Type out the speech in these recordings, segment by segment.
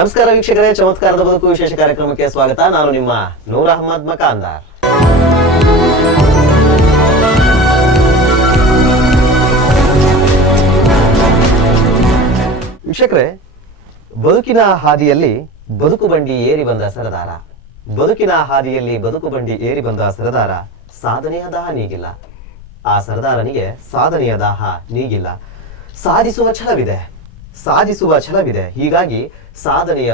ನಮಸ್ಕಾರ ವೀಕ್ಷಕರೇ, ಚಮತ್ಕಾರದ ಬದುಕು ವಿಶೇಷ ಕಾರ್ಯಕ್ರಮಕ್ಕೆ ಸ್ವಾಗತ. ನಾನು ನಿಮ್ಮ ನೂರ್ ಅಹಮದ್ ಮಕಾಂದಾರ್. ವೀಕ್ಷಕರೇ, ಬದುಕಿನ ಹಾದಿಯಲ್ಲಿ ಬದುಕು ಬಂಡಿ ಏರಿ ಬಂದ ಸರದಾರ, ಬದುಕಿನ ಹಾದಿಯಲ್ಲಿ ಬದುಕು ಬಂಡಿ ಏರಿ ಬಂದ ಸರದಾರ ಸಾಧನೆಯ ದಾಹ ನೀಗಿಲ್ಲ. ಆ ಸರದಾರನಿಗೆ ಸಾಧನೆಯ ದಾಹ ನೀಗಿಲ್ಲ. ಸಾಧಿಸುವ ಛಲವಿದೆ. ಹೀಗಾಗಿ ಸಾಧನೆಯ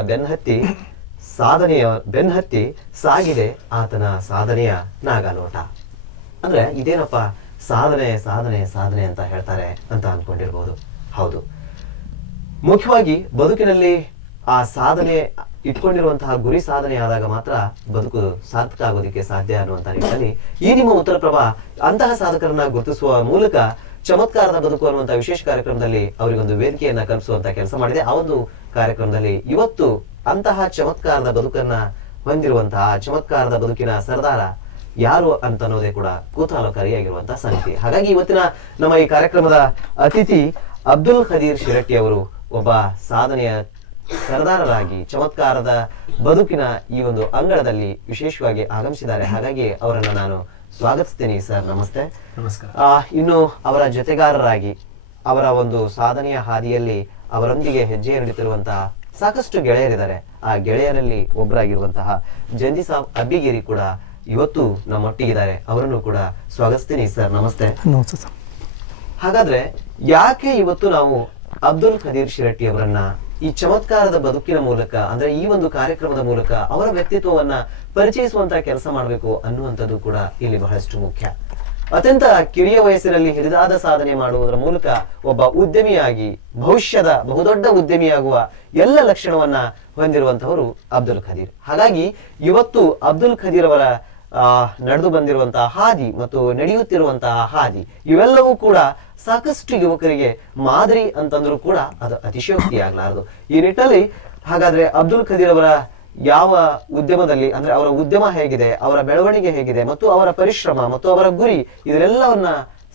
ಬೆನ್ನಹತ್ತಿ ಸಾಗಿದೆ ಆತನ ಸಾಧನೆಯ ನಾಗಲೋಟ. ಅಂದ್ರೆ ಇದೇನಪ್ಪ ಸಾಧನೆ ಸಾಧನೆ ಸಾಧನೆ ಅಂತ ಹೇಳ್ತಾರೆ ಅಂತ ಅನ್ಕೊಂಡಿರ್ಬೋದು. ಹೌದು, ಮುಖ್ಯವಾಗಿ ಬದುಕಿನಲ್ಲಿ ಆ ಸಾಧನೆ ಇಟ್ಕೊಂಡಿರುವಂತಹ ಗುರಿ ಸಾಧನೆ ಆದಾಗ ಮಾತ್ರ ಬದುಕು ಸಾರ್ಥಕ ಆಗೋದಿಕ್ಕೆ ಸಾಧ್ಯ ಅನ್ನುವಂತಹ ನಿಟ್ಟಿನಲ್ಲಿ ಈ ನಿಮ್ಮ ಉತ್ತರ ಪ್ರಭಾ ಅಂತಹ ಸಾಧಕರನ್ನ ಗುರುತಿಸುವ ಮೂಲಕ ಚಮತ್ಕಾರದ ಬದುಕು ಅನ್ನುವಂತಹ ವಿಶೇಷ ಕಾರ್ಯಕ್ರಮದಲ್ಲಿ ಅವರಿಗೊಂದು ವೇದಿಕೆಯನ್ನ ಕಲ್ಪಿಸುವಂತ ಕೆಲಸ ಮಾಡಿದೆ. ಆ ಒಂದು ಕಾರ್ಯಕ್ರಮದಲ್ಲಿ ಇವತ್ತು ಅಂತಹ ಚಮತ್ಕಾರದ ಬದುಕನ್ನ ಹೊಂದಿರುವಂತಹ ಚಮತ್ಕಾರದ ಬದುಕಿನ ಸರದಾರ ಯಾರು ಅಂತ ಅನ್ನೋದೇ ಕೂಡ ಕುತೂಹಲಕಾರಿಯಾಗಿರುವಂತಹ ಸಂಗತಿ. ಹಾಗಾಗಿ ಇವತ್ತಿನ ನಮ್ಮ ಈ ಕಾರ್ಯಕ್ರಮದ ಅತಿಥಿ ಅಬ್ದುಲ್ ಖದೀರ್ ಶಿರಟ್ಟಿ ಅವರು ಒಬ್ಬ ಸಾಧನೆಯ ಸರದಾರರಾಗಿ ಚಮತ್ಕಾರದ ಬದುಕಿನ ಈ ಒಂದು ಅಂಗಳದಲ್ಲಿ ವಿಶೇಷವಾಗಿ ಆಗಮಿಸಿದ್ದಾರೆ. ಹಾಗಾಗಿ ಅವರನ್ನ ನಾನು ಸ್ವಾಗತಿಸ್ತೀನಿ. ಸರ್ ನಮಸ್ತೆ. ನಮಸ್ಕಾರ. ಇನ್ನು ಅವರ ಜೊತೆಗಾರರಾಗಿ ಅವರ ಒಂದು ಸಾಧನೆಯ ಹಾದಿಯಲ್ಲಿ ಅವರೊಂದಿಗೆ ಹೆಜ್ಜೆ ಹಿಡಿತಿರುವಂತಹ ಸಾಕಷ್ಟು ಗೆಳೆಯರಿದ್ದಾರೆ. ಆ ಗೆಳೆಯರಲ್ಲಿ ಒಬ್ಬರಾಗಿರುವಂತಹ ಜಂದಿ ಸಾಬ್ ಅಬ್ಬಿಗಿರಿ ಕೂಡ ಇವತ್ತು ನಮ್ಮೊಟ್ಟಿಗಿದ್ದಾರೆ. ಅವರನ್ನು ಕೂಡ ಸ್ವಾಗತಿಸ್ತೀನಿ. ಸರ್ ನಮಸ್ತೆ. ನಮಸ್ತೆ. ಹಾಗಾದ್ರೆ ಯಾಕೆ ಇವತ್ತು ನಾವು ಅಬ್ದುಲ್ ಖದೀರ್ ಶಿರಟ್ಟಿ ಅವರನ್ನ ಈ ಚಮತ್ಕಾರದ ಬದುಕಿನ ಮೂಲಕ, ಅಂದ್ರೆ ಈ ಒಂದು ಕಾರ್ಯಕ್ರಮದ ಮೂಲಕ ಅವರ ವ್ಯಕ್ತಿತ್ವವನ್ನ ಪರಿಚಯಿಸುವಂತಹ ಕೆಲಸ ಮಾಡಬೇಕು ಅನ್ನುವಂಥದ್ದು ಕೂಡ ಇಲ್ಲಿ ಬಹಳಷ್ಟು ಮುಖ್ಯ. ಅತ್ಯಂತ ಕಿರಿಯ ವಯಸ್ಸಿನಲ್ಲಿ ಹಿರಿದಾದ ಸಾಧನೆ ಮಾಡುವುದರ ಮೂಲಕ ಒಬ್ಬ ಉದ್ಯಮಿಯಾಗಿ ಭವಿಷ್ಯದ ಬಹುದೊಡ್ಡ ಉದ್ಯಮಿಯಾಗುವ ಎಲ್ಲ ಲಕ್ಷಣವನ್ನ ಹೊಂದಿರುವಂತವರು ಅಬ್ದುಲ್ ಖದೀರ್. ಹಾಗಾಗಿ ಇವತ್ತು ಅಬ್ದುಲ್ ಖದೀರ್ ಅವರ ನಡೆದು ಬಂದಿರುವಂತಹ ಹಾದಿ ಮತ್ತು ನಡೆಯುತ್ತಿರುವಂತಹ ಹಾದಿ ಇವೆಲ್ಲವೂ ಕೂಡ ಸಾಕಷ್ಟು ಯುವಕರಿಗೆ ಮಾದರಿ ಅಂತಂದ್ರೂ ಕೂಡ ಅದು ಅತಿಶಯೋಕ್ತಿ ಆಗ್ಲಾರದು. ಈ ನಿಟ್ಟಿನಲ್ಲಿ ಹಾಗಾದ್ರೆ ಅಬ್ದುಲ್ ಖದೀರ್ ಅವರ ಯಾವ ಉದ್ಯಮದಲ್ಲಿ, ಅಂದ್ರೆ ಅವರ ಉದ್ಯಮ ಹೇಗಿದೆ, ಅವರ ಬೆಳವಣಿಗೆ ಹೇಗಿದೆ ಮತ್ತು ಅವರ ಪರಿಶ್ರಮ ಮತ್ತು ಅವರ ಗುರಿ ಇದರೆಲ್ಲವನ್ನ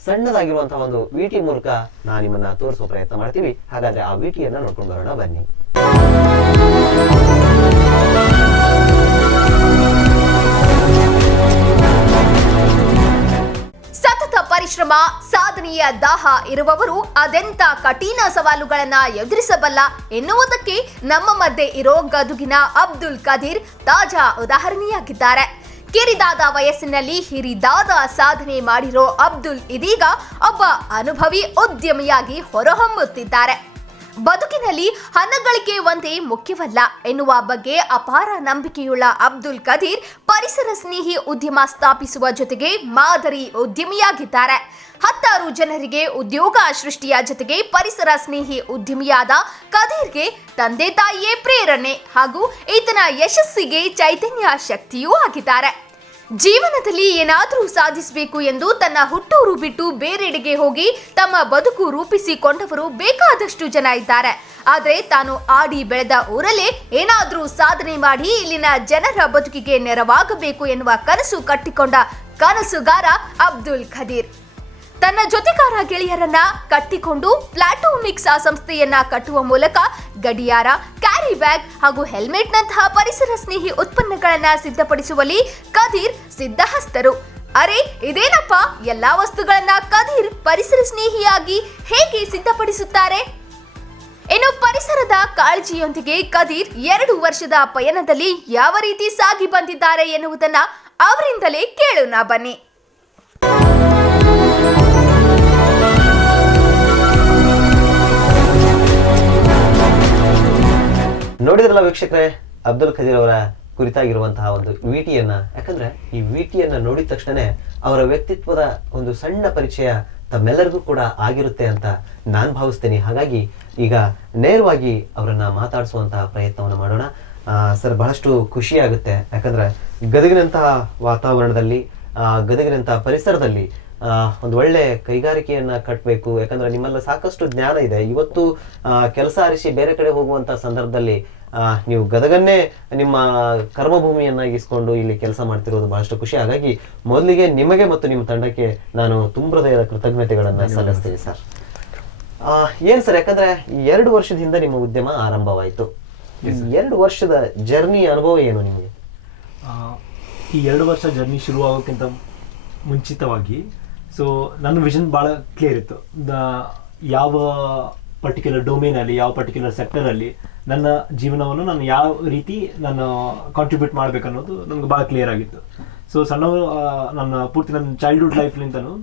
ಸಣ್ಣದಾಗಿರುವಂತಹ ಒಂದು ವಿಟಿ ಮೂಲಕ ನಾನು ನಿಮ್ಮನ್ನ ತೋರಿಸುವ ಪ್ರಯತ್ನ ಮಾಡ್ತೀವಿ. ಹಾಗಾದ್ರೆ ಆ ವಿಟಿಯನ್ನ ನೋಡ್ಕೊಂಡು ಬರೋಣ ಬನ್ನಿ. ಸತತ ಪರಿಶ್ರಮ, ಸಾಧನೆಯ ದಾಹ ಇರುವವರು ಅದೆಂತ ಕಠಿಣ ಸವಾಲುಗಳನ್ನ ಎದುರಿಸಬಲ್ಲ ಎನ್ನುವುದಕ್ಕೆ ನಮ್ಮ ಮಧ್ಯೆ ಇರೋ ಗದುಗಿನ ಅಬ್ದುಲ್ ಖದೀರ್ ತಾಜಾ ಉದಾಹರಣೆಯಾಗಿದ್ದಾರೆ. ಕಿರಿದಾದ ವಯಸ್ಸಿನಲ್ಲಿ ಹಿರಿದಾದ ಸಾಧನೆ ಮಾಡಿರೋ ಅಬ್ದುಲ್ ಇದೀಗ ಒಬ್ಬ ಅನುಭವಿ ಉದ್ಯಮಿಯಾಗಿ ಹೊರಹೊಮ್ಮುತ್ತಿದ್ದಾರೆ. ಬದುಕಿನಲ್ಲಿ ಹಣ ಗಳಿಕೆ ಒಂದೇ ಮುಖ್ಯವಲ್ಲ ಎನ್ನುವ ಬಗ್ಗೆ ಅಪಾರ ನಂಬಿಕೆಯುಳ್ಳ ಅಬ್ದುಲ್ ಖದೀರ್ ಪರಿಸರ ಸ್ನೇಹಿ ಉದ್ಯಮ ಸ್ಥಾಪಿಸುವ ಜೊತೆಗೆ ಮಾದರಿ ಉದ್ಯಮಿಯಾಗಿದ್ದಾರೆ. 10 ಜನರಿಗೆ ಉದ್ಯೋಗ ಸೃಷ್ಟಿಯ ಜೊತೆಗೆ ಪರಿಸರ ಸ್ನೇಹಿ ಉದ್ಯಮಿಯಾದ ಖದೀರ್ಗೆ ತಂದೆ ತಾಯಿಯೇ ಪ್ರೇರಣೆ ಹಾಗೂ ಈತನ ಯಶಸ್ಸಿಗೆ ಚೈತನ್ಯ ಶಕ್ತಿಯೂ ಆಗಿದ್ದಾರೆ. ಜೀವನದಲ್ಲಿ ಏನಾದರೂ ಸಾಧಿಸಬೇಕು ಎಂದು ತನ್ನ ಹುಟ್ಟೂರು ಬಿಟ್ಟು ಬೇರೆಡೆಗೆ ಹೋಗಿ ತಮ್ಮ ಬದುಕು ರೂಪಿಸಿಕೊಂಡವರು ಬೇಕಾದಷ್ಟು ಜನ ಇದ್ದಾರೆ. ಆದರೆ ತಾನು ಆಡಿ ಬೆಳೆದ ಊರಲ್ಲೇ ಏನಾದರೂ ಸಾಧನೆ ಮಾಡಿ ಇಲ್ಲಿನ ಜನರ ಬದುಕಿಗೆ ನೆರವಾಗಬೇಕು ಎನ್ನುವ ಕನಸು ಕಟ್ಟಿಕೊಂಡ ಕನಸುಗಾರ ಅಬ್ದುಲ್ ಖದೀರ್. ತನ್ನ ಜೊತೆಗಾರ ಗೆಳೆಯರನ್ನ ಕಟ್ಟಿಕೊಂಡು ಪ್ಲಾಟೋಮಿಕ್ಸ್ ಸಂಸ್ಥೆಯನ್ನ ಕಟ್ಟುವ ಮೂಲಕ ಗಡಿಯಾರ, ಕ್ಯಾರಿ ಬ್ಯಾಗ್ ಹಾಗೂ ಹೆಲ್ಮೆಟ್ ನಂತಹ ಪರಿಸರ ಸ್ನೇಹಿ ಉತ್ಪನ್ನಗಳನ್ನ ಸಿದ್ಧಪಡಿಸುವಲ್ಲಿ ಖದೀರ್ ಸಿದ್ಧಹಸ್ತರು. ಅರೆ ಇದೇನಪ್ಪ, ಎಲ್ಲಾ ವಸ್ತುಗಳನ್ನ ಖದೀರ್ ಪರಿಸರ ಸ್ನೇಹಿಯಾಗಿ ಹೇಗೆ ಸಿದ್ಧಪಡಿಸುತ್ತಾರೆ? ಇನ್ನು ಪರಿಸರದ ಕಾಳಜಿಯೊಂದಿಗೆ ಖದೀರ್ 2 ವರ್ಷದ ಪಯಣದಲ್ಲಿ ಯಾವ ರೀತಿ ಸಾಗಿ ಬಂದಿದ್ದಾರೆ ಎನ್ನುವುದನ್ನ ಅವರಿಂದಲೇ ಕೇಳೋಣ ಬನ್ನಿ. ನೋಡಿದ್ರಲ್ಲ ವೀಕ್ಷಕರೇ, ಅಬ್ದುಲ್ ಖದೀರ್ ಅವರ ಕುರಿತಾಗಿರುವಂತಹ ಒಂದು ವಿಟಿಯನ್ನ. ಯಾಕಂದ್ರೆ ಈ ವಿಟಿಯನ್ನ ನೋಡಿದ ತಕ್ಷಣ ಅವರ ವ್ಯಕ್ತಿತ್ವದ ಒಂದು ಸಣ್ಣ ಪರಿಚಯ ತಮ್ಮೆಲ್ಲರಿಗೂ ಕೂಡ ಆಗಿರುತ್ತೆ ಅಂತ ನಾನು ಭಾವಿಸ್ತೇನೆ. ಹಾಗಾಗಿ ಈಗ ನೇರವಾಗಿ ಅವರನ್ನ ಮಾತಾಡಿಸುವಂತಹ ಪ್ರಯತ್ನವನ್ನು ಮಾಡೋಣ. ಸರ್, ಬಹಳಷ್ಟು ಖುಷಿ ಆಗುತ್ತೆ. ಯಾಕಂದ್ರೆ ಗದಗಿನಂತಹ ವಾತಾವರಣದಲ್ಲಿ, ಗದಗಿನಂತಹ ಪರಿಸರದಲ್ಲಿ ಒಂದು ಒಳ್ಳೆ ಕೈಗಾರಿಕೆಯನ್ನ ಕಟ್ಟಬೇಕು. ಯಾಕಂದ್ರೆ ನಿಮ್ಮೆಲ್ಲ ಸಾಕಷ್ಟು ಜ್ಞಾನ ಇದೆ. ಇವತ್ತು ಕೆಲಸ ಅರಿಸಿ ಬೇರೆ ಕಡೆ ಹೋಗುವಂತ ಸಂದರ್ಭದಲ್ಲಿ ನೀವು ಗದಗನ್ನೇ ನಿಮ್ಮ ಕರ್ಮಭೂಮಿಯನ್ನಾಗಿಸ್ಕೊಂಡು ಇಲ್ಲಿ ಕೆಲಸ ಮಾಡ್ತಿರೋದು ಬಹಳಷ್ಟು ಖುಷಿ. ಹಾಗಾಗಿ ಮೊದಲಿಗೆ ನಿಮಗೆ ಮತ್ತು ನಿಮ್ಮ ತಂಡಕ್ಕೆ ನಾನು ತುಂಬ ಹೃದಯದ ಕೃತಜ್ಞತೆಗಳನ್ನ ಸಲ್ಲಿಸ್ತೀನಿ ಸರ್. ಏನ್ ಸರ್, ಯಾಕಂದ್ರೆ 2 ವರ್ಷದ ಹಿಂದೆ ನಿಮ್ಮ ಉದ್ಯಮ ಆರಂಭವಾಯಿತು. ಈ 2 ವರ್ಷದ ಜರ್ನಿ ಅನುಭವ ಏನು ನಿಮಗೆ? ಈ 2 ವರ್ಷ ಜರ್ನಿ ಶುರು ಆಗೋಕ್ಕಿಂತ ಮುಂಚಿತವಾಗಿ ಸೊ ನನ್ನ ವಿಷನ್ ಭಾಳ ಕ್ಲಿಯರ್ ಇತ್ತು. ಯಾವ ಪರ್ಟಿಕ್ಯುಲರ್ ಡೊಮೇನಲ್ಲಿ, ಯಾವ ಪರ್ಟಿಕ್ಯುಲರ್ ಸೆಕ್ಟರಲ್ಲಿ ನನ್ನ ಜೀವನವನ್ನು ನಾನು ಯಾವ ರೀತಿ ನಾನು ಕಾಂಟ್ರಿಬ್ಯೂಟ್ ಮಾಡಬೇಕನ್ನೋದು ನನಗೆ ಭಾಳ ಕ್ಲಿಯರ್ ಆಗಿತ್ತು. ಸೊ ನನ್ನ ಪೂರ್ತಿ ನನ್ನ ಚೈಲ್ಡ್ಹುಡ್ ಲೈಫ್ಲಿಂದನೂ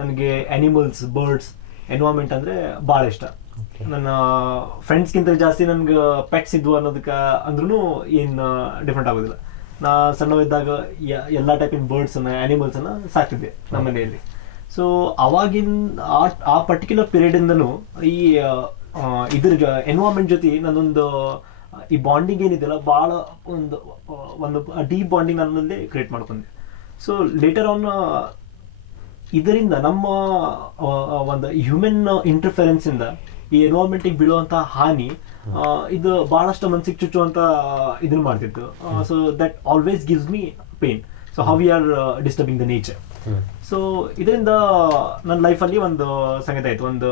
ನನಗೆ ಆ್ಯನಿಮಲ್ಸ್, ಬರ್ಡ್ಸ್, ಎನ್ವೈರ್ಮೆಂಟ್ ಅಂದರೆ ಭಾಳ ಇಷ್ಟ. ನನ್ನ ಫ್ರೆಂಡ್ಸ್ಗಿಂತ ಜಾಸ್ತಿ ನನಗೆ ಪೆಟ್ಸ್ ಇದ್ವು ಅನ್ನೋದಕ್ಕೆ ಅಂದ್ರೂ ಏನು ಡಿಫ್ರೆಂಟ್ ಆಗೋದಿಲ್ಲ. ನಾ ಸಣ್ಣವಿದ್ದಾಗ ಎಲ್ಲ ಟೈಪಿನ ಬರ್ಡ್ಸನ್ನು, ಆ್ಯನಿಮಲ್ಸನ್ನು ಸಾಕ್ತಿದ್ದೆ ನಮ್ಮ ಮನೆಯಲ್ಲಿ. ಸೊ ಅವಾಗಿನ ಆ ಪರ್ಟಿಕ್ಯುಲರ್ ಪೀರಿಯಡಿಂದನೂ ಈ ಇದ್ರ ಎನ್ವೈರ್ಮೆಂಟ್ ಜೊತೆ ನನ್ನೊಂದು ಈ ಬಾಂಡಿಂಗ್ ಏನಿದೆಯಲ್ಲ ಭಾಳ ಒಂದು ಡೀಪ್ ಬಾಂಡಿಂಗ್ ನನ್ನಲ್ಲಿ ಕ್ರಿಯೇಟ್ ಮಾಡ್ಕೊಂಡೆ. ಸೊ ಲೇಟರ್ ಆನ್ ಇದರಿಂದ ನಮ್ಮ ಒಂದು ಹ್ಯೂಮನ್ ಇಂಟರ್ಫರೆನ್ಸಿಂದ ಈ ಎನ್ವೈರ್ಮೆಂಟಿಗೆ ಬೀಳುವಂಥ ಹಾನಿ ಇದು ಭಾಳಷ್ಟು ಮನಸ್ಸಿಗೆ ಚುಚ್ಚುವಂಥ ಇದನ್ನು ಮಾಡ್ತಿತ್ತು. So that always gives me pain. So how we are disturbing the nature. So ಇದರಿಂದ ನನ್ನ ಲೈಫಲ್ಲಿ ಒಂದು ಸಂಗತಿ ಆಯಿತು. ಒಂದು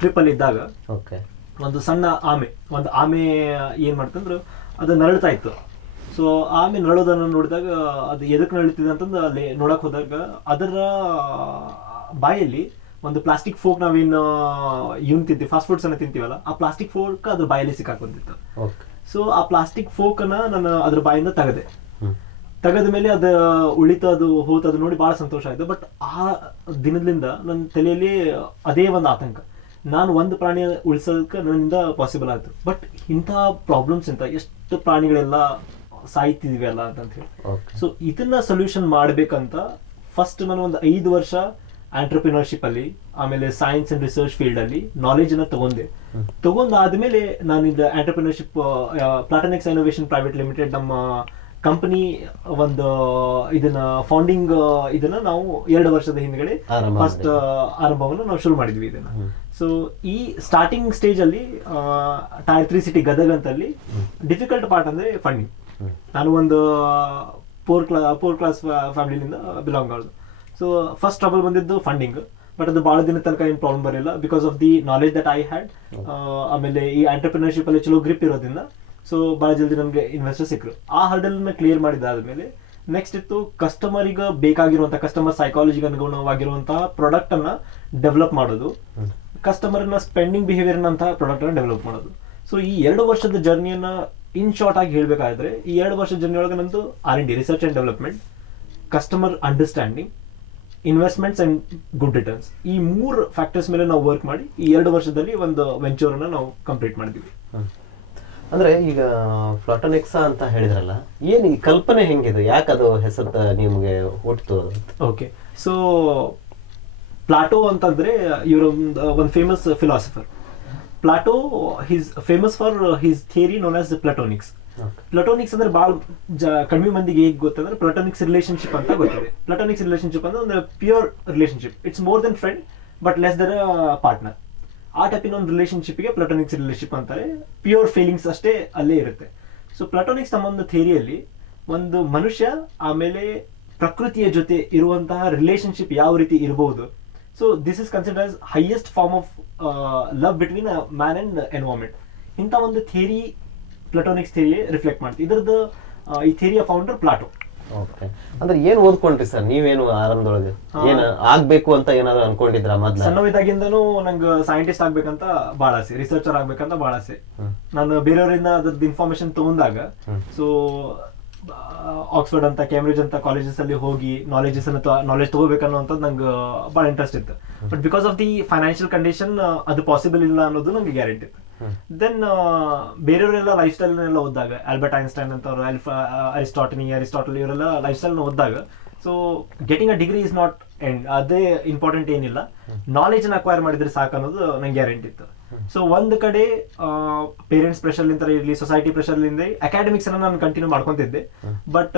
ಟ್ರಿಪ್ಪಲ್ಲಿ ಇದ್ದಾಗ ಒಂದು ಸಣ್ಣ ಆಮೆ ಏನು ಮಾಡ್ತಂದ್ರೆ ಅದು ನರಳ್ತಾ ಇತ್ತು. ಸೊ ಆಮೆ ನರಳೋದನ್ನು ನೋಡಿದಾಗ ಅದು ಎದಕ್ಕೆ ನರಳುತ್ತಿದೆ ಅಂತಂದು ಅಲ್ಲಿ ನೋಡಕ್ಕೆ ಹೋದಾಗ ಅದರ ಬಾಯಲ್ಲಿ ಒಂದು ಪ್ಲಾಸ್ಟಿಕ್ ಫೋಕ್, ನಾವೇನು ಇವನ್ ತಿಂತೀವಿ, ಫಾಸ್ಟ್ ಫುಡ್ಸ್ ಅನ್ನ ತಿಂತೀವಲ್ಲ, ಆ ಪ್ಲಾಸ್ಟಿಕ್ ಫೋಕ್ ಅದ್ರ ಬಾಯಲ್ಲಿ ಸಿಕ್ಕಾಕೊಂತಿತ್ತು. ಸೊ ಆ ಪ್ಲಾಸ್ಟಿಕ್ ಫೋಕ್ ಅನ್ನ ನಾನು ಅದ್ರ ಬಾಯಿಂದ ತೆಗೆದ ಮೇಲೆ ಅದು ಉಳಿತು, ಅದು ಹೋತು, ಅದು ನೋಡಿ ಭಾಳ ಸಂತೋಷ ಆಯಿತು. ಬಟ್ ಆ ದಿನದಿಂದ ನನ್ನ ತಲೆಯಲ್ಲಿ ಅದೇ ಒಂದು ಆತಂಕ, ನಾನು ಒಂದು ಪ್ರಾಣಿಯ ಉಳಿಸೋದಕ್ಕೆ ನನ್ನಿಂದ ಪಾಸಿಬಲ್ ಆಯಿತು. ಬಟ್ ಇಂಥ ಪ್ರಾಬ್ಲಮ್ಸ್ ಎಷ್ಟು ಪ್ರಾಣಿಗಳೆಲ್ಲ ಸಾಯ್ತಿದ್ವಿ ಅಲ್ಲ ಅಂತ ಹೇಳಿ. ಸೊ ಇದನ್ನ ಸೊಲ್ಯೂಷನ್ ಮಾಡ್ಬೇಕಂತ ಫಸ್ಟ್ ನಾನು ಒಂದು 5 ವರ್ಷ ಆಂಟ್ರಪ್ರಿನರ್ಶಿಪ್ ಅಲ್ಲಿ, ಆಮೇಲೆ ಸೈನ್ಸ್ ಅಂಡ್ ರಿಸರ್ಚ್ ಫೀಲ್ಡ್ ಅಲ್ಲಿ ನಾಲೆಜ್ ಅನ್ನ ತಗೊಂಡಾದ್ಮೇಲೆ ನಾನು ಇದು ಆಂಟ್ರಪ್ರಿನರ್ಶಿಪ್ ಪ್ಲಾಟೋನಿಕ್ಸ್ ಇನ್ನೋವೇಷನ್ ಪ್ರೈವೇಟ್ ಲಿಮಿಟೆಡ್ ನಮ್ಮ ಕಂಪನಿ ಒಂದು ಇದನ್ನ ಫೌಂಡಿಂಗ್ ಇದನ್ನ ನಾವು 2 ವರ್ಷದ ಹಿಂದ್ಗಡೆ ಫಸ್ಟ್ ಆರಂಭವನ್ನು ನಾವು ಶುರು ಮಾಡಿದ್ವಿ ಇದನ್ನ. ಸೊ ಈ ಸ್ಟಾರ್ಟಿಂಗ್ ಸ್ಟೇಜ್ ಅಲ್ಲಿ ಟೈರ್ 3 ಸಿಟಿ ಗದಗ ಅಂತಲ್ಲಿ ಡಿಫಿಕಲ್ಟ್ ಪಾರ್ಟ್ ಅಂದ್ರೆ ಫಂಡಿಂಗ್. ನಾನು ಒಂದು ಪೋರ್ ಕ್ಲಾಸ್ ಫ್ಯಾಮಿಲಿನಿಂದ ಬಿಲಾಂಗ್ ಆಗೋದು. ಸೊ ಫಸ್ಟ್ ಟ್ರಬಲ್ ಬಂದಿದ್ದು ಫಂಡಿಂಗ್. ಬಟ್ ಅದು ಭಾಳ ದಿನ ತನಕ ಏನು ಪ್ರಾಬ್ಲಮ್ ಬರಲಿಲ್ಲ, because of the knowledge that I had. ಆಮೇಲೆ ಈ ಆಂಟರ್ಪ್ರಿನರ್ಶಿಪ್ ಅಲ್ಲಿ ಚಲೋ ಗ್ರಿಪ್ ಇರೋದ್ರಿಂದ ಸೊ ಭಾಳ ಜಲ್ದಿ ನಮಗೆ ಇನ್ವೆಸ್ಟರ್ ಸಿಕ್ಕರು. ಆ ಹರ್ಡಲ್ನ ಕ್ಲಿಯರ್ ಮಾಡಿದಾದ್ಮೇಲೆ ನೆಕ್ಸ್ಟ್ ಇತ್ತು ಕಸ್ಟಮರಿಗೆ ಬೇಕಾಗಿರುವಂಥ, ಕಸ್ಟಮರ್ ಸೈಕಾಲಜಿಗೆ ಅನುಗುಣವಾಗಿರುವಂತಹ ಪ್ರಾಡಕ್ಟ್ ಅನ್ನ ಡೆವಲಪ್ ಮಾಡೋದು, ಕಸ್ಟಮರ್ನ ಸ್ಪೆಂಡಿಂಗ್ ಬಿಹೇವಿಯರ್ ನಂತಹ ಪ್ರಾಡಕ್ಟ್ ಅನ್ನ ಡೆವಲಪ್ ಮಾಡೋದು. ಸೊ ಈ 2 ವರ್ಷದ ಜರ್ನಿಯನ್ನ ಇನ್ ಶಾರ್ಟ್ ಆಗಿ ಹೇಳ್ಬೇಕಾದ್ರೆ, ಈ 2 ವರ್ಷದ ಜರ್ನಿ ಒಳಗೆ ನಂದು R&D, research and development, customer understanding, investments and good returns, ಈ 3 ಫ್ಯಾಕ್ಟರ್ಸ್ ಮೇಲೆ ನಾವು ವರ್ಕ್ ಮಾಡಿ ಈ 2 ವರ್ಷದಲ್ಲಿ ಒಂದು ವೆಂಚರ್ ಅನ್ನ ನಾವು ಕಂಪ್ಲೀಟ್ ಮಾಡಿದ್ವಿ. ಅಂದ್ರೆ ಈಗ ಪ್ಲಾಟೋನಿಕ್ಸ್ ಅಂತ ಹೇಳಿದ್ರಲ್ಲ, ಏನು ಈ ಕಲ್ಪನೆ ಹೆಂಗಿದೆ, ಯಾಕೆ ಅದು ಹೆಸರು ನಿಮಗೆ ಹುಟ್ಟಿತು? ಓಕೆ, ಸೊ ಪ್ಲಾಟೋ ಅಂತಂದ್ರೆ ಇವರು ಒಂದು famous philosopher. Plato is famous for his theory known as platonics. Platonics ಅಂದ್ರೆ ಭಾಳ ಕಡಿಮೆ ಮಂದಿಗೆ ಹೇಗೆ ಗೊತ್ತಂದ್ರೆ ಪ್ಲಾಟೋನಿಕ್ಸ್ ರಿಲೇಶನ್ಶಿಪ್ ಅಂತ ಗೊತ್ತಿದೆ. ಪ್ಲಾಟೋನಿಕ್ಸ್ ರಿಲೇಶನ್ಶಿಪ್ ಅಂದ್ರೆ ಒಂದು pure relationship, it's more than friend but less than partner. ಆ ಟೈಪಿನ ಒಂದು ರಿಲೇಶನ್ಶಿಪ್ಗೆ ಪ್ಲಾಟೋನಿಕ್ಸ್ ರಿಲೇಶನ್ಶಿಪ್ ಅಂತಾರೆ. ಪ್ಯೂರ್ ಫೀಲಿಂಗ್ಸ್ ಅಷ್ಟೇ ಅಲ್ಲೇ ಇರುತ್ತೆ. ಸೊ ಪ್ಲಾಟೋನಿಕ್ಸ್ ನಮ್ಮ ಒಂದು ಥಿಯರಿಯಲ್ಲಿ ಒಂದು ಮನುಷ್ಯ ಆಮೇಲೆ ಪ್ರಕೃತಿಯ ಜೊತೆ ಇರುವಂತಹ ರಿಲೇಶನ್ಶಿಪ್ ಯಾವ ರೀತಿ ಇರಬಹುದು. So this is considered as highest form of love between man and environment. ಇಂಥ ಒಂದು ಥಿಯರಿ ಪ್ಲಾಟೋನಿಕ್ಸ್ ಥಿಯರಿ ರಿಫ್ಲೆಕ್ಟ್ ಮಾಡ್ತೀವಿ. ಇದರದ್ದು ಈ ಥಿಯರಿಯ ಫೌಂಡರ್ ಪ್ಲಾಟೋ. ಓಕೆ, ಅಂದ್ರೆ ಏನ್ ಓದ್ಕೊಂಡ್ರಿ ಸರ್ ನೀವೇನು ಆರಂಭದೊಳಗೆ? ಏನ ಆಗ್ಬೇಕು ಅಂತ ಏನಾದ್ರು ಅನ್ಕೊಂಡಿದ್ರ? ಮೊದ್ಲು ಸಣ್ಣವಿದ್ದಾಗಿಂದನೂ ನಂಗೆ ಸೈಂಟಿಸ್ಟ್ ಆಗ್ಬೇಕಂತ ಭಾಳ ಆಸೆ, ರಿಸರ್ಚರ್ ಆಗ್ಬೇಕಂತ ಭಾಳ ಆಸೆ. ನಾನು ಬೇರೆಯವರಿಂದ ಅದ್ರದ್ದು ಇನ್ಫಾರ್ಮೇಶನ್ ತಗೊಂಡಾಗ, ಸೊ ಆಕ್ಸ್ಫರ್ಡ್ ಅಂತ, ಕೇಂಬ್ರಿಡ್ಜ್ ಅಂತ ಕಾಲೇಜಸ್ ಅಲ್ಲಿ ಹೋಗಿ ನಾಲೆಜ್ ತಗೋಬೇಕನ್ನೋಂಥದ್ದು ನಂಗೆ ಭಾಳ ಇಂಟ್ರೆಸ್ಟ್ ಇತ್ತು. But because of the financial condition ಅದು ಪಾಸಿಬಲ್ ಇಲ್ಲ ಅನ್ನೋದು ನಂಗೆ ಗ್ಯಾರಂಟಿ ಇತ್ತು. ದೆನ್ ಬೇರೆಯವರೆಲ್ಲ ಲೈಫ್ ಸ್ಟೈಲ್ನೆಲ್ಲ ಓದಿದಾಗ, ಆಲ್ಬರ್ಟ್ ಐನ್ಸ್ಟೈನ್ ಅಂತವ್ರು, ಅರಿಸ್ಟಾಟಲ್ ಇವರೆಲ್ಲ ಲೈಫ್ ಸ್ಟೈಲ್ನ ಓದಿದಾಗ, so getting a degree is not end, ಅದೇ ಇಂಪಾರ್ಟೆಂಟ್ ಏನಿಲ್ಲ, ನಾಲೆಜ್ನ ಅಕ್ವೈರ್ ಮಾಡಿದ್ರೆ ಸಾಕು ಅನ್ನೋದು ನಂಗೆ ಗ್ಯಾರಂಟಿ ಇತ್ತು. ಸೊ ಒಂದು ಕಡೆ ಪೇರೆಂಟ್ಸ್ ಪ್ರೆಷರ್ಲಿಂದ ಇರಲಿ, ಸೊಸೈಟಿ ಪ್ರೆಷರ್ಲಿಂದ ಅಕಾಡೆಮಿಕ್ಸ್ ಅನ್ನ ನಾನು ಕಂಟಿನ್ಯೂ ಮಾಡ್ಕೊಂತಿದ್ದೆ. But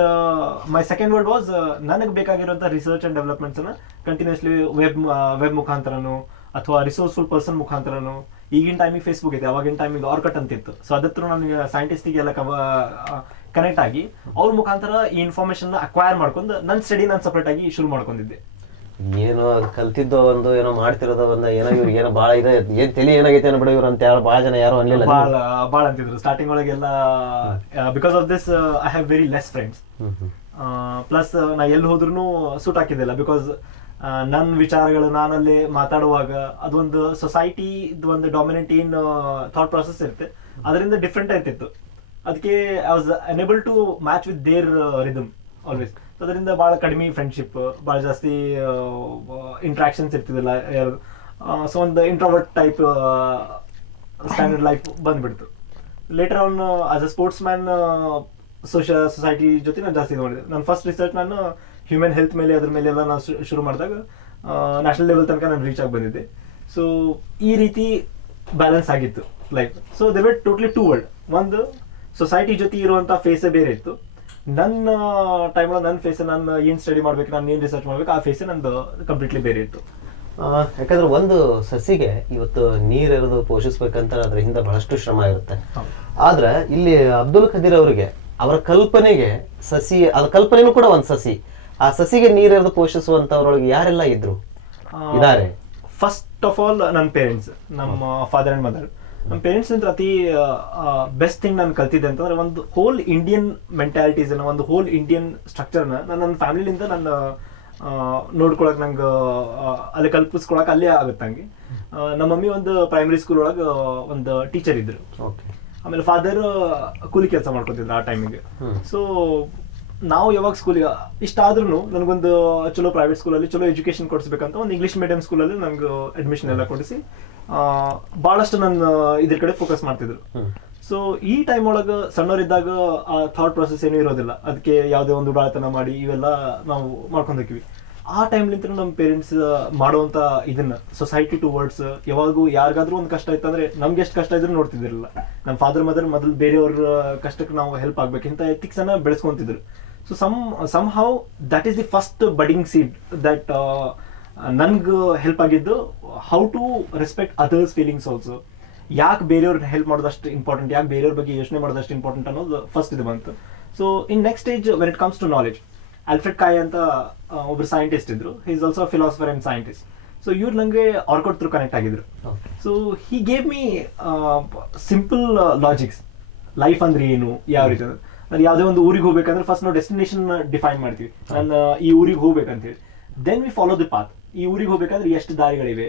my second word was ನನಗೆ ಬೇಕಾಗಿರುವಂಥ ರಿಸರ್ಚ್ ಅಂಡ್ ಡೆವಲಪ್ಮೆಂಟ್ಸ್ ಅನ್ನ ಕಂಟಿನ್ಯೂಸ್ಲಿ ವೆಬ್ ಮುಖಾಂತರನು ಅಥವಾ ರಿಸೋರ್ಸ್ಫುಲ್ ಪರ್ಸನ್ ಮುಖಾಂತರನು, ಈಗಿನ ಟೈಮಿಗೆ ಫೇಸ್ಬುಕ್ ಇದೆ, ಅವಾಗಿನ ಟೈಮಿಗೆ ಆರ್ಕಟ್ ಅಂತಿತ್ತು. ಸೊ ಅದತ್ರ ನನಗೆ ಸೈಂಟಿಸ್ಟಿಗೆಲ್ಲ ಕನೆಕ್ಟ್ ಆಗಿ ಅವ್ರ ಮುಖಾಂತರ ಈ ಇನ್ಫಾರ್ಮೇಶನ್ ಅಕ್ವೈರ್ ಮಾಡ್ಕೊಂಡು ನನ್ನ ಸ್ಟಡಿ ನಾನು ಸಪ್ರೇಟ್ ಆಗಿ ಶುರು ಮಾಡ್ಕೊಂಡಿದ್ದೆ. ಏನೋ ಕಲ್ತಿದ್ದೋ ಒಂದು ಏನೋ ಮಾಡ್ತಿರೋದೋ ಒಂದು ಏನೋ ಇವ್ರಿಗೆ ಏನೋ ಭಾಳ ಇದೆ ಏನ್ ತಲೆ ಏನಾಗೈತೆ ಅನ್ಬಿಡ ಇವ್ರು ಅಂತ ಯಾರು ಭಾಳ ಜನ ಯಾರು ಅನ್ಲಿಲ್ಲ. ಭಾಳ ಅಂತಿದ್ರು ಸ್ಟಾರ್ಟಿಂಗ್ ಒಳಗೆಲ್ಲ. Because of this I have very less friends. Plus ನಾ ಎಲ್ಲಿ ಹೋದ್ರೂ ಸೂಟ್ ಹಾಕಿದ್ದಿಲ್ಲ. ಬಿಕಾಸ್ ನನ್ನ ವಿಚಾರಗಳು ನಾನಲ್ಲಿ ಮಾತಾಡುವಾಗ ಅದೊಂದು ಸೊಸೈಟಿ ಒಂದು ಡಾಮಿನೆಂಟ್ ಏನು ಥಾಟ್ ಪ್ರಾಸೆಸ್ ಇರುತ್ತೆ ಅದರಿಂದ ಡಿಫ್ರೆಂಟ್ ಆಯ್ತಿತ್ತು. ಅದಕ್ಕೆ I was unable to match with their rhythm always. ಅದರಿಂದ ಭಾಳ ಕಡಿಮೆ ಫ್ರೆಂಡ್ಶಿಪ್, ಭಾಳ ಜಾಸ್ತಿ ಇಂಟ್ರಾಕ್ಷನ್ಸ್ ಇರ್ತಿದ್ದಿಲ್ಲ ಯಾರು. ಸೊ ಒಂದು ಇಂಟ್ರೋವರ್ಟ್ ಟೈಪ್ ಸ್ಟ್ಯಾಂಡರ್ಡ್ ಲೈಫ್ ಬಂದ್ಬಿಡ್ತು. Later on as a sports man society ಜೊತೆ ನಾನು ಜಾಸ್ತಿ ಇದು ಮಾಡಿದೆ. ನನ್ನ ಫಸ್ಟ್ ರಿಸರ್ಚ್ ನಾನು ಹ್ಯೂಮನ್ ಹೆಲ್ತ್ ಮೇಲೆ ಅದ್ರ ಮೇಲೆ ಎಲ್ಲ ನಾನು ಶುರು ಮಾಡಿದಾಗ ನ್ಯಾಷನಲ್ ಲೆವೆಲ್ ತನಕ ನಾನು ರೀಚ್ ಆಗಿ ಬಂದಿದ್ದೆ. ಸೊ ಈ ರೀತಿ ಬ್ಯಾಲೆನ್ಸ್ ಆಗಿತ್ತು life. So they were totally two world. ಒಂದು ಸೊಸೈಟಿ ಜೊತೆ ಇರುವಂಥ ಫೇಸೇ ಬೇರೆ ಇತ್ತು. ನನ್ನ ಟೈಮಲ್ಲಿ ನನ್ನ ಫೇಸ್, ನಾನು ಏನು ಸ್ಟಡಿ ಮಾಡ್ಬೇಕು, ನಾನು ಏನು ರಿಸರ್ಚ್ ಮಾಡ್ಬೇಕು, ಆ ಫೇಸೇ ನಂದು ಕಂಪ್ಲೀಟ್ಲಿ ಬೇರೆ ಇತ್ತು. ಯಾಕಂದ್ರೆ ಒಂದು ಸಸಿಗೆ ಇವತ್ತು ನೀರೆರೆದು ಪೋಷಿಸ್ಬೇಕಂತ ಅದ್ರ ಹಿಂದೆ ಬಹಳಷ್ಟು ಶ್ರಮ ಇರುತ್ತೆ. ಆದ್ರೆ ಇಲ್ಲಿ ಅಬ್ದುಲ್ ಖದೀರ್ ಅವರಿಗೆ ಅವರ ಕಲ್ಪನೆಗೆ ಸಸಿ, ಅದ ಕಲ್ಪನೆನೂ ಕೂಡ ಒಂದು ಸಸಿ, ಆ ಸಸಿಗೆ ನೀರೆರೆದು ಪೋಷಿಸುವಂತವ್ರೊಳಗೆ ಯಾರೆಲ್ಲ ಇದ್ರು ಇದಾರೆ? ಫಸ್ಟ್ ಆಫ್ ಆಲ್ ನನ್ನ ಪೇರೆಂಟ್ಸ್, ನಮ್ಮ ಫಾದರ್ ಅಂಡ್ ಮದರ್. ನಮ್ಮ ಪೇರೆಂಟ್ಸ್ ಅಂತ ಅತಿ ಬೆಸ್ಟ್ ಥಿಂಗ್ ನಾನು ಕಲ್ತಿದ್ದೆ ಅಂತಂದ್ರೆ ಒಂದು ಹೋಲ್ ಇಂಡಿಯನ್ ಮೆಂಟಾಲಿಟೀಸ್, ಒಂದು ಹೋಲ್ ಇಂಡಿಯನ್ ಸ್ಟ್ರಕ್ಚರ್ನ ನನ್ನ ಫ್ಯಾಮಿಲಿಯಿಂದ ನನ್ನ ನೋಡ್ಕೊಳಕ್ ನಂಗೆ ಅಲ್ಲಿ ಕಲ್ಪಿಸ್ಕೊಳಕ್ ಅಲ್ಲೇ ಆಗುತ್ತೆ. ಹಂಗೆ ನಮ್ಮ ಮಮ್ಮಿ ಒಂದು ಪ್ರೈಮರಿ ಸ್ಕೂಲ್ ಒಳಗೆ ಒಂದು ಟೀಚರ್ ಇದ್ರು. ಆಮೇಲೆ ಫಾದರ್ ಕೂಲಿ ಕೆಲಸ ಮಾಡ್ಕೊತಿದ್ರು ಆ ಟೈಮಿಗೆ. ಸೊ ನಾವು ಯಾವಾಗ ಸ್ಕೂಲಿಗೆ ಇಷ್ಟ ಆದ್ರೂ ನನಗೊಂದು ಚಲೋ ಪ್ರೈವೇಟ್ ಸ್ಕೂಲಲ್ಲಿ ಚಲೋ ಎಜುಕೇಶನ್ ಕೊಡಿಸ್ಬೇಕಂತ ಒಂದು ಇಂಗ್ಲೀಷ್ ಮೀಡಿಯಂ ಸ್ಕೂಲಲ್ಲಿ ನಂಗೆ ಅಡ್ಮಿಷನ್ ಎಲ್ಲ ಕೊಡಿಸಿ ಭಾಳಷ್ಟು ನನ್ನ ಇದ್ರ ಕಡೆ ಫೋಕಸ್ ಮಾಡ್ತಿದ್ರು. ಸೊ ಈ ಟೈಮ್ ಒಳಗೆ ಸಣ್ಣವರಿದ್ದಾಗ ಆ ಥಾಟ್ ಪ್ರೊಸೆಸ್ ಏನೂ ಇರೋದಿಲ್ಲ. ಅದಕ್ಕೆ ಯಾವುದೇ ಒಂದು ಉಡಾಳತನ ಮಾಡಿ ಇವೆಲ್ಲ ನಾವು ಮಾಡ್ಕೊಂಡೋಗ್ತೀವಿ. ಆ ಟೈಮ್ಲಿಂತ ನಮ್ಮ ಪೇರೆಂಟ್ಸ್ ಮಾಡುವಂಥ ಇದನ್ನ ಸೊಸೈಟಿ ಟುವರ್ಡ್ಸ್ ಯಾವಾಗೂ ಯಾರಿಗಾದ್ರೂ ಒಂದು ಕಷ್ಟ ಇತ್ತು ಅಂದ್ರೆ ನಮ್ಗೆ ಎಷ್ಟು ಕಷ್ಟ ಇದ್ರೂ ನೋಡ್ತಿದ್ದಿರಲಿಲ್ಲ. ನಮ್ಮ ಫಾದರ್ ಮದರ್ ಮೊದಲು ಬೇರೆಯವ್ರ ಕಷ್ಟಕ್ಕೆ ನಾವು ಹೆಲ್ಪ್ ಆಗ್ಬೇಕಿಂತ ಎಥಿಕ್ಸ್ ಅನ್ನ ಬೆಳೆಸ್ಕೊಂತಿದ್ರು. So somehow that is the first budding seed that ನನ್ಗೆ ಹೆಲ್ಪ್ ಆಗಿದ್ದು. How to respect others feelings also. ಯಾಕೆ ಬೇರೆಯವ್ರನ್ನ ಹೆಲ್ಪ್ ಮಾಡೋದಷ್ಟು ಇಂಪಾರ್ಟೆಂಟ್, ಯಾಕೆ ಬೇರೆಯವ್ರ ಬಗ್ಗೆ ಯೋಚನೆ ಮಾಡೋದಷ್ಟು ಇಂಪಾರ್ಟೆಂಟ್ ಅನ್ನೋದು ಫಸ್ಟ್ ಇದು ಬಂತು. So in next stage when it comes to knowledge, Alfred ಕಾಯ್ ಅಂತ ಒಬ್ರು ಸೈಂಟಿಸ್ಟ್ ಇದ್ರು. He is also philosopher and scientist. So ಇವ್ರು ನಂಗೆ ಆರ್ಕೌಟ್ ಥ್ರೂ ಕನೆಕ್ಟ್ ಆಗಿದ್ರು. So he gave me simple logics. Life ಅಂದ್ರೆ ಏನು, ಯಾವ ರೀತಿ ನಾನು ಯಾವುದೇ ಒಂದು ಊರಿಗೆ ಹೋಗ್ಬೇಕಂದ್ರೆ ಫಸ್ಟ್ ನಾವು ಡೆಸ್ಟಿನೇಷನ್ ಡಿಫೈನ್ ಮಾಡ್ತೀವಿ. ನಾನು ಈ ಊರಿಗೆ ಹೋಗ್ಬೇಕಂತೇಳಿ. Then we follow the path. ಈ ಊರಿಗೆ ಹೋಗ್ಬೇಕಂದ್ರೆ ಎಷ್ಟು ದಾರಿಗಳಿವೆ,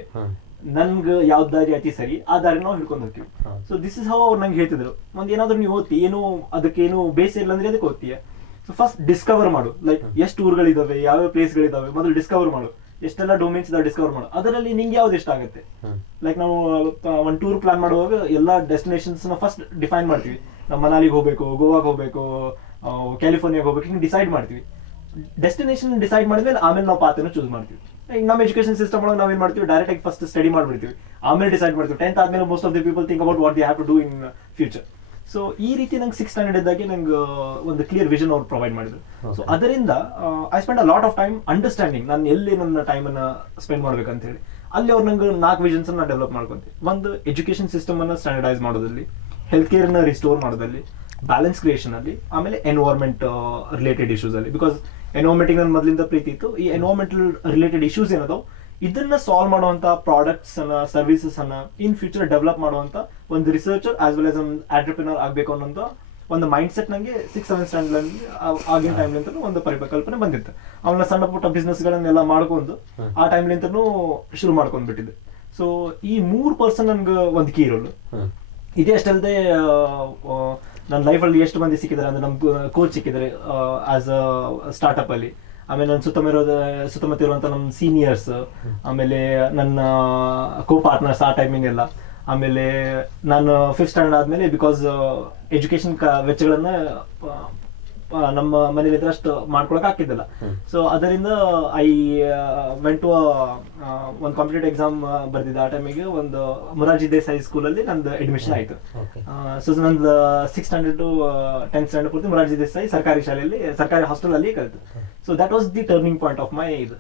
ನನ್ಗೆ ಯಾವ ದಾರಿ ಅತಿ ಸರಿ ಆ ದಾರಿ ನಾವು ಹಿಡ್ಕೊಂಡು ಹೋಗ್ತೀವಿ. ಸೊ ದಿಸ್ ಇಸ್ ಹೌ ಅವ್ರು ನಂಗೆ ಹೇಳ್ತಿದ್ರು. ಒಂದ್ ಏನಾದ್ರು ನೀವು ಓದ್ತಿ ಏನು ಅದಕ್ಕೇನು ಬೇಸ್ ಇಲ್ಲ ಅಂದ್ರೆ ಅದಕ್ಕೆ ಓದ್ತೀಯ. ಸೊ ಫಸ್ಟ್ ಡಿಸ್ಕವರ್ ಮಾಡು. ಲೈಕ್ ಎಷ್ಟು ಊರುಗಳಿದಾವೆ, ಯಾವ್ಯಾವ ಪ್ಲೇಸ್ಗಳಿದಾವೆ ಮೊದಲು ಡಿಸ್ಕವರ್ ಮಾಡು. ಎಷ್ಟೆಲ್ಲ ಡೊಮೇನ್ಸ್ ಇದಾವೆ ಡಿಸ್ಕವರ್ ಮಾಡು. ಅದರಲ್ಲಿ ನಿಂಗೆ ಯಾವ್ದು ಇಷ್ಟ ಆಗುತ್ತೆ. ಲೈಕ್ ನಾವು ಒಂದು ಟೂರ್ ಪ್ಲಾನ್ ಮಾಡುವಾಗ ಎಲ್ಲಾ ಡೆಸ್ಟಿನೇಷನ್ಸ್ ಫಸ್ಟ್ ಡಿಫೈನ್ ಮಾಡ್ತೀವಿ. ನಾವು ಮನಾಲಿಗೆ ಹೋಗ್ಬೇಕು, ಗೋವಾಗೆ ಹೋಗ್ಬೇಕು, ಕ್ಯಾಲಿಫೋರ್ನಿಯಾಗೆ ಹೋಗ್ಬೇಕು, ಹಿಂಗೆ ಡಿಸೈಡ್ ಮಾಡ್ತೀವಿ. ಡೆಸ್ಟಿನೇಷನ್ ಡಿಸೈಡ್ ಮಾಡಿದ್ಮೇಲೆ ಆಮೇಲೆ ನಾವು ಪಾತನ್ನು ಚೂಸ್ ಮಾಡ್ತೀವಿ. ಈಗ ನಮ್ಮ ಎಜುಕೇಶನ್ ಸಿಸ್ಟಮ್ ಒಳಗೆ ನಾವೇನ್ ಮಾಡ್ತೀವಿ, ಡೈರೆಕ್ಟ್ ಆಗಿ ಫಸ್ಟ್ ಸ್ಟಡಿ ಮಾಡ್ಬಿಡ್ತೀವಿ, ಆಮೇಲೆ ಡಿಸೈಡ್ ಮಾಡ್ತೀವಿ. 10th ಆದ್ಮೇಲೆ most of the people think about what they have to do in future. So ಈ ರೀತಿ ನಂಗೆ 6th ಸ್ಟ್ಯಾಂಡರ್ಡ್ ಇದ್ದಾಗೆ ನಂಗೆ ಒಂದು ಕ್ಲಿಯರ್ ವಿಷನ್ ಅವ್ರು ಪ್ರೊವೈಡ್ ಮಾಡಿದ್ರು. ಸೊ ಅದರಿಂದ I spend a lot of time understanding ನಾನು ಎಲ್ಲಿ ನನ್ನ ಟೈಮನ್ನ ಸ್ಪೆಂಡ್ ಮಾಡ್ಬೇಕಂತ ಹೇಳಿ. ಅಲ್ಲಿ ಅವ್ರು ನಂಗೆ 4 ವಿಷನ್ಸ್ ಅನ್ನ ಡೆವಲಪ್ ಮಾಡ್ಕೊಂತೀವಿ. ಒಂದು ಎಜುಕೇಶನ್ ಸಿಸ್ಟಮ್ ಅನ್ನ ಸ್ಟ್ಯಾಂಡರ್ಡೈಸ್ ಮಾಡೋದ್ರಲ್ಲಿ, ಹೆಲ್ತ್ ಕೇರ್ ನ ರಿಸ್ಟೋರ್ ಮಾಡೋದ್ರಲ್ಲಿ, ಬ್ಯಾಲೆನ್ಸ್ ಕ್ರಿಯೇಷನ್ ಅಲ್ಲಿ, ಆಮೇಲೆ ಎನ್ವೈರ್ಮೆಂಟ್ ರಿಲೇಟೆಡ್ ಇಶ್ಯೂಸ್ ಅಲ್ಲಿ. ಬಿಕಾಸ್ ಎನ್ವೈರ್ಮೆಂಟಿಗೆ ನನ್ನ ಮೊದಲಿಂದ ಪ್ರೀತಿ ಇತ್ತು. ಈ ಎನ್ವೈರ್ಮೆಂಟಲ್ ರಿಲೇಟೆಡ್ ಇಶ್ಯೂಸ್ ಏನದೋ ಇದನ್ನ ಸಾಲ್ವ್ ಮಾಡುವಂತ ಪ್ರಾಡಕ್ಟ್ಸ್ ಅನ್ನ, ಸರ್ವಿಸಸ್ ಅನ್ನ ಇನ್ ಫ್ಯೂಚರ್ ಡೆವಲಪ್ ಮಾಡುವಂತ ಒಂದು ರಿಸರ್ಚರ್ ಆಸ್ ವೆಲ್ ಆಸ್ ಒಂದು ಆಂಟ್ರಪ್ರಿನರ್ ಆಗ್ಬೇಕು ಅನ್ನೋಂತ ಒಂದು ಮೈಂಡ್ ಸೆಟ್ ನಂಗೆ 6th 7th ಸ್ಟ್ಯಾಂಡರ್ಡ್ ಅಲ್ಲಿ ಆಗಿನ ಟೈಮ್ಲಿಂತ ಒಂದು ಪರಿಕಲ್ಪನೆ ಬಂದಿತ್ತು. ಅವನ ಸಣ್ಣ ಪುಟ್ಟ ಬಿಸ್ನೆಸ್ ಗಳನ್ನೆಲ್ಲ ಮಾಡ್ಕೊಂಡು ಆ ಟೈಮ್ಲಿಂತನೂ ಶುರು ಮಾಡ್ಕೊಂಡ್ಬಿಟ್ಟಿದ್ದೆ. ಸೊ ಈ 3 ಪರ್ಸನ್ ನನ್ಗೆ ಒಂದು ಕೀ ರೋಲ್. ಇದೇ ಅಷ್ಟಲ್ಲದೆ ನನ್ನ ಲೈಫಲ್ಲಿ ಎಷ್ಟು ಮಂದಿ ಸಿಕ್ಕಿದ್ದಾರೆ ಅಂದ್ರೆ ನಮ್ಗೆ ಕೋಚ್ ಸಿಕ್ಕಿದ್ದಾರೆ ಆಸ್ ಅ ಸ್ಟಾರ್ಟ್ಅಪ್ ಅಲ್ಲಿ. ಆಮೇಲೆ ನನ್ನ ಸುತ್ತಮುತ್ತ ಇರುವಂತ ನಮ್ಮ ಸೀನಿಯರ್ಸ್, ಆಮೇಲೆ ನನ್ನ ಕೋ ಪಾರ್ಟ್ನರ್ಸ್ ಆ ಟೈಮಿಂಗ್ ಎಲ್ಲ. ಆಮೇಲೆ ನಾನು 5th ಸ್ಟ್ಯಾಂಡರ್ಡ್ ಆದ್ಮೇಲೆ ಬಿಕಾಸ್ ಎಜುಕೇಶನ್ ವೆಚ್ಚಗಳನ್ನ ನಮ್ಮ ಮನೇಲಿ ಅಷ್ಟು ಮಾಡ್ಕೊಳಕ್ ಆಗ್ತಿದ್ದಿಲ್ಲ. ಸೊ ಅದರಿಂದ ಐ ವೆಂಟ್ ಟು ಒಂದು ಕಾಂಪಿಟೇಟಿವ್ ಎಕ್ಸಾಮ್ ಬರ್ದಿದ್ದೆ. ಆ ಟೈಮಿಗೆ ಒಂದು ಮೊರಾರ್ಜಿ ದೇಸಾಯಿ ಸ್ಕೂಲಲ್ಲಿ ನಂದು ಅಡ್ಮಿಷನ್ ಆಯ್ತು. ಸೊ ನಂದು 6th standard to 10th standard ಪೂರ್ತಿ ಮೊರಾರ್ಜಿ ದೇಸಾಯಿ ಸರ್ಕಾರಿ ಶಾಲೆಯಲ್ಲಿ, ಸರ್ಕಾರಿ ಹಾಸ್ಟೆಲ್ ಅಲ್ಲಿ ಕಲಿತು. So that was the turning point of my ಇದು.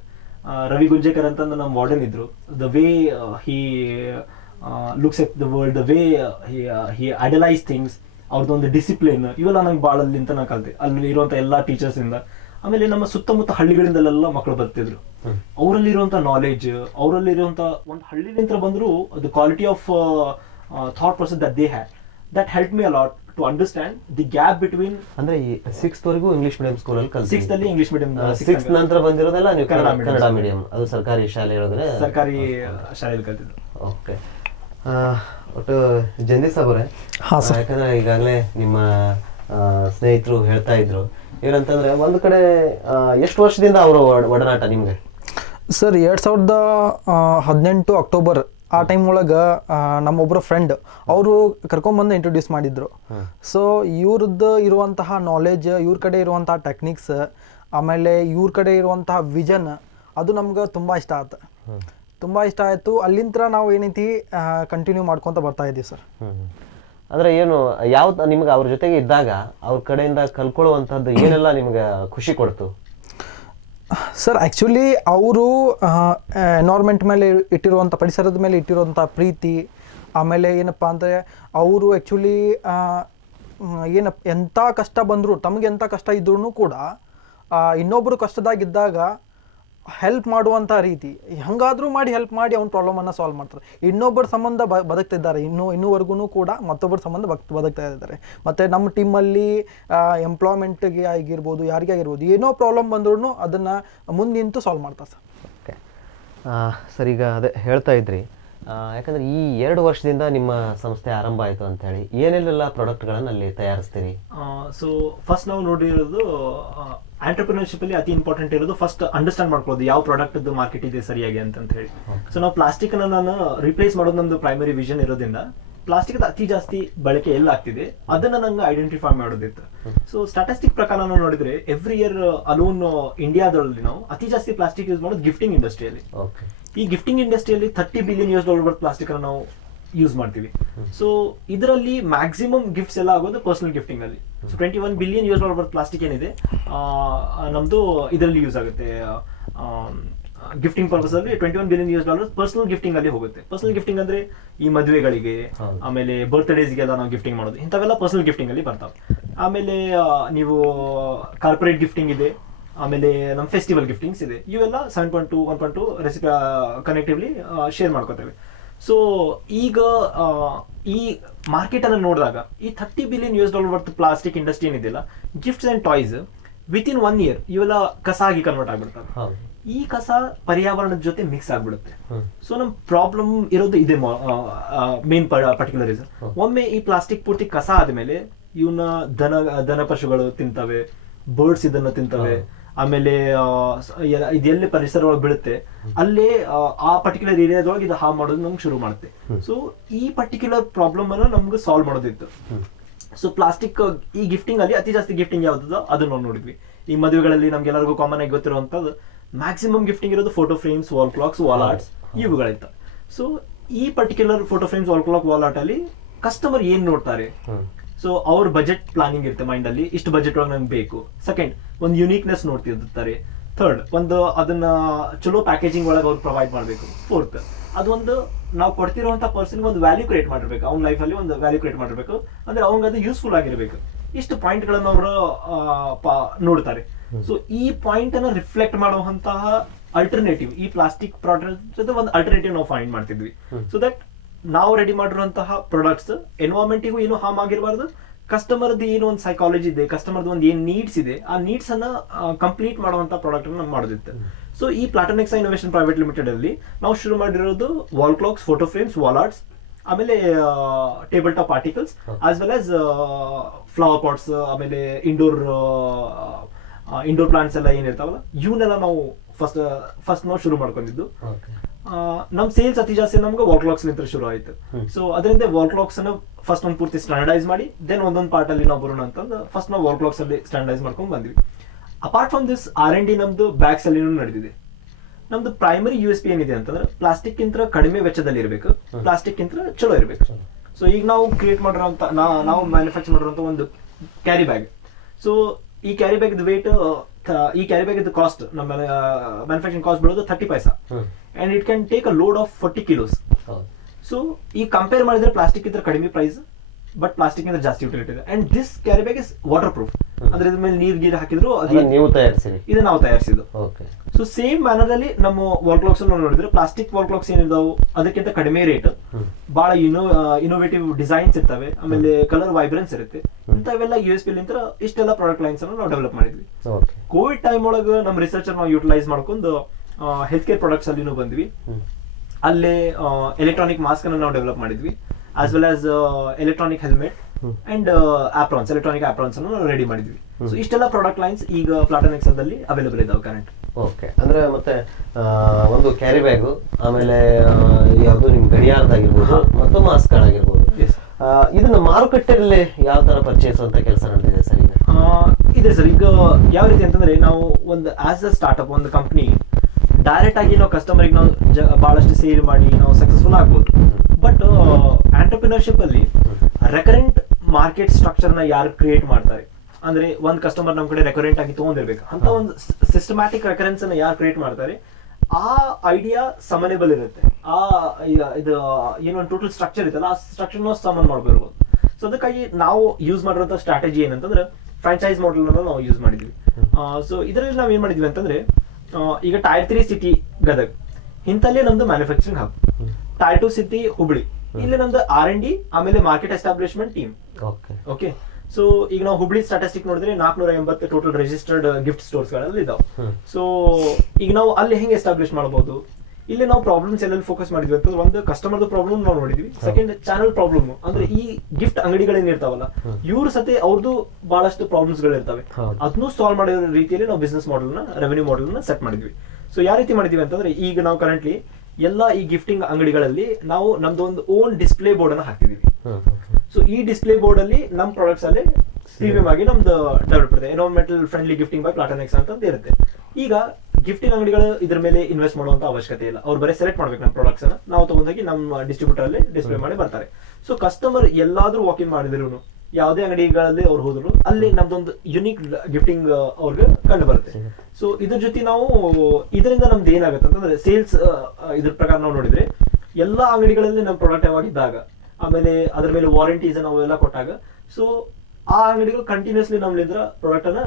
ರವಿ ಗುಂಜೇಕರ್ ಅಂತ ನಮ್ಮ ವಾರ್ಡನ್ ಇದ್ರು. The way he looks at the world, the way he idealise things, ಅವ್ರದ್ದೊಂದು ಡಿಸಿಪ್ಲಿನ್, ಇವೆಲ್ಲ ನಂಗೆ ಭಾಳ ಅಲ್ಲಿಂತ ನಾನು ಕಲಿತೆ. ಅಲ್ಲಿ ಇರುವಂಥ ಎಲ್ಲ ಟೀಚರ್ಸ್ ಇಂದ. ಆಮೇಲೆ ನಮ್ಮ ಸುತ್ತಮುತ್ತ ಹಳ್ಳಿಗಳಿಂದಲೆಲ್ಲ ಮಕ್ಕಳು ಬರ್ತಿದ್ರು. ಅವರಲ್ಲಿರುವಂತ ನಾಲೆಜ್, ಅವರಲ್ಲಿರುವಂತ ಒಂದು ಹಳ್ಳಿಲಿಂದ ಬಂದ್ರು ಅದು quality of thought process that they had, that help me a lot to understand the gap between. ಅಂದ್ರೆ ಈ 6th ವರೆಗೂ ಇಂಗ್ಲಿಷ್ ಮೀಡಿಯಂ ಸ್ಕೂಲಲ್ಲಿ ಕಲಿಸಿ, 6th ಅಲ್ಲಿ ಇಂಗ್ಲಿಷ್ ಮೀಡಿಯಂ, 6th ನಂತರ ಬಂದಿರೋದೆಲ್ಲ ನೀವು ಕನ್ನಡ ಮೀಡಿಯಂ, ಅದು ಸರ್ಕಾರಿ ಶಾಲೆ ಒಳಗಡೆ ಸರ್ಕಾರಿ ಶಾಲೆಯಲ್ಲಿ ಕಲ್ತಿದ್ರು. ಓಕೆ. ಒಟ್ಟು ಜಂದೀಸ್ ಅವರೇ, ಯಾಕಂದ್ರೆ ಈಗಾಗಲೇ ನಿಮ್ಮ ಸ್ನೇಹಿತರು ಹೇಳ್ತಾ ಇದ್ರು ಏನಂತಂದ್ರೆ ಒಂದು ಕಡೆ ಎಷ್ಟು ವರ್ಷದಿಂದ ಅವರ ಒಡನಾಟ ನಿಮ್ಗೆ? ಸರ್ 2018 ಅಕ್ಟೋಬರ್ ಆ ಟೈಮ್ ಒಳಗೆ ನಮ್ಮೊಬ್ಬರು ಫ್ರೆಂಡ್ ಅವರು ಕರ್ಕೊಂಬಂದು ಇಂಟ್ರೊಡ್ಯೂಸ್ ಮಾಡಿದ್ರು. ಸೊ ಇವ್ರದ್ದು ಇರುವಂತಹ ನಾಲೆಜ್, ಇವ್ರ ಕಡೆ ಇರುವಂತಹ ಟೆಕ್ನಿಕ್ಸ್, ಆಮೇಲೆ ಇವ್ರ ಕಡೆ ಇರುವಂತಹ ವಿಷನ್, ಅದು ನಮ್ಗೆ ತುಂಬ ಇಷ್ಟ ಆಯ್ತು. ತುಂಬ ಇಷ್ಟ ಆಯಿತು. ಅಲ್ಲಿಂದ ನಾವು ಏನೈತಿ ಕಂಟಿನ್ಯೂ ಮಾಡ್ಕೊತ ಬರ್ತಾ ಇದ್ದೀವಿ ಸರ್. ಅಂದ್ರೆ ಏನು ಯಾವ ನಿಮ್ಗೆ ಅವ್ರ ಜೊತೆಗೆ ಇದ್ದಾಗ ಅವ್ರ ಕಡೆಯಿಂದ ಕಲ್ಕೊಳ್ಳುವಂಥದ್ದು ಏನೆಲ್ಲ ನಿಮ್ಗೆ ಖುಷಿ ಕೊಡ್ತು? ಸರ್ ಆ್ಯಕ್ಚುಲಿ ಅವರು ಎನ್ವೈರ್ಮೆಂಟ್ ಮೇಲೆ ಇಟ್ಟಿರುವಂಥ, ಪರಿಸರದ ಮೇಲೆ ಇಟ್ಟಿರುವಂಥ ಪ್ರೀತಿ, ಆಮೇಲೆ ಏನಪ್ಪ ಅಂದರೆ ಅವರು ಆ್ಯಕ್ಚುಲಿ ಎಂಥ ಕಷ್ಟ ಬಂದರೂ, ತಮಗೆ ಎಂಥ ಕಷ್ಟ ಇದ್ರೂ ಕೂಡ ಇನ್ನೊಬ್ಬರು ಕಷ್ಟದಾಗಿದ್ದಾಗ ಹೆಲ್ಪ್ ಮಾಡುವಂಥ ರೀತಿ, ಹೆಂಗಾದರೂ ಮಾಡಿ ಹೆಲ್ಪ್ ಮಾಡಿ ಅವ್ನ ಪ್ರಾಬ್ಲಮನ್ನು ಸಾಲ್ವ್ ಮಾಡ್ತಾರೆ. ಇನ್ನೊಬ್ಬರ ಸಂಬಂಧ ಬದುಕ್ತಿದ್ದಾರೆ, ಇನ್ನೂವರೆಗೂ ಕೂಡ ಮತ್ತೊಬ್ಬರ ಸಂಬಂಧ ಬದುಕ್ತಾ ಇದ್ದಾರೆ. ಮತ್ತು ನಮ್ಮ ಟೀಮಲ್ಲಿ ಎಂಪ್ಲಾಯ್ಮೆಂಟ್ಗೆ ಆಗಿರ್ಬೋದು, ಯಾರಿಗೇ ಆಗಿರ್ಬೋದು, ಏನೋ ಪ್ರಾಬ್ಲಮ್ ಬಂದ್ರೂ ಅದನ್ನು ಮುಂದೆ ನಿಂತು ಸಾಲ್ವ್ ಮಾಡ್ತಾರೆ ಸರ್. ಓಕೆ ಸರ್, ಈಗ ಅದೇ ಹೇಳ್ತಾ ಇದ್ರಿ, ಯಾಕಂದರೆ ಈ 2 ವರ್ಷದಿಂದ ನಿಮ್ಮ ಸಂಸ್ಥೆ ಆರಂಭ ಆಯಿತು ಅಂತೇಳಿ, ಏನೆಲ್ಲ ಪ್ರಾಡಕ್ಟ್ಗಳನ್ನು ಅಲ್ಲಿ ತಯಾರಿಸ್ತೀರಿ? ಸೊ ಫಸ್ಟ್ ನಾವು ನೋಡಿರೋದು ಆಂಟರ್ಪ್ರಿನರ್ಶಿಪ್ ಅಲ್ಲಿ ಅತಿ ಇಂಪಾರ್ಟೆಂಟ್ ಇರೋದು ಫಸ್ಟ್ ಅಂಡರ್ಸ್ಟ್ಯಾಂಡ್ ಮಾಡ್ಕೊಳ್ಳೋದು ಯಾವ ಪ್ರಾಡಕ್ಟ್ ಮಾರ್ಕೆಟ್ ಇದೆ ಸರಿಯಾಗಿ ಅಂತ ಹೇಳಿ. ಸೊ ನಾವು ಪ್ಲಾಸ್ಟಿಕ್ ನಾನು ರಿಪ್ಲೇಸ್ ಮಾಡೋದು ನಮ್ದು ಪ್ರೈಮರಿ ವಿಷನ್ ಇರೋದ್ರಿಂದ ಪ್ಲಾಸ್ಟಿಕ್ ಅತಿ ಜಾಸ್ತಿ ಬಳಕೆ ಎಲ್ಲ ಆಗ್ತಿದೆ ಅದನ್ನ ನಂಗೆ ಐಡೆಂಟಿಫೈ ಮಾಡೋದಿತ್ತು. ಸೊ ಸ್ಟಾಟಿಸ್ಟಿಕ್ ಪ್ರಕಾರ ನಾವು ನೋಡಿದ್ರೆ ಎವ್ರಿ ಇಯರ್ ಅಲೋನ್ ಇಂಡಿಯಾದಲ್ಲಿ ನಾವು ಅತಿ ಜಾಸ್ತಿ ಪ್ಲಾಸ್ಟಿಕ್ ಯೂಸ್ ಮಾಡೋದು ಗಿಫ್ಟಿಂಗ್ ಇಂಡಸ್ಟ್ರಿಯಲ್ಲಿ. ಈ ಗಿಫ್ಟಿಂಗ್ ಇಂಡಸ್ಟ್ರಿಯಲ್ಲಿ $30 ಬಿಲಿಯನ್ ವರ್ತ್ ಪ್ಲಾಸ್ಟಿಕ್ ಅನ್ನು ನಾವು ಯೂಸ್ ಮಾಡ್ತೀವಿ. ಸೊ ಇದರಲ್ಲಿ ಮ್ಯಾಕ್ಸಿಮಮ್ ಗಿಫ್ಟ್ಸ್ ಎಲ್ಲ ಆಗೋದು ಪರ್ಸನಲ್ ಗಿಫ್ಟಿಂಗ್ ಅಲ್ಲಿ. ಸೊ $21 ಬಿಲಿಯನ್ ವರ್ತ್ ಪ್ಲಾಸ್ಟಿಕ್ ಏನಿದೆ ನಮ್ದು ಇದರಲ್ಲಿ ಯೂಸ್ ಆಗುತ್ತೆ. ಗಿಫ್ಟಿಂಗ್ ಪರ್ಪಸ್ ಅಲ್ಲಿ $21 ಬಿಲಿಯನ್ ಪರ್ಸನಲ್ ಗಿಫ್ಟಿಂಗ್ ಅಲ್ಲಿ ಹೋಗುತ್ತೆ. ಪರ್ಸನಲ್ ಗಿಫ್ಟಿಂಗ್ ಅಂದ್ರೆ ಈ ಮದುವೆಗಳಿಗೆ, ಆಮೇಲೆ ಬರ್ತ್ಡೇಸ್ಗೆಲ್ಲ ನಾವು ಗಿಫ್ಟಿಂಗ್ ಮಾಡೋದು, ಇಂಥವೆಲ್ಲ ಪರ್ಸನಲ್ ಗಿಫ್ಟಿಂಗ್ ಅಲ್ಲಿ ಬರ್ತಾವೆ. ಆಮೇಲೆ ನೀವು ಕಾರ್ಪೊರೇಟ್ ಗಿಫ್ಟಿಂಗ್ ಇದೆ, ಆಮೇಲೆ ನಮ್ಮ ಫೆಸ್ಟಿವಲ್ ಗಿಫ್ಟಿಂಗ್ಸ್ ಇದೆ. ಇವೆಲ್ಲ 7.2 1.2 ರೆಸಿಪಿ ಕನೆಕ್ಟಿವ್ಲಿ ಶೇರ್ ಮಾಡ್ಕೋತೇವೆ. ಸೊ ಈಗ ಈ ಮಾರ್ಕೆಟ್ ಅನ್ನು ನೋಡಿದಾಗ ಈ $30 ಬಿಲಿಯನ್ ವರ್ತ್ ಪ್ಲಾಸ್ಟಿಕ್ ಇಂಡಸ್ಟ್ರಿ ಏನಿದೆಯಲ್ಲ, gifts and toys within 1 year ಇವೆಲ್ಲ ಕಸ ಆಗಿ ಕನ್ವರ್ಟ್ ಆಗ್ಬಿಡ್ತವೆ. ಈ ಕಸ ಪರ್ಯಾವರಣದ ಜೊತೆ ಮಿಕ್ಸ್ ಆಗ್ಬಿಡುತ್ತೆ. ಸೊ ನಮ್ ಪ್ರಾಬ್ಲಮ್ ಇರೋದು ಇದೆ, ಮೇನ್ ಪರ್ಟಿಕ್ಯುಲರ್ ರೀಸನ್. ಒಮ್ಮೆ ಈ ಪ್ಲಾಸ್ಟಿಕ್ ಪೂರ್ತಿ ಕಸ ಆದ್ಮೇಲೆ ಇವನ್ನ ದನ ಪಶುಗಳು ತಿಂತವೆ, ಬರ್ಡ್ಸ್ ಇದನ್ನ ತಿಂತವೆ, ಆಮೇಲೆ ಇದೆಲ್ಲಿ ಪರಿಸರ ಒಳಗೆ ಬೀಳುತ್ತೆ ಅಲ್ಲೇ ಆ ಪರ್ಟಿಕ್ಯುಲರ್ ಏರಿಯಾದೊಳಗೆ ಇದು ಹಾರ್ಮ್ ಮಾಡೋದು ನಮ್ಗೆ ಶುರು ಮಾಡುತ್ತೆ. ಸೊ ಈ ಪರ್ಟಿಕ್ಯುಲರ್ ಪ್ರಾಬ್ಲಮ್ ಅನ್ನ ನಮ್ಗೆ ಸಾಲ್ವ್ ಮಾಡೋದಿತ್ತು. ಸೊ ಪ್ಲಾಸ್ಟಿಕ್ ಈ ಗಿಫ್ಟಿಂಗ್ ಅಲ್ಲಿ ಅತಿ ಜಾಸ್ತಿ ಗಿಫ್ಟಿಂಗ್ ಯಾವ್ದು ಅದನ್ನ ನಾವು ನೋಡಿದ್ವಿ. ಈ ಮದುವೆಗಳಲ್ಲಿ ನಮ್ಗೆಲ್ಲರಿಗೂ ಕಾಮನ್ ಆಗಿ ಗೊತ್ತಿರುವಂತದ್ದು ಮ್ಯಾಕ್ಸಿಮಮ್ ಗಿಫ್ಟಿಂಗ್ ಇರೋದು photo frames, wall clocks, wall arts ಇವುಗಳಿತ್ತು. ಸೊ ಈ particular photo frames, wall clock, wall art ಅಲ್ಲಿ ಕಸ್ಟಮರ್ ಏನ್ ನೋಡ್ತಾರೆ, ಸೊ ಅವ್ರ ಬಜೆಟ್ ಪ್ಲಾನಿಂಗ್ ಇರುತ್ತೆ ಮೈಂಡ್ ಅಲ್ಲಿ, ಇಷ್ಟು ಬಜೆಟ್ ಒಳಗೆ ನಂಗೆ ಬೇಕು. ಸೆಕೆಂಡ್, ಒಂದು ಯುನೀಕ್ನೆಸ್ ನೋಡ್ತಿರ್ತಾರೆ. ಥರ್ಡ್, ಒಂದು ಅದನ್ನ ಚಲೋ ಪ್ಯಾಕೇಜಿಂಗ್ ಒಳಗೆ ಅವ್ರು ಪ್ರೊವೈಡ್ ಮಾಡಬೇಕು. ಫೋರ್ತ್, ಅದೊಂದು ನಾವು ಕೊಡ್ತಿರುವಂತ ಪರ್ಸನ್ ಒಂದು ವ್ಯಾಲ್ಯೂ ಕ್ರಿಯೇಟ್ ಮಾಡಿರ್ಬೇಕು, ಅವ್ನ ಲೈಫ್ ಅಲ್ಲಿ ಒಂದು ವ್ಯಾಲ್ಯೂ ಕ್ರಿಯೇಟ್ ಮಾಡಿರ್ಬೇಕು, ಅಂದ್ರೆ ಅವ್ನಿಗೆ ಅದು ಯೂಸ್ಫುಲ್ ಆಗಿರ್ಬೇಕು. ಇಷ್ಟು ಪಾಯಿಂಟ್ ಗಳನ್ನ ಅವರು ನೋಡ್ತಾರೆ. ಸೊ ಈ ಪಾಯಿಂಟ್ ಅನ್ನ ರಿಫ್ಲೆಕ್ಟ್ ಮಾಡುವಂತಹ ಅಲ್ಟರ್ನೇಟಿವ್, ಈ ಪ್ಲಾಸ್ಟಿಕ್ ಪ್ರಾಡಕ್ಟ್ ಒಂದು ಅಲ್ಟರ್ನೇಟಿವ್ ನಾವು ಫೈಂಡ್ ಮಾಡ್ತಿದ್ವಿ. ಸೊ ದಟ್ ನಾವು ರೆಡಿ ಮಾಡಿರುವಂತಹ ಪ್ರಾಡಕ್ಟ್ಸ್ ಎನ್ವೈರನ್ಮೆಂಟಿಗೂ ಏನು ಹಾರ್ಮ್ ಆಗಿರಬಾರ್ದು, ಕಸ್ಟಮರ್ದು ಏನು ಒಂದು ಸೈಕಾಲಜಿ ಇದೆ, ಕಸ್ಟಮರ್ದು ಒಂದು ಏನ್ ನೀಡ್ಸ್ ಇದೆ, ಆ ನೀಡ್ಸ್ ಅನ್ನ ಕಂಪ್ಲೀಟ್ ಮಾಡುವಂತ ಪ್ರಾಡಕ್ಟ್ ಅನ್ನು ಮಾಡೋದಿತ್ತು. ಸೊ ಈ ಪ್ಲಾಟನೆಕ್ಸ್ ಇನ್ನೋವೇಷನ್ ಪ್ರೈವೇಟ್ ಲಿಮಿಟೆಡ್ ಅಲ್ಲಿ ನಾವು ಶುರು ಮಾಡಿರೋದು wall clocks, photo frames, wall arts, ಆಮೇಲೆ table top articles, as well as flower pots, ಆಮೇಲೆ ಇಂಡೋರ್ ಪ್ಲಾಂಟ್ಸ್ ಎಲ್ಲ ಏನಿರ್ತಾವಲ್ಲ ಇವನ್ನೆಲ್ಲ ನಾವು ಫಸ್ಟ್ ನಾವು ಶುರು ಮಾಡ್ಕೊಂಡಿದ್ದು. ನಮ್ ಸೇಲ್ಸ್ ಅತಿ ಜಾಸ್ತಿ ನಮ್ಗೆ ವಾಲ್ ಕ್ಲಾಕ್ಸ್ ನಿಂತ ಶುರು ಆಯ್ತು. ಸೊ ಅದರಿಂದ ವಾಲ್ ಕ್ಲಾಕ್ಸ್ ಅನ್ನು ಫಸ್ಟ್ ಒಂದು ಪೂರ್ತಿ ಸ್ಟ್ಯಾಂಡರ್ಡೈಸ್ ಮಾಡಿ ದೆನ್ ಒಂದೊಂದು ಪಾರ್ಟ್ ಅಲ್ಲಿ ನಾವು ಬರೋಣ ಅಂತಂದು ಫಸ್ಟ್ ನಾವು ವಾಲ್ ಕ್ಲಾಕ್ಸ್ ಅಲ್ಲಿ ಸ್ಟ್ಯಾಂಡರ್ಡೈಸ್ ಮಾಡ್ಕೊಂಡು ಬಂದ್ವಿ. ಅಪಾರ್ಟ್ ಫ್ರಮ್ ದಿಸ್ R&D ನಮ್ದು ಬ್ಯಾಗ್ಸ್ ಅಲ್ಲಿ ನಡೆದಿದೆ. ನಮ್ದು ಪ್ರೈಮರಿ USP ಏನಿದೆ ಅಂತಂದ್ರೆ ಪ್ಲಾಸ್ಟಿಕ್ ಗಿಂತ ಕಡಿಮೆ ವೆಚ್ಚದಲ್ಲಿ ಇರಬೇಕು, ಪ್ಲಾಸ್ಟಿಕ್ ಗಿಂತ ಚಲೋ ಇರಬೇಕು. ಸೊ ಈಗ ನಾವು ಕ್ರಿಯೇಟ್ ಮಾಡಿರೋಂಥ ನಾವು ಮ್ಯಾನುಫ್ಯಾಕ್ಚರ್ ಮಾಡಿರೋಂಥ ಒಂದು ಕ್ಯಾರಿ ಬ್ಯಾಗ್. ಸೊ ಈ ಕ್ಯಾರಿ ಬ್ಯಾಗ್ ವೇಟ್, ಈ ಕ್ಯಾರಿ ಬ್ಯಾಗ್ ಕಾಸ್ಟ್, ನಮ್ಮ ಮ್ಯಾನುಫ್ಯಾಕ್ಚರಿಂಗ್ ಕಾಸ್ಟ್ ಬೀಳೋದು 30 paisa, and it can take a load of 40 kilos. So ಈ ಕಂಪೇರ್ ಮಾಡಿದ್ರೆ ಪ್ಲಾಸ್ಟಿಕ್ ಇದ್ರೆ ಕಡಿಮೆ ಪ್ರೈಸ್, ಬಟ್ ಪ್ಲಾಸ್ಟಿಕ್ ಇಂದ ಜಾಸ್ತಿ ಯುಟಿಲಿಟಿ ಇದೆ. And this carry bag is waterproof. ಅಂದ್ರೆ ಇದ್ರ ಮೇಲೆ ನೀರ್ ಹಾಕಿದ್ರು ನೀವು ತಯಾರಿಸಿರಿ? ಇದು ನಾವು ತಯಾರಿಸಿದ್ದು. ಓಕೆ. ಸೊ ಸೇಮ್ ಮ್ಯಾನರ್ ಅಲ್ಲಿ ನಮ್ಮ ವಾಲ್ ಕ್ಲಾಕ್ಸ್ ನೋಡಿದ್ರೆ ಪ್ಲಾಸ್ಟಿಕ್ ವಾಲ್ ಕ್ಲಾಕ್ಸ್ ಏನಿದಾವು ಅದಕ್ಕಿಂತ ಕಡಿಮೆ ರೇಟ್, ಬಹಳ ಇನೋವೇಟಿವ್ ಡಿಸೈನ್ಸ್ ಇರ್ತವೆ, ಆಮೇಲೆ ಕಲರ್ ವೈಬ್ರೆನ್ಸ್ ಇರುತ್ತೆ. ಇಂಥವೆಲ್ಲ USP ಲಿಂದ ಇಷ್ಟೆಲ್ಲ ಪ್ರಾಡಕ್ಟ್ ಲೈನ್ಸ್ ಅನ್ನು ನಾವು ಡೆವಲಪ್ ಮಾಡಿದ್ವಿ. ಕೋವಿಡ್ ಟೈಮ್ ಒಳಗೆ ನಮ್ಮ ರಿಸರ್ಚ್ ನಾವು ಯೂಟಿಲೈಸ್ ಮಾಡ್ಕೊಂಡು ಹೆಲ್ತ್ ಕೇರ್ ಪ್ರಾಡಕ್ಟ್ಸ್ ಅಲ್ಲಿನೂ ಬಂದ್ವಿ. ಅಲ್ಲೇ ಎಲೆಕ್ಟ್ರಾನಿಕ್ ಮಾಸ್ಕ್ ಅನ್ನು ನಾವು ಡೆವಲಪ್ ಮಾಡಿದ್ವಿ, as well as electronic helmet and electronic aprons ಅನ್ನು ರೆಡಿ ಮಾಡಿದ್ವಿ. ಸೊ ಇಷ್ಟೆಲ್ಲ ಪ್ರಾಡಕ್ಟ್ ಲೈನ್ಸ್ ಈಗ ಪ್ಲಾಟನೆಕ್ಸ್ ಅಲ್ಲಿ ಅವೈಲೇಬಲ್ ಇದಾವೆ ಕರೆಂಟ್. ಓಕೆ. ಅಂದ್ರೆ ಮತ್ತೆ ಒಂದು ಕ್ಯಾರಿ ಬ್ಯಾಗು, ಆಮೇಲೆ ಯಾವುದು ನಿಮ್ ಗಡಿಯಾರದಾಗಿರ್ಬೋದು ಮತ್ತು ಮಾಸ್ಕ್ ಆಗಿರ್ಬೋದು, ಇದನ್ನ ಮಾರುಕಟ್ಟೆಯಲ್ಲಿ ಯಾವ ತರ ಪರಿಚಯಿಸುವಂತ ಕೆಲಸ ನಡೆದಿದೆ ಸರ್ ಈಗ? ಇದೆ ಸರ್. ಈಗ ಯಾವ ರೀತಿ ಅಂತಂದ್ರೆ ನಾವು ಒಂದು ಆಸ್ ಅ ಸ್ಟಾರ್ಟ್ಅಪ್ ಒಂದು ಕಂಪ್ನಿ ಡೈರೆಕ್ಟ್ ಆಗಿ ನಾವು ಕಸ್ಟಮರ್ಗೆ ನಾವು ಬಹಳಷ್ಟು ಸೇಲ್ ಮಾಡಿ ನಾವು ಸಕ್ಸಸ್ಫುಲ್ ಆಗ್ಬೋದು. ಬಟ್ ಆಂಟರ್ಪ್ರಿನರ್ಶಿಪ್ ಅಲ್ಲಿ ರೆಕರೆಂಟ್ ಮಾರ್ಕೆಟ್ ಸ್ಟ್ರಕ್ಚರ್ ನ ಯಾರು ಕ್ರಿಯೇಟ್ ಮಾಡ್ತಾರೆ, ಅಂದ್ರೆ ಒಂದ್ ಕಸ್ಟಮರ್ ನಮ್ ಕಡೆ ರೆಕರೆಂಟ್ ಆಗಿ ತಗೊಂಡಿರ್ಬೇಕು ಅಂತ ಒಂದು ಸಿಸ್ಟಮ್ಯಾಟಿಕ್ ರೆಕರೆನ್ಸ್ ಅನ್ನ ಯಾರು ಕ್ರಿಯೇಟ್ ಮಾಡ್ತಾರೆ, ಆ ಐಡಿಯಾ ಸಮನೇಬಲ್ ಇರುತ್ತೆ. ಇದು ಏನೊಂದು ಟೋಟಲ್ ಸ್ಟ್ರಕ್ಚರ್ ಇತ್ತಲ್ಲ, ಆ ಸ್ಟ್ರಕ್ಚರ್ ನಾವು ಸಮನ್ ಮಾಡ್ಬಿರ್ಬೋದು. ಸೊ ಅದಕ್ಕಾಗಿ ನಾವು ಯೂಸ್ ಮಾಡಿರುವಂತ ಸ್ಟ್ರಾಟಜಿ ಏನಂತಂದ್ರೆ ಫ್ರಾಂಚೈಸ್ ಮಾಡೆಲ್ ನಾವು ಯೂಸ್ ಮಾಡಿದ್ವಿ. ಸೊ ಇದರಲ್ಲಿ ನಾವ್ ಏನ್ ಮಾಡಿದ್ವಿ ಅಂತಂದ್ರೆ, ಈಗ ಟೈರ್ 3 ಸಿಟಿ ಗದಗ್, ಇಂತಲ್ಲೇ ನಮ್ದು manufacturing hub. Tyre 2 city Hubli, ಇಲ್ಲಿ ನಮ್ದು R&D ಆಮೇಲೆ market establishment team. Okay. So ಈಗ ನಾವು ಹುಬ್ಳಿ ಸ್ಟಾಟಿಸ್ಟಿಕ್ ನೋಡಿದ್ರೆ 480 ಟೋಟಲ್ ರಿಜಿಸ್ಟರ್ಡ್ ಗಿಫ್ಟ್ ಸ್ಟೋರ್ಸ್ ಗಳಲ್ಲಿ ಇದಾವೆ. ಸೊ ಈಗ ನಾವು ಅಲ್ಲಿ ಹೆಂಗೆ ಎಸ್ಟಾಬ್ಲಿಷ್ ಮಾಡಬಹುದು, ಇಲ್ಲಿ ನಾವು ಪ್ರಾಬ್ಲಮ್ಸ್ ಎಲ್ಲೆಲ್ಲಿ ಫೋಕಸ್ ಮಾಡಿದ್ವಿ ಅಂತ ಒಂದು ಕಸ್ಟಮರ್ ಪ್ರಾಬ್ಲಮ್ ನಾವು ನೋಡಿದ್ವಿ. ಸೆಕೆಂಡ್ ಚಾನಲ್ ಪ್ರಾಬ್ಲಮ್, ಅಂದ್ರೆ ಈ ಗಿಫ್ಟ್ ಅಂಗಡಿಗಳೇನ್ ಇರ್ತಾವಲ್ಲ ಇವ್ರ ಸತೆ ಅವ್ರದ್ದು ಬಹಳಷ್ಟು ಪ್ರಾಬ್ಲಮ್ಸ್ ಗಳು ಇರ್ತವೆ, ಅದನ್ನು ಸಾಲ್ವ್ ಮಾಡೋ ರೀತಿಯಲ್ಲಿ ನಾವು ಬಿಸ್ನೆಸ್ ಮಾಡೆಲ್ ನ ರೆವೆನ್ಯೂ ಮಾಡೆಲ್ ನ ಸೆಟ್ ಮಾಡಿದ್ವಿ. ಸೊ ಯಾವ ರೀತಿ ಮಾಡಿದ್ವಿ ಅಂತಂದ್ರೆ, ಈಗ ನಾವು ಕರೆಂಟ್ಲಿ ಎಲ್ಲ ಈ ಗಿಫ್ಟಿಂಗ್ ಅಂಗಡಿಗಳಲ್ಲಿ ನಾವು ನಮ್ದು ಒಂದು ಓನ್ ಡಿಸ್ಪ್ಲೇ ಬೋರ್ಡ್ ಅನ್ನ ಹಾಕಿದೀವಿ. ಸೊ ಈ ಡಿಸ್ಪ್ಲೇ ಬೋರ್ಡ್ ಅಲ್ಲಿ ನಮ್ ಪ್ರಾಡಕ್ಟ್ಸ್ ಅಲ್ಲಿ ಪ್ರೀಮಿಯಂ ಆಗಿ ನಮ್ದು ಡೆವಲಪ್ ಇರುತ್ತೆ, ಎನ್ವೈರನ್ಮೆಂಟಲ್ ಫ್ರೆಂಡ್ಲಿ ಗಿಫ್ಟಿಂಗ್ ಬೈ ಪ್ಲಾಟನೆಕ್ಸ್ ಅಂತ ಇರುತ್ತೆ. ಈಗ ಗಿಫ್ಟಿಂಗ್ ಅಂಗಡಿಗಳು ಇದ್ರ ಮೇಲೆ ಇನ್ವೆಸ್ಟ್ ಮಾಡುವಂತ ಅವಶ್ಯಕತೆ ಇಲ್ಲ, ಅವ್ರು ಬರೀ ಸೆಲೆಕ್ಟ್ ಮಾಡ್ಬೇಕು ನಮ್ಮ ಪ್ರಾಡಕ್ಟ್ಸ್ ಅನ್ನ, ನಾವು ತಗೊಂಡೋಗಿ ನಮ್ಮ ಡಿಸ್ಟ್ರಿಬ್ಯೂಟರ್ ಅಲ್ಲಿ ಡಿಸ್ಪ್ಲೇ ಮಾಡಿ ಬರ್ತಾರೆ. ಸೊ ಕಸ್ಟಮರ್ ಎಲ್ಲಾದ್ರೂ ವಾಕ್ ಇನ್ ಮಾಡಿದ್ರು, ಯಾವುದೇ ಅಂಗಡಿಗಳಲ್ಲಿ ಅವ್ರು ಹೋದ್ರು, ಅಲ್ಲಿ ನಮ್ದೊಂದು ಯುನಿಕ್ ಗಿಫ್ಟಿಂಗ್ ಅವ್ರಿಗೆ ಕಂಡು ಬರುತ್ತೆ. ಸೊ ಇದ್ರ ಜೊತೆ ನಾವು ಇದರಿಂದ ನಮ್ದು ಏನಾಗುತ್ತೆ ಅಂತಂದ್ರೆ, ಸೇಲ್ಸ್ ಇದ್ರ ಪ್ರಕಾರ ನಾವು ನೋಡಿದ್ರೆ ಎಲ್ಲಾ ಅಂಗಡಿಗಳಲ್ಲಿ ನಮ್ಮ ಪ್ರಾಡಕ್ಟ್ ಯಾವಾಗಿದ್ದಾಗ, ಆಮೇಲೆ ಅದ್ರ ಮೇಲೆ ವಾರಂಟೀಸ್ ನಾವೆಲ್ಲ ಕೊಟ್ಟಾಗ, ಸೊ ಆ ಅಂಗಡಿಗಳು ಕಂಟಿನ್ಯೂಸ್ಲಿ ನಮ್ಲಿದ್ರ ಪ್ರಾಡಕ್ಟ್ ಅನ್ನ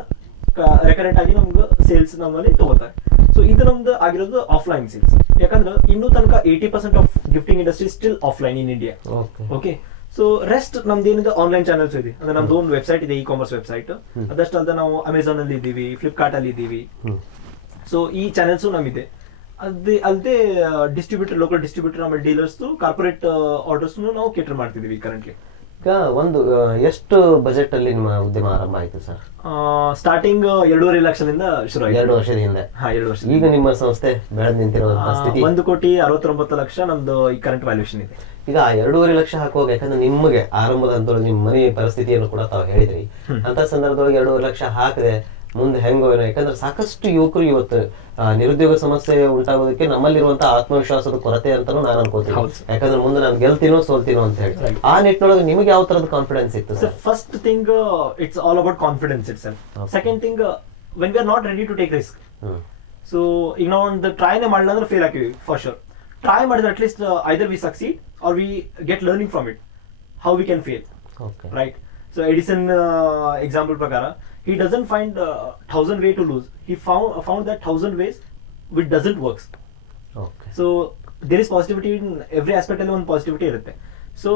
ರೆಕರೆಂಟ್ ಆಗಿ ನಮ್ಗೆ ಸೇಲ್ಸ್ ನಮ್ಮಲ್ಲಿ ತಗೋತಾರೆ. ಸೊ ಇದು ನಮ್ದು ಆಗಿರೋದು ಆಫ್ಲೈನ್ ಸೇಲ್ಸ್. ಯಾಕಂದ್ರೆ ಇನ್ನೂ ತನಕ 80% of gifting industry still offline in India. Okay. So rest ನಮ್ದು ಏನಿದೆ ಆನ್ಲೈನ್ ಚಾನಲ್ಸ್ ಇದೆ, ಅಂದ್ರೆ ನಮ್ದು ಒಂದು ವೆಬ್ಸೈಟ್ ಇದೆ, ಇ-ಕಾಮರ್ಸ್ ವೆಬ್ಸೈಟ್. ಅದಷ್ಟು ಅಲ್ಲದೆ ನಾವು ಅಮೆಝಾನ್ ಅಲ್ಲಿ ಇದ್ದೀವಿ, ಫ್ಲಿಪ್ಕಾರ್ಟ್ ಅಲ್ಲಿ ಇದ್ದೀವಿ. ಸೊ ಈ ಚಾನೆಲ್ಸು ನಮ್ಮಿದೆ. ಅಲ್ಲದೆ ಡಿಸ್ಟ್ರಿಬ್ಯೂಟರ್, ಲೋಕಲ್ ಡಿಸ್ಟ್ರಿಬ್ಯೂಟರ್, ಆಮೇಲೆ ಡೀಲರ್ಸ್, ಕಾರ್ಪೊರೇಟ್ ಆರ್ಡರ್ಸ್ ನಾವು ಕೇಟರ್ ಮಾಡ್ತಿದೀವಿ ಕರೆಂಟ್ಲಿ. ಈಗ ಒಂದು ಎಷ್ಟು ಬಜೆಟ್ ಅಲ್ಲಿ ನಿಮ್ಮ ಉದ್ಯಮ ಆರಂಭ ಆಯ್ತು ಸರ್? ಸ್ಟಾರ್ಟಿಂಗ್ 2.5 ಲಕ್ಷದಿಂದ ಶುರು ಆಯ್ತು. 2 ವರ್ಷದ ಹಿಂದೆ. 2 ವರ್ಷ. ಈಗ ನಿಮ್ಮ ಸಂಸ್ಥೆ ಬೆಳೆದು ನಿಂತಿರೋ ಸ್ಥಿತಿ 1,69,00,000 ನಮ್ದು ಈ ಕರೆಂಟ್ ವ್ಯಾಲ್ಯೂಷನ್ ಇದೆ. ಈಗ 2.5 ಲಕ್ಷ ಹಾಕುವಾಗ, ಯಾಕಂದ್ರೆ ನಿಮಗೆ ಆರಂಭದ ಹಂತದೊಳಗೆ ನಿಮ್ಮ ಮನೆ ಪರಿಸ್ಥಿತಿಯನ್ನು ಕೂಡ ತಾವು ಹೇಳಿದ್ರಿ, ಅಂತ ಸಂದರ್ಭದೊಳಗೆ 2.5 ಲಕ್ಷ ಹಾಕದೆ ಮುಂದೆ ಹೆಂಗೋ ಏನೋ, ಯಾಕಂದ್ರೆ ಸಾಕಷ್ಟು ಯುವಕರು ಇವತ್ತು ನಿರುದ್ಯೋಗ ಸಮಸ್ಯೆ ಉಂಟಾಗೋದಕ್ಕೆ ನಮ್ಮಲ್ಲಿರುವಂತಹ ಆತ್ಮವಿಶ್ವಾಸದ ಕೊರತೆ ಅಂತಾನು ನಾನು ಅನ್ಕೋತೀನಿ. ಯಾಕಂದ್ರೆ ಮುಂದೆ ನಾನು ಗೆಲ್ತೀನೋ ಸೋಲ್ತೀನೋ ಅಂತ ಹೇಳಿ, ಆ ನಿಟ್ಟಿನೊಳಗೆ ನಿಮಗೆ ಯಾವ ತರದ ಕಾನ್ಫಿಡೆನ್ಸ್ ಇತ್ತು sir? First thing, it's all about confidence itself. Second thing, when we are not ready to take risk. So ಈಗ ನಾವು ಒಂದು ಟ್ರೈನೇ ಮಾಡಲ್ಲ ಅಂದ್ರೆ ಫೇಲ್ ಆಗ್ತೀವಿ ಫಾರ್ ಶೋರ್. ಟ್ರೈ ಮಾಡಿದ್ರೆ at least either we succeed or we get learning from it, how we can fail, right? So Edison example ಪ್ರಕಾರ, he doesn't find 1,000 way to lose. He found that 1,000 ways which doesn't works. Okay. So there is positivity in every aspect ಅಲ್ಲಿ ಒಂದು positivity ಇರುತ್ತೆ. So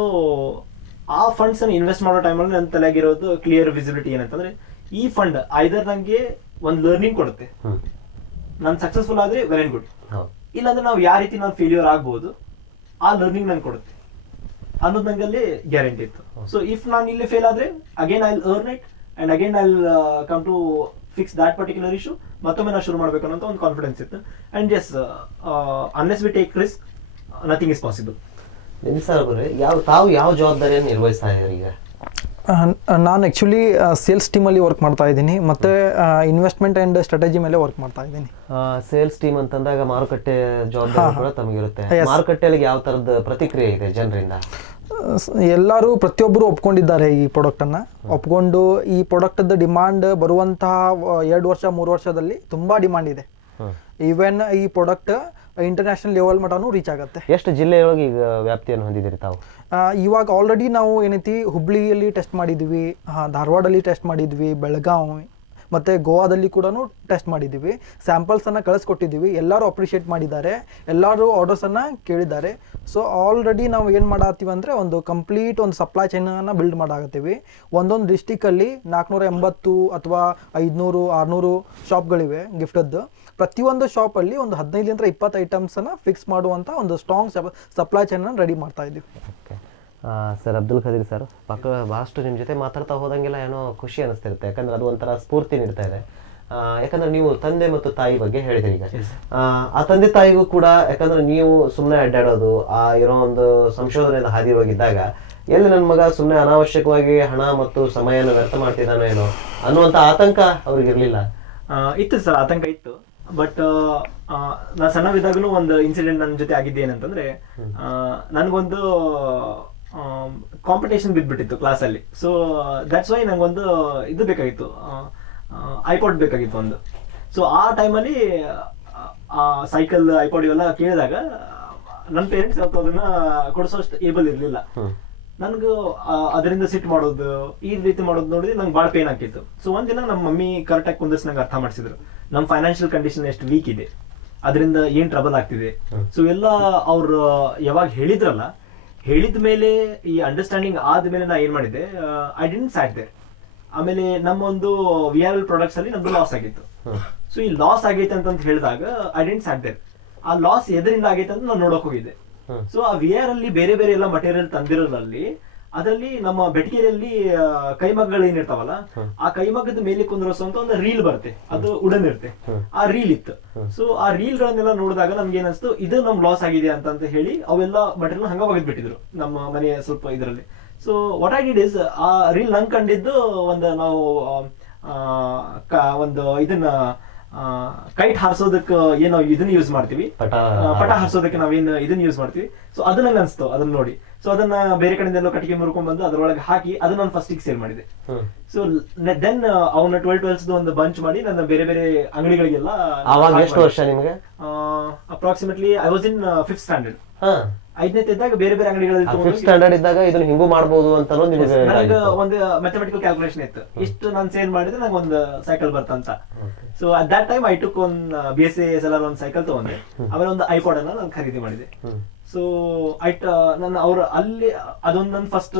ಆ funds ಅನ್ನು invest ಮಾಡೋ ಟೈಮಲ್ಲಿ ನನ್ನ ತಲೆಗಿರೋದು clear visibility ಏನಂತಂದ್ರೆ, ಈ ಫಂಡ್ ಐದರ್ ನಂಗೆ ಒಂದು ಲರ್ನಿಂಗ್ ಕೊಡುತ್ತೆ, ನಾನು ಸಕ್ಸಸ್ಫುಲ್ ಆದ್ರೆ ವೆಲ್ ಅಂಡ್ ಗುಡ್, ಇಲ್ಲಾಂದ್ರೆ ನಾವು ಯಾವ ರೀತಿ ನಾನು ಫೇಲ್ಯೂರ್ ಆಗ್ಬೋದು ಆ ಲರ್ನಿಂಗ್ ನನ್ಗೆ ಕೊಡುತ್ತೆ ಅನ್ನೋದು ನಂಗಲ್ಲಿ ಗ್ಯಾರಂಟಿ ಇತ್ತು. ಸೊ ಇಫ್ ನಾನು ಇಲ್ಲಿ ಫೇಲ್ ಆದ್ರೆ again I will earn it and again I'll come to fix that particular issue. ಮತ್ತೊಮ್ಮೆ ನಾನು ಶುರು ಮಾಡಬೇಕು ಅನ್ನೋ ಒಂದು ಕಾನ್ಫಿಡೆನ್ಸ್ ಇತ್ತು. And yes, unless we take risk, nothing is possible. ತಾವು ಯಾವ ಜವಾಬ್ದಾರಿಯನ್ನು ನಿರ್ವಹಿಸ್ತಾ ಇದ್ದೀರಿ ಈಗ? ನಾನು ಆ್ಯಕ್ಚುಲಿ ಸೇಲ್ಸ್ ಟೀಮಲ್ಲಿ ವರ್ಕ್ ಮಾಡ್ತಾ ಇದ್ದೀನಿ, ಮತ್ತು ಇನ್ವೆಸ್ಟ್ಮೆಂಟ್ ಆ್ಯಂಡ್ ಸ್ಟ್ರಾಟಜಿ ಮೇಲೆ ವರ್ಕ್ ಮಾಡ್ತಾ ಇದ್ದೀನಿ. ಸೇಲ್ಸ್ ಟೀಮ್ ಅಂತಂದಾಗ ಮಾರುಕಟ್ಟೆ ಜವಾಬ್ದಾರಿ ಕೂಡ ತಮಗಿರುತ್ತೆ. ಮಾರುಕಟ್ಟೆಯಲ್ಲಿ ಯಾವ ಥರದ ಪ್ರತಿಕ್ರಿಯೆ ಇದೆ ಜನರಿಂದ? ಎಲ್ಲರೂ ಪ್ರತಿಯೊಬ್ಬರು ಒಪ್ಕೊಂಡಿದ್ದಾರೆ ಈ ಪ್ರಾಡಕ್ಟನ್ನು. ಒಪ್ಕೊಂಡು ಈ ಪ್ರಾಡಕ್ಟದ ಡಿಮಾಂಡ್ ಬರುವಂತಹ 2 ವರ್ಷ 3 ವರ್ಷದಲ್ಲಿ ತುಂಬ ಡಿಮಾಂಡ್ ಇದೆ. ಈವನ್ ಈ ಪ್ರಾಡಕ್ಟ್ ಇಂಟರ್ನ್ಯಾಷನಲ್ ಲೆವೆಲ್ ಮಟನೂ ರೀಚ್ ಆಗುತ್ತೆ. ಎಷ್ಟು ಜಿಲ್ಲೆಯೊಳಗೆ ಈಗ ವ್ಯಾಪ್ತಿಯನ್ನು ಹೊಂದಿದ್ದೀರಿ ತಾವು? ಇವಾಗ ಆಲ್ರೆಡಿ ನಾವು ಏನೈತಿ ಹುಬ್ಳಿಯಲ್ಲಿ ಟೆಸ್ಟ್ ಮಾಡಿದ್ವಿ, ಧಾರವಾಡಲ್ಲಿ ಟೆಸ್ಟ್ ಮಾಡಿದ್ವಿ, ಬೆಳಗಾವಿ ಮತ್ತು ಗೋವಾದಲ್ಲಿ ಕೂಡ ಟೆಸ್ಟ್ ಮಾಡಿದ್ದೀವಿ. ಸ್ಯಾಂಪಲ್ಸನ್ನು ಕಳಿಸ್ಕೊಟ್ಟಿದ್ದೀವಿ. ಎಲ್ಲರೂ ಅಪ್ರಿಷಿಯೇಟ್ ಮಾಡಿದ್ದಾರೆ, ಎಲ್ಲರೂ ಆರ್ಡರ್ಸನ್ನು ಕೇಳಿದ್ದಾರೆ. ಸೊ ಆಲ್ರೆಡಿ ನಾವು ಏನು ಮಾಡತ್ತೀವಿ ಅಂದರೆ ಒಂದು ಕಂಪ್ಲೀಟ್ ಒಂದು ಸಪ್ಲೈ ಚೈನನ್ನು ಬಿಲ್ಡ್ ಮಾಡಾಕತ್ತೀವಿ. ಒಂದೊಂದು ಡಿಸ್ಟಿಕಲ್ಲಿ 480 ಅಥವಾ 500 600 ಶಾಪ್ಗಳಿವೆ ಗಿಫ್ಟದ್ದು. ಪ್ರತಿಯೊಂದು ಶಾಪಲ್ಲಿ ಒಂದು 15-20 ಐಟಮ್ಸನ್ನು ಫಿಕ್ಸ್ ಮಾಡುವಂಥ ಒಂದು ಸ್ಟ್ರಾಂಗ್ ಸಪ್ಲೈ ಚೈನನ್ನು ರೆಡಿ ಮಾಡ್ತಾ ಇದ್ದೀವಿ. Okay sir, Abdul Khadeer sir, ಭಾಳಷ್ಟು ನಿಮ್ಮ ಜೊತೆ ಮಾತಾಡ್ತಾ ಹೋದಂಗೆಲ್ಲ ಏನೋ ಖುಷಿ ಅನಿಸ್ತಿರುತ್ತೆ. ಯಾಕಂದ್ರೆ ಅದು ಒಂಥರ ಸ್ಫೂರ್ತಿ ನೀಡ್ತಾ ಇದೆ. ಯಾಕಂದ್ರೆ ನೀವು ತಂದೆ ಮತ್ತು ತಾಯಿ ಬಗ್ಗೆ ಹೇಳಿದ್ರಿ. ಈಗ ಆ ತಂದೆ ತಾಯಿಗೂ ಕೂಡ, ಯಾಕಂದ್ರೆ ನೀವು ಸುಮ್ಮನೆ ಅಡ್ಡಾಡೋದು ಇರೋ ಒಂದು ಸಂಶೋಧನೆಯ ಹಾದಿ ಹೋಗಿದ್ದಾಗ ಎಲ್ಲಿ ನನ್ನ ಮಗ ಸುಮ್ಮನೆ ಅನಾವಶ್ಯಕವಾಗಿ ಹಣ ಮತ್ತು ಸಮಯನ ವ್ಯರ್ಥ ಮಾಡ್ತಿದ್ದಾನೋ ಏನೋ ಅನ್ನುವಂಥ ಆತಂಕ ಅವ್ರಿಗೆ ಇರಲಿಲ್ಲ? ಇತ್ತು ಸರ್, ಆತಂಕ ಇತ್ತು. ಬಟ್ ನಾನು ಸಣ್ಣವಿದ್ದಾಗಲೂ ಒಂದು ಇನ್ಸಿಡೆಂಟ್ ನನ್ನ ಜೊತೆ ಆಗಿದ್ದೆ ಏನಂತಂದ್ರೆ, ನನಗೊಂದು ಕಾಂಪಿಟೇಷನ್ ಬಿದ್ದುಬಿಟ್ಟಿತ್ತು ಕ್ಲಾಸಲ್ಲಿ. ಸೊ ದಟ್ಸ್ ವೈ ನಂಗೊಂದು ಇದು ಬೇಕಾಗಿತ್ತು, ಐಪಾಡ್ ಬೇಕಾಗಿತ್ತು ಒಂದು. ಸೊ ಆ ಟೈಮಲ್ಲಿ ಸೈಕಲ್, ಐಪಾಡ್ ಇವೆಲ್ಲ ಕೇಳಿದಾಗ ನನ್ನ ಪೇರೆಂಟ್ಸ್ ಯಾವತ್ತು ಅದನ್ನ ಕೊಡಿಸೋಷ್ಟು ಏಬಲ್ ಇರಲಿಲ್ಲ. ನನಗೂ ಅದರಿಂದ ಸಿಟ್ ಮಾಡೋದು, ಈ ರೀತಿ ಮಾಡೋದು ನೋಡಿದ್ರೆ ನಂಗೆ ಭಾಳ ಪೇನ್ ಆಗ್ತಿತ್ತು. ಸೊ ಒಂದಿನ ನಮ್ಮ ಮಮ್ಮಿ ಕರೆಕ್ಟಾಗಿ ಕುಂದಿಸ್ ನಂಗೆ ಅರ್ಥ ಮಾಡಿಸಿದ್ರು, ನಮ್ಮ ಫೈನಾನ್ಷಿಯಲ್ ಕಂಡೀಷನ್ ಎಷ್ಟು ವೀಕ್ ಇದೆ, ಅದರಿಂದ ಏನ್ ಟ್ರಬಲ್ ಆಗ್ತಿದೆ. ಸೊ ಎಲ್ಲ ಅವ್ರು ಯಾವಾಗ ಹೇಳಿದ್ರಲ್ಲ, ಹೇಳಿದ ಮೇಲೆ ಈ ಅಂಡರ್ಸ್ಟ್ಯಾಂಡಿಂಗ್ ಆದ್ಮೇಲೆ ನಾ ಏನ್ ಮಾಡಿದ್ದೆ, ಐ ಡಿಡ್ಂಟ್ ಸ್ಯಾಟ್ ದೇರ್. ಆಮೇಲೆ ನಮ್ಮೊಂದು VRL ಪ್ರಾಡಕ್ಟ್ಸ್ ಅಲ್ಲಿ ನಮ್ದು ಲಾಸ್ ಆಗಿತ್ತು. ಸೊ ಈ ಲಾಸ್ ಆಗೈತೆ ಅಂತ ಹೇಳಿದಾಗ ಐ ಡಿಡ್ಂಟ್ ಸ್ಯಾಟ್ ದೇರ್. ಆ ಲಾಸ್ ಎದರಿಂದ ಆಗೈತೆ ಅಂತ ನಾನು ನೋಡಕ್ ಹೋಗಿದ್ದೆ. ಸೊ ಆ VR ಅಲ್ಲಿ ಬೇರೆ ಬೇರೆ ಎಲ್ಲ ಮಟೀರಿಯಲ್ ತಂದಿರೋದ್ರಲ್ಲಿ ಅದರಲ್ಲಿ ನಮ್ಮ ಬೆಟಗೇರಿಯಲ್ಲಿ ಕೈಮಗ್ಗಳು ಏನಿರ್ತಾವಲ್ಲ, ಆ ಕೈಮಗ್ಗದ ಮೇಲೆ ಕುಂದ್ರಸೋಂತ ಒಂದು ರೀಲ್ ಬರುತ್ತೆ, ಅದು ಉಡನ್ ಇರುತ್ತೆ. ಆ ರೀಲ್ ಇತ್ತು. ಸೊ ಆ ರೀಲ್ ಗಳನ್ನೆಲ್ಲ ನೋಡಿದಾಗ ನಮ್ಗೆ ಏನಿಸ್ತು, ಇದು ನಮ್ ಲಾಸ್ ಆಗಿದೆ ಅಂತ ಹೇಳಿ ಅವೆಲ್ಲ ಮಟೀರಿಯಲ್ ಹಂಗ ಒಗೆದ್ಬಿಟ್ಟಿದ್ರು ನಮ್ಮ ಮನೆಯ ಸ್ವಲ್ಪ ಇದರಲ್ಲಿ. So what I did is, ಆ ರೀಲ್ ನಂಗೆ ಕಂಡಿದ್ದು ಒಂದು ನಾವು ಒಂದು ಇದನ್ನ ಕೈಟ್ ಹಾರಿಸೋದಕ್ಕೆ ಏನೋ ಇದನ್ನ ಯೂಸ್ ಮಾಡ್ತೀವಿ, ಪಟ ಹಾರಿಸೋದಕ್ಕೆ ನಾವೇನು ಇದನ್ನ ಯೂಸ್ ಮಾಡ್ತೀವಿ. ಸೊ ಅದು ನಂಗೆ ಅನ್ಸ್ತು ಅದನ್ನ ನೋಡಿ. ಸೊ ಅದನ್ನ ಬೇರೆ ಕಡೆಯಿಂದೆಲ್ಲ ಕಟ್ಟಿಗೆ ಮುರ್ಕೊಂಡ್ ಬಂದು ಅದ್ರೊಳಗೆ ಹಾಕಿ ಅದನ್ನ ನಾನು ಫಸ್ಟಿಗೆ ಸೇಲ್ ಮಾಡಿದೆ. ಸೊ ದೆನ್ ಅವನ್ನ 12 ಒಂದು ಬಂಚ್ ಮಾಡಿ ನನ್ನ ಬೇರೆ ಬೇರೆ ಅಂಗಡಿಗಳಿಗೆಲ್ಲ. ಎಷ್ಟು ವರ್ಷ ನಿಮಗೆ? Approximately I was in 5th standard. 5ನೇ ಇದ್ದಾಗ ಬೇರೆ ಬೇರೆ ಅಂಗಡಿಗಳಲ್ಲಿ 5th ಸ್ಟ್ಯಾಂಡರ್ಡ್ ಇದ್ದಾಗ ಇದನ್ನ ಹಿಂಗೂ ಮಾಡಬಹುದು ಅಂತ ನನಗೆ ಒಂದು ಮ್ಯಾಥಮೆಟಿಕಲ್ ಕ್ಯಾಲ್ಕುಲೇಷನ್ ಇತ್ತು, ಇಷ್ಟು ನಾನು ಸೇಲ್ ಮಾಡಿದ್ರೆ ನಂಗೆ ಒಂದು ಸೈಕಲ್ ಬರ್ತಂತ. So at that time I took ಒಂದು BSA SLR ಒಂದು ಸೈಕಲ್ ತಗೊಂಡೆ. ಆಮೇಲೆ ಒಂದು ಐಪಾಡ್ ಅನ್ನ ನಾನು ಖರೀದಿ ಮಾಡಿದೆ. ಸೊ ನನ್ನ ಅವ್ರು ಅಲ್ಲಿ ಅದೊಂದು ನನ್ನ ಫಸ್ಟ್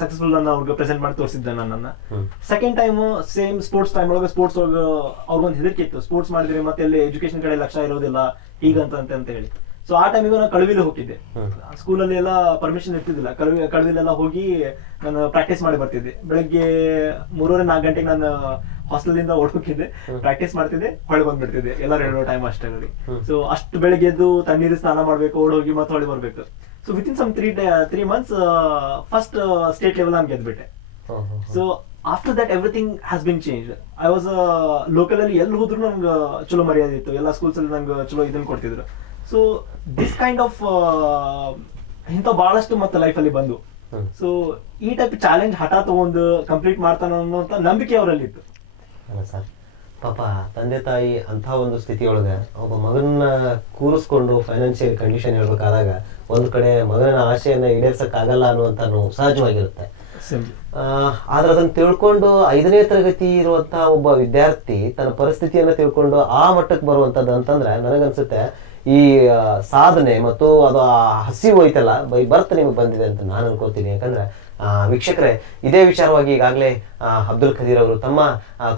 ಸಕ್ಸಸ್ಫುಲ್ ನಾನು ಅವ್ರಿಗೆ ಪ್ರೆಸೆಂಟ್ ಮಾಡಿ ತೋರಿಸಿದ್ದೆ ನನ್ನನ್ನ. Second time same sports time ಒಳಗೆ ಸ್ಪೋರ್ಟ್ಸ್ ಒಳಗೆ ಅವ್ರಿಗೊಂದು ಹೆದರಿಕೆ ಇತ್ತು, ಸ್ಪೋರ್ಟ್ಸ್ ಮಾಡಿದ್ರೆ ಮತ್ತೆ ಅಲ್ಲಿ ಎಜುಕೇಶನ್ ಕಡೆ ಲಕ್ಷ್ಯ ಇರೋದಿಲ್ಲ ಹೀಗಂತ ಹೇಳಿ. ಸೊ ಆ ಟೈಮಿಗೂ ನಾನು ಕಳವಿಲಿ ಹೋಗಿದ್ದೆ. ಸ್ಕೂಲಲ್ಲಿ ಎಲ್ಲ ಪರ್ಮಿಷನ್ ಇರ್ತಿದ್ದಿಲ್ಲ. ಕಳವಿಲೆಲ್ಲ ಹೋಗಿ ನಾನು ಪ್ರಾಕ್ಟೀಸ್ ಮಾಡಿ ಬರ್ತಿದ್ದೆ. ಬೆಳಗ್ಗೆ 3-4 ಗಂಟೆಗೆ ನಾನು ಹಾಸ್ಟೆಲ್ ಓಡ್ಕೋಕಿದ್ದೆ, ಪ್ರಾಕ್ಟೀಸ್ ಮಾಡ್ತಿದ್ದೆ, ಹೊಳೆ ಬಂದ್ಬಿಡ್ತಿದ್ದೆ ಎಲ್ಲರೂ ಹೇಳೋ ಟೈಮ್ ಅಷ್ಟರಲ್ಲಿ. ಸೊ ಅಷ್ಟು ಬೆಳಗ್ಗೆ ಎದ್ದು ತಣ್ಣೀರು ಸ್ನಾನ ಮಾಡ್ಬೇಕು, ಓಡೋಗಿ ಮತ್ತೆ ಹೊಳೆ ಬರ್ಬೇಕು. So within some 3 months first state level ನಾನು ಗೆದ್ಬಿಟ್ಟೆ. So after that everything has been change. I was local ಅಲ್ಲಿ ಎಲ್ಲಿ ಹೋದ್ರು ನಂಗೆ ಚಲೋ ಮರ್ಯಾದೆ ಇತ್ತು, ಎಲ್ಲ ಸ್ಕೂಲ್ಸ್ ಅಲ್ಲಿ ನಂಗೆ ಚಲೋ ಇದನ್ನ ಕೊಡ್ತಿದ್ರು. ಸೊ ದಿಸ್ ಕೈಂಡ್ ಆಫ್ ಇಂಥ ಬಹಳಷ್ಟು ಮತ್ತೆ ಲೈಫಲ್ಲಿ ಬಂದು. ಸೊ ಈ ಟೈಪ್ ಚಾಲೆಂಜ್ ಹಠ ತಗೊಂಡು ಕಂಪ್ಲೀಟ್ ಮಾಡ್ತಾನ ಅನ್ನೋಂಥ ನಂಬಿಕೆ ಅವರಲ್ಲಿ ಇತ್ತು. ಅಲ್ಲ ಸರ್, ಪಾಪ ತಂದೆ ತಾಯಿ ಅಂತ ಒಂದು ಸ್ಥಿತಿಯೊಳಗೆ ಒಬ್ಬ ಮಗನ ಕೂರಿಸ್ಕೊಂಡು ಫೈನಾನ್ಷಿಯಲ್ ಕಂಡೀಷನ್ ಹೇಳ್ಬೇಕಾದಾಗ ಒಂದ್ ಕಡೆ ಮಗನ ಆಶೆಯನ್ನ ಈಡೇರ್ಸಕ್ಕಾಗಲ್ಲ ಅನ್ನುವಂತ ನೋವು ಸಹಜವಾಗಿರುತ್ತೆ. ಆದ್ರೆ ಅದನ್ನ ತಿಳ್ಕೊಂಡು 5ನೇ ತರಗತಿ ಇರುವಂತ ಒಬ್ಬ ವಿದ್ಯಾರ್ಥಿ ತನ್ನ ಪರಿಸ್ಥಿತಿಯನ್ನ ತಿಳ್ಕೊಂಡು ಆ ಮಟ್ಟಕ್ಕೆ ಬರುವಂತದ್ದು ಅಂತಂದ್ರೆ ನನಗನ್ಸುತ್ತೆ ಈ ಸಾಧನೆ ಮತ್ತು ಅದು ಹಸಿವು ಐತಲ್ಲ ಬರ್ತ ನಿಮಗೆ ಬಂದಿದೆ ಅಂತ ನಾನು ಅನ್ಕೋತೀನಿ. ಯಾಕಂದ್ರೆ ವೀಕ್ಷಕರೇ, ಇದೇ ವಿಚಾರವಾಗಿ ಈಗಾಗಲೇ ಅಬ್ದುಲ್ ಖದೀರ್ ಅವರು ತಮ್ಮ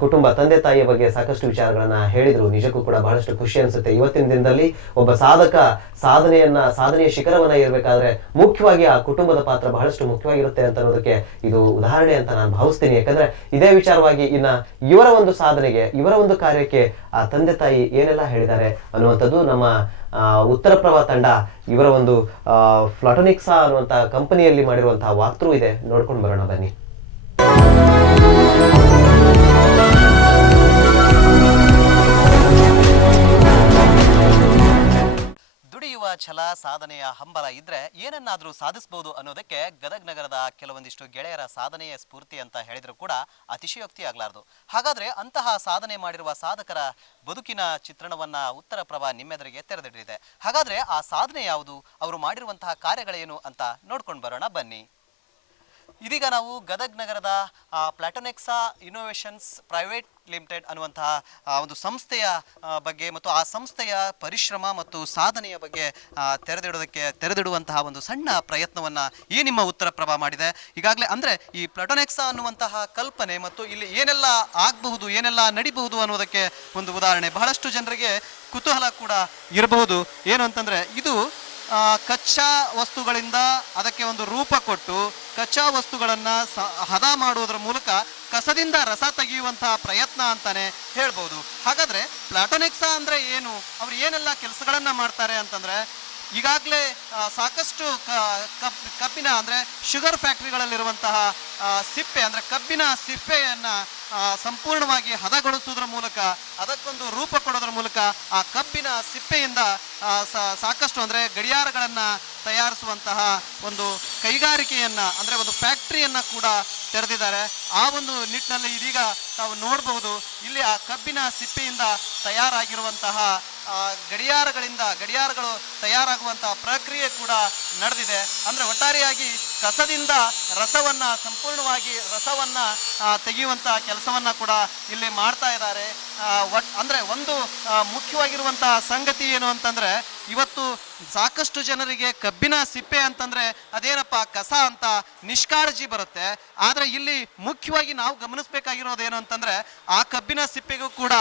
ಕುಟುಂಬ ತಂದೆ ತಾಯಿಯ ಬಗ್ಗೆ ಸಾಕಷ್ಟು ವಿಚಾರಗಳನ್ನ ಹೇಳಿದ್ರು. ನಿಜಕ್ಕೂ ಕೂಡ ಬಹಳಷ್ಟು ಖುಷಿ ಅನ್ಸುತ್ತೆ. ಇವತ್ತಿನ ದಿನದಲ್ಲಿ ಒಬ್ಬ ಸಾಧಕ ಸಾಧನೆಯ ಶಿಖರವನ್ನ ಇರಬೇಕಾದ್ರೆ ಮುಖ್ಯವಾಗಿ ಆ ಕುಟುಂಬದ ಪಾತ್ರ ಬಹಳಷ್ಟು ಮುಖ್ಯವಾಗಿರುತ್ತೆ ಅಂತ ಅನ್ನೋದಕ್ಕೆ ಇದು ಉದಾಹರಣೆ ಅಂತ ನಾನು ಭಾವಿಸ್ತೀನಿ. ಯಾಕಂದ್ರೆ ಇದೇ ವಿಚಾರವಾಗಿ ಇನ್ನ ಇವರ ಒಂದು ಸಾಧನೆಗೆ, ಇವರ ಒಂದು ಕಾರ್ಯಕ್ಕೆ ಆ ತಂದೆ ತಾಯಿ ಏನೆಲ್ಲ ಹೇಳಿದ್ದಾರೆ ಅನ್ನುವಂಥದ್ದು ನಮ್ಮ ಉತ್ತರ ಪ್ರಭಾ ತಂಡ ಇವರ ಒಂದು ಫ್ಲಾಟೋನಿಕ್ಸಾ ಅನ್ನುವಂತ ಕಂಪನಿಯಲ್ಲಿ ಮಾಡಿರುವಂತಹ ವಾಕ್ಥ್ರೂ ಇದೆ, ನೋಡ್ಕೊಂಡು ಬರೋಣ ಬನ್ನಿ. ದುಡಿಯುವ ದುಡಿಯುವ ಛಲ, ಸಾಧನೆಯ ಹಂಬಲ ಇದ್ರೆ ಏನನ್ನಾದ್ರೂ ಸಾಧಿಸಬಹುದು ಅನ್ನೋದಕ್ಕೆ ಗದಗ ನಗರದ ಕೆಲವೊಂದಿಷ್ಟು ಗೆಳೆಯರ ಸಾಧನೆಯ ಸ್ಫೂರ್ತಿ ಅಂತ ಹೇಳಿದ್ರು ಕೂಡ ಅತಿಶಯೋಕ್ತಿ ಆಗ್ಲಾರ್ದು. ಹಾಗಾದ್ರೆ ಅಂತಹ ಸಾಧನೆ ಮಾಡಿರುವ ಸಾಧಕರ ಬದುಕಿನ ಚಿತ್ರಣವನ್ನ ಉತ್ತರ ಪ್ರಭ ನಿಮ್ಮೆದುರಿಗೆ ತೆರೆದಿಟ್ಟಿದೆ. ಹಾಗಾದ್ರೆ ಆ ಸಾಧನೆ ಯಾವುದು, ಅವರು ಮಾಡಿರುವಂತಹ ಕಾರ್ಯಗಳೇನು ಅಂತ ನೋಡ್ಕೊಂಡು ಬರೋಣ ಬನ್ನಿ. ಇದೀಗ ನಾವು ಗದಗ ನಗರದ ಪ್ಲಾಟೋನೆಕ್ಸಾ ಇನ್ನೋವೇಷನ್ಸ್ ಪ್ರೈವೇಟ್ ಲಿಮಿಟೆಡ್ ಅನ್ನುವಂತಹ ಒಂದು ಸಂಸ್ಥೆಯ ಬಗ್ಗೆ ಮತ್ತು ಆ ಸಂಸ್ಥೆಯ ಪರಿಶ್ರಮ ಮತ್ತು ಸಾಧನೆಯ ಬಗ್ಗೆ ತೆರೆದಿಡುವಂತಹ ಒಂದು ಸಣ್ಣ ಪ್ರಯತ್ನವನ್ನ ಈ ನಿಮ್ಮ ಉತ್ತರ ಪ್ರಭ ಮಾಡಿದೆ. ಈಗಾಗಲೇ ಅಂದ್ರೆ ಈ ಪ್ಲಾಟೋನೆಕ್ಸಾ ಅನ್ನುವಂತಹ ಕಲ್ಪನೆ ಮತ್ತು ಇಲ್ಲಿ ಏನೆಲ್ಲ ಆಗಬಹುದು, ಏನೆಲ್ಲ ನಡಿಬಹುದು ಅನ್ನೋದಕ್ಕೆ ಒಂದು ಉದಾಹರಣೆ. ಬಹಳಷ್ಟು ಜನರಿಗೆ ಕುತೂಹಲ ಕೂಡ ಇರಬಹುದು, ಏನು ಅಂತಂದ್ರೆ ಇದು ಕಚ್ಚಾ ವಸ್ತುಗಳಿಂದ ಅದಕ್ಕೆ ಒಂದು ರೂಪ ಕೊಟ್ಟು ಕಚ್ಚಾ ವಸ್ತುಗಳನ್ನು ಹದ ಮಾಡುವುದರ ಮೂಲಕ ಕಸದಿಂದ ರಸ ತೆಗೆಯುವಂತಹ ಪ್ರಯತ್ನ ಅಂತಾನೆ ಹೇಳ್ಬೋದು. ಹಾಗಾದ್ರೆ ಪ್ಲಾಟೋನೆಕ್ಸಾ ಅಂದ್ರೆ ಏನು, ಅವ್ರು ಏನೆಲ್ಲ ಕೆಲಸಗಳನ್ನ ಮಾಡ್ತಾರೆ ಅಂತಂದ್ರೆ ಈಗಾಗಲೇ ಸಾಕಷ್ಟು ಕಬ್ಬಿನ ಅಂದ್ರೆ ಶುಗರ್ ಫ್ಯಾಕ್ಟ್ರಿಗಳಲ್ಲಿರುವಂತಹ ಸಿಪ್ಪೆ ಅಂದ್ರೆ ಕಬ್ಬಿನ ಸಿಪ್ಪೆಯನ್ನ ಸಂಪೂರ್ಣವಾಗಿ ಹದಗೊಳಿಸುವುದರ ಮೂಲಕ ಅದಕ್ಕೊಂದು ರೂಪ ಕೊಡೋದ್ರ ಮೂಲಕ ಆ ಕಬ್ಬಿನ ಸಿಪ್ಪೆಯಿಂದ ಸಾಕಷ್ಟು ಅಂದ್ರೆ ಗಡಿಯಾರಗಳನ್ನ ತಯಾರಿಸುವಂತಹ ಒಂದು ಕೈಗಾರಿಕೆಯನ್ನ ಅಂದ್ರೆ ಒಂದು ಫ್ಯಾಕ್ಟರಿಯನ್ನ ಕೂಡ ತೆರೆದಿದ್ದಾರೆ. ಆ ಒಂದು ನಿಟ್ಟಿನಲ್ಲಿ ಇದೀಗ ತಾವು ನೋಡಬಹುದು, ಇಲ್ಲಿ ಆ ಕಬ್ಬಿನ ಸಿಪ್ಪೆಯಿಂದ ತಯಾರಾಗಿರುವಂತಹ ಗಡಿಯಾರಗಳು ತಯಾರಾಗುವಂತಹ ಪ್ರಕ್ರಿಯೆ ಕೂಡ ನಡೆದಿದೆ. ಅಂದ್ರೆ ಒಟ್ಟಾರೆಯಾಗಿ ಕಸದಿಂದ ಸಂಪೂರ್ಣವಾಗಿ ರಸವನ್ನ ತೆಗೆಯುವಂತಹ ಕೆಲಸವನ್ನ ಕೂಡ ಇಲ್ಲಿ ಮಾಡ್ತಾ ಇದ್ದಾರೆ. ಅಂದ್ರೆ ಒಂದು ಮುಖ್ಯವಾಗಿರುವಂತಹ ಸಂಗತಿ ಏನು ಅಂತಂದ್ರೆ ಇವತ್ತು ಸಾಕಷ್ಟು ಜನರಿಗೆ ಕಬ್ಬಿನ ಸಿಪ್ಪೆ ಅಂತಂದ್ರೆ ಅದೇನಪ್ಪ ಕಸ ಅಂತ ನಿಷ್ಕಾಳಜಿ ಬರುತ್ತೆ. ಆದ್ರೆ ಇಲ್ಲಿ ಮುಖ್ಯವಾಗಿ ನಾವು ಗಮನಿಸಬೇಕಾಗಿರೋದು ಏನು ಅಂತಂದ್ರೆ ಆ ಕಬ್ಬಿನ ಸಿಪ್ಪೆಗೂ ಕೂಡ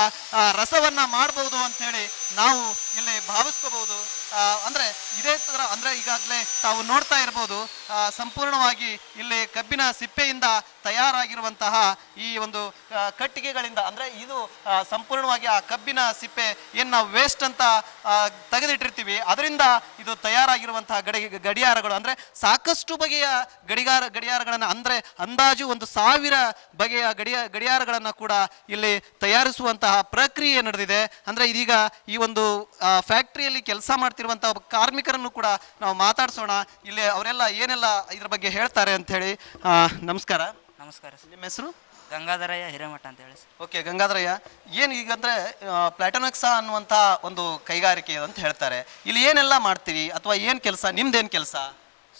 ರಸವನ್ನ ಮಾಡಬಹುದು ಅಂತ ಹೇಳಿ ನಾವು ಇಲ್ಲಿ ಭಾವಿಸ್ಕೋಬಹುದು. ಅಂದ್ರೆ ಇದೇ ತರ ಅಂದ್ರೆ ಈಗಾಗಲೇ ತಾವು ನೋಡ್ತಾ ಇರಬಹುದು, ಸಂಪೂರ್ಣವಾಗಿ ಇಲ್ಲಿ ಕಬ್ಬಿನ ಸಿಪ್ಪೆಯಿಂದ ತಯಾರಾಗಿರುವಂತಹ ಈ ಒಂದು ಕಟ್ಟಿಗೆಗಳಿಂದ ಅಂದ್ರೆ ಇದು ಸಂಪೂರ್ಣವಾಗಿ ಆ ಕಬ್ಬಿನ ಸಿಪ್ಪೆ ಏನ್ ನಾವು ವೇಸ್ಟ್ ಅಂತ ತೆಗೆದಿಟ್ಟಿರ್ತೀವಿ ಅದರಿಂದ ಇದು ತಯಾರಾಗಿರುವಂತಹ ಗಡಿಯಾರಗಳು ಅಂದ್ರೆ ಸಾಕಷ್ಟು ಬಗೆಯ ಗಡಿಯಾರಗಳನ್ನ ಅಂದ್ರೆ ಅಂದಾಜು 1000 ಬಗೆಯ ಗಡಿಯಾರಗಳನ್ನ ಕೂಡ ಇಲ್ಲಿ ತಯಾರಿಸುವಂತಹ ಪ್ರಕ್ರಿಯೆ ನಡೆದಿದೆ. ಅಂದ್ರೆ ಇದೀಗ ಈ ಒಂದು ಫ್ಯಾಕ್ಟರಿಯಲ್ಲಿ ಕೆಲಸ ಮಾಡ್ತಿರುವಂತಹ ಕಾರ್ಮಿಕರನ್ನು ಕೂಡ ನಾವು ಮಾತಾಡ್ಸೋಣ. ಇಲ್ಲಿ ಅವರೆಲ್ಲ ಏನೆಲ್ಲ ಇದ್ರ ಬಗ್ಗೆ ಹೇಳ್ತಾರೆ ಅಂತ ಹೇಳಿ. ನಮಸ್ಕಾರ. ನಮಸ್ಕಾರ. ನಿಮ್ಮ ಹೆಸರು? ಗಂಗಾಧರಯ್ಯ ಹಿರೇಮಠ ಅಂತ ಹೇಳಿ. ಓಕೆ ಗಂಗಾಧರಯ್ಯ, ಏನು ಈಗ ಅಂದ್ರೆ ಪ್ಲಾಟೋನೆಕ್ಸಾ ಅನ್ನುವಂಥ ಒಂದು ಕೈಗಾರಿಕೆ ಅಂತ ಹೇಳ್ತಾರೆ, ಇಲ್ಲಿ ಏನೆಲ್ಲ ಮಾಡ್ತೀರಿ ಅಥವಾ ಏನು ಕೆಲಸ, ನಿಮ್ದೇನು ಕೆಲಸ?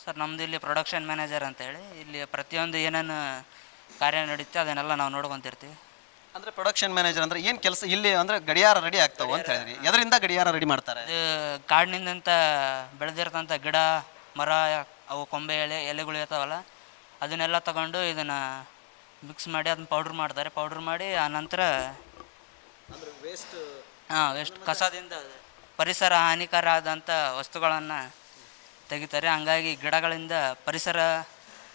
ಸರ್ ನಮ್ದು ಇಲ್ಲಿ ಪ್ರೊಡಕ್ಷನ್ ಮ್ಯಾನೇಜರ್ ಅಂತ ಹೇಳಿ ಇಲ್ಲಿ ಪ್ರತಿಯೊಂದು ಏನೇನು ಕಾರ್ಯ ನಡೀತೆ ಅದನ್ನೆಲ್ಲ ನಾವು ನೋಡ್ಕೊಂತಿರ್ತೀವಿ. ಅಂದ್ರೆ ಪ್ರೊಡಕ್ಷನ್ ಮ್ಯಾನೇಜರ್ ಅಂದ್ರೆ ಏನು ಕೆಲಸ ಇಲ್ಲಿ ಅಂದ್ರೆ ಗಡಿಯಾರ ರೆಡಿ ಆಗ್ತಾವ ಅಂತ ಹೇಳಿದ್ರಿ, ಎದರಿಂದ ಗಡಿಯಾರ ರೆಡಿ ಮಾಡ್ತಾರೆ? ಕಾಡಿನಿಂದಂತ ಬೆಳೆದಿರ್ತಂಥ ಗಿಡ ಮರ ಅವು ಕೊಂಬೆ ಎಲೆಗಳು ಇರ್ತಾವಲ್ಲ ಅದನ್ನೆಲ್ಲ ತಗೊಂಡು ಇದನ್ನ ಮಿಕ್ಸ್ ಮಾಡಿ ಅದನ್ನ ಪೌಡ್ರ್ ಮಾಡಿ ಆ ನಂತರ ವೇಸ್ಟ್ ಕಸದಿಂದ ಪರಿಸರ ಹಾನಿಕರ ಆದಂಥ ವಸ್ತುಗಳನ್ನು ತೆಗಿತಾರೆ. ಹಂಗಾಗಿ ಗಿಡಗಳಿಂದ ಪರಿಸರ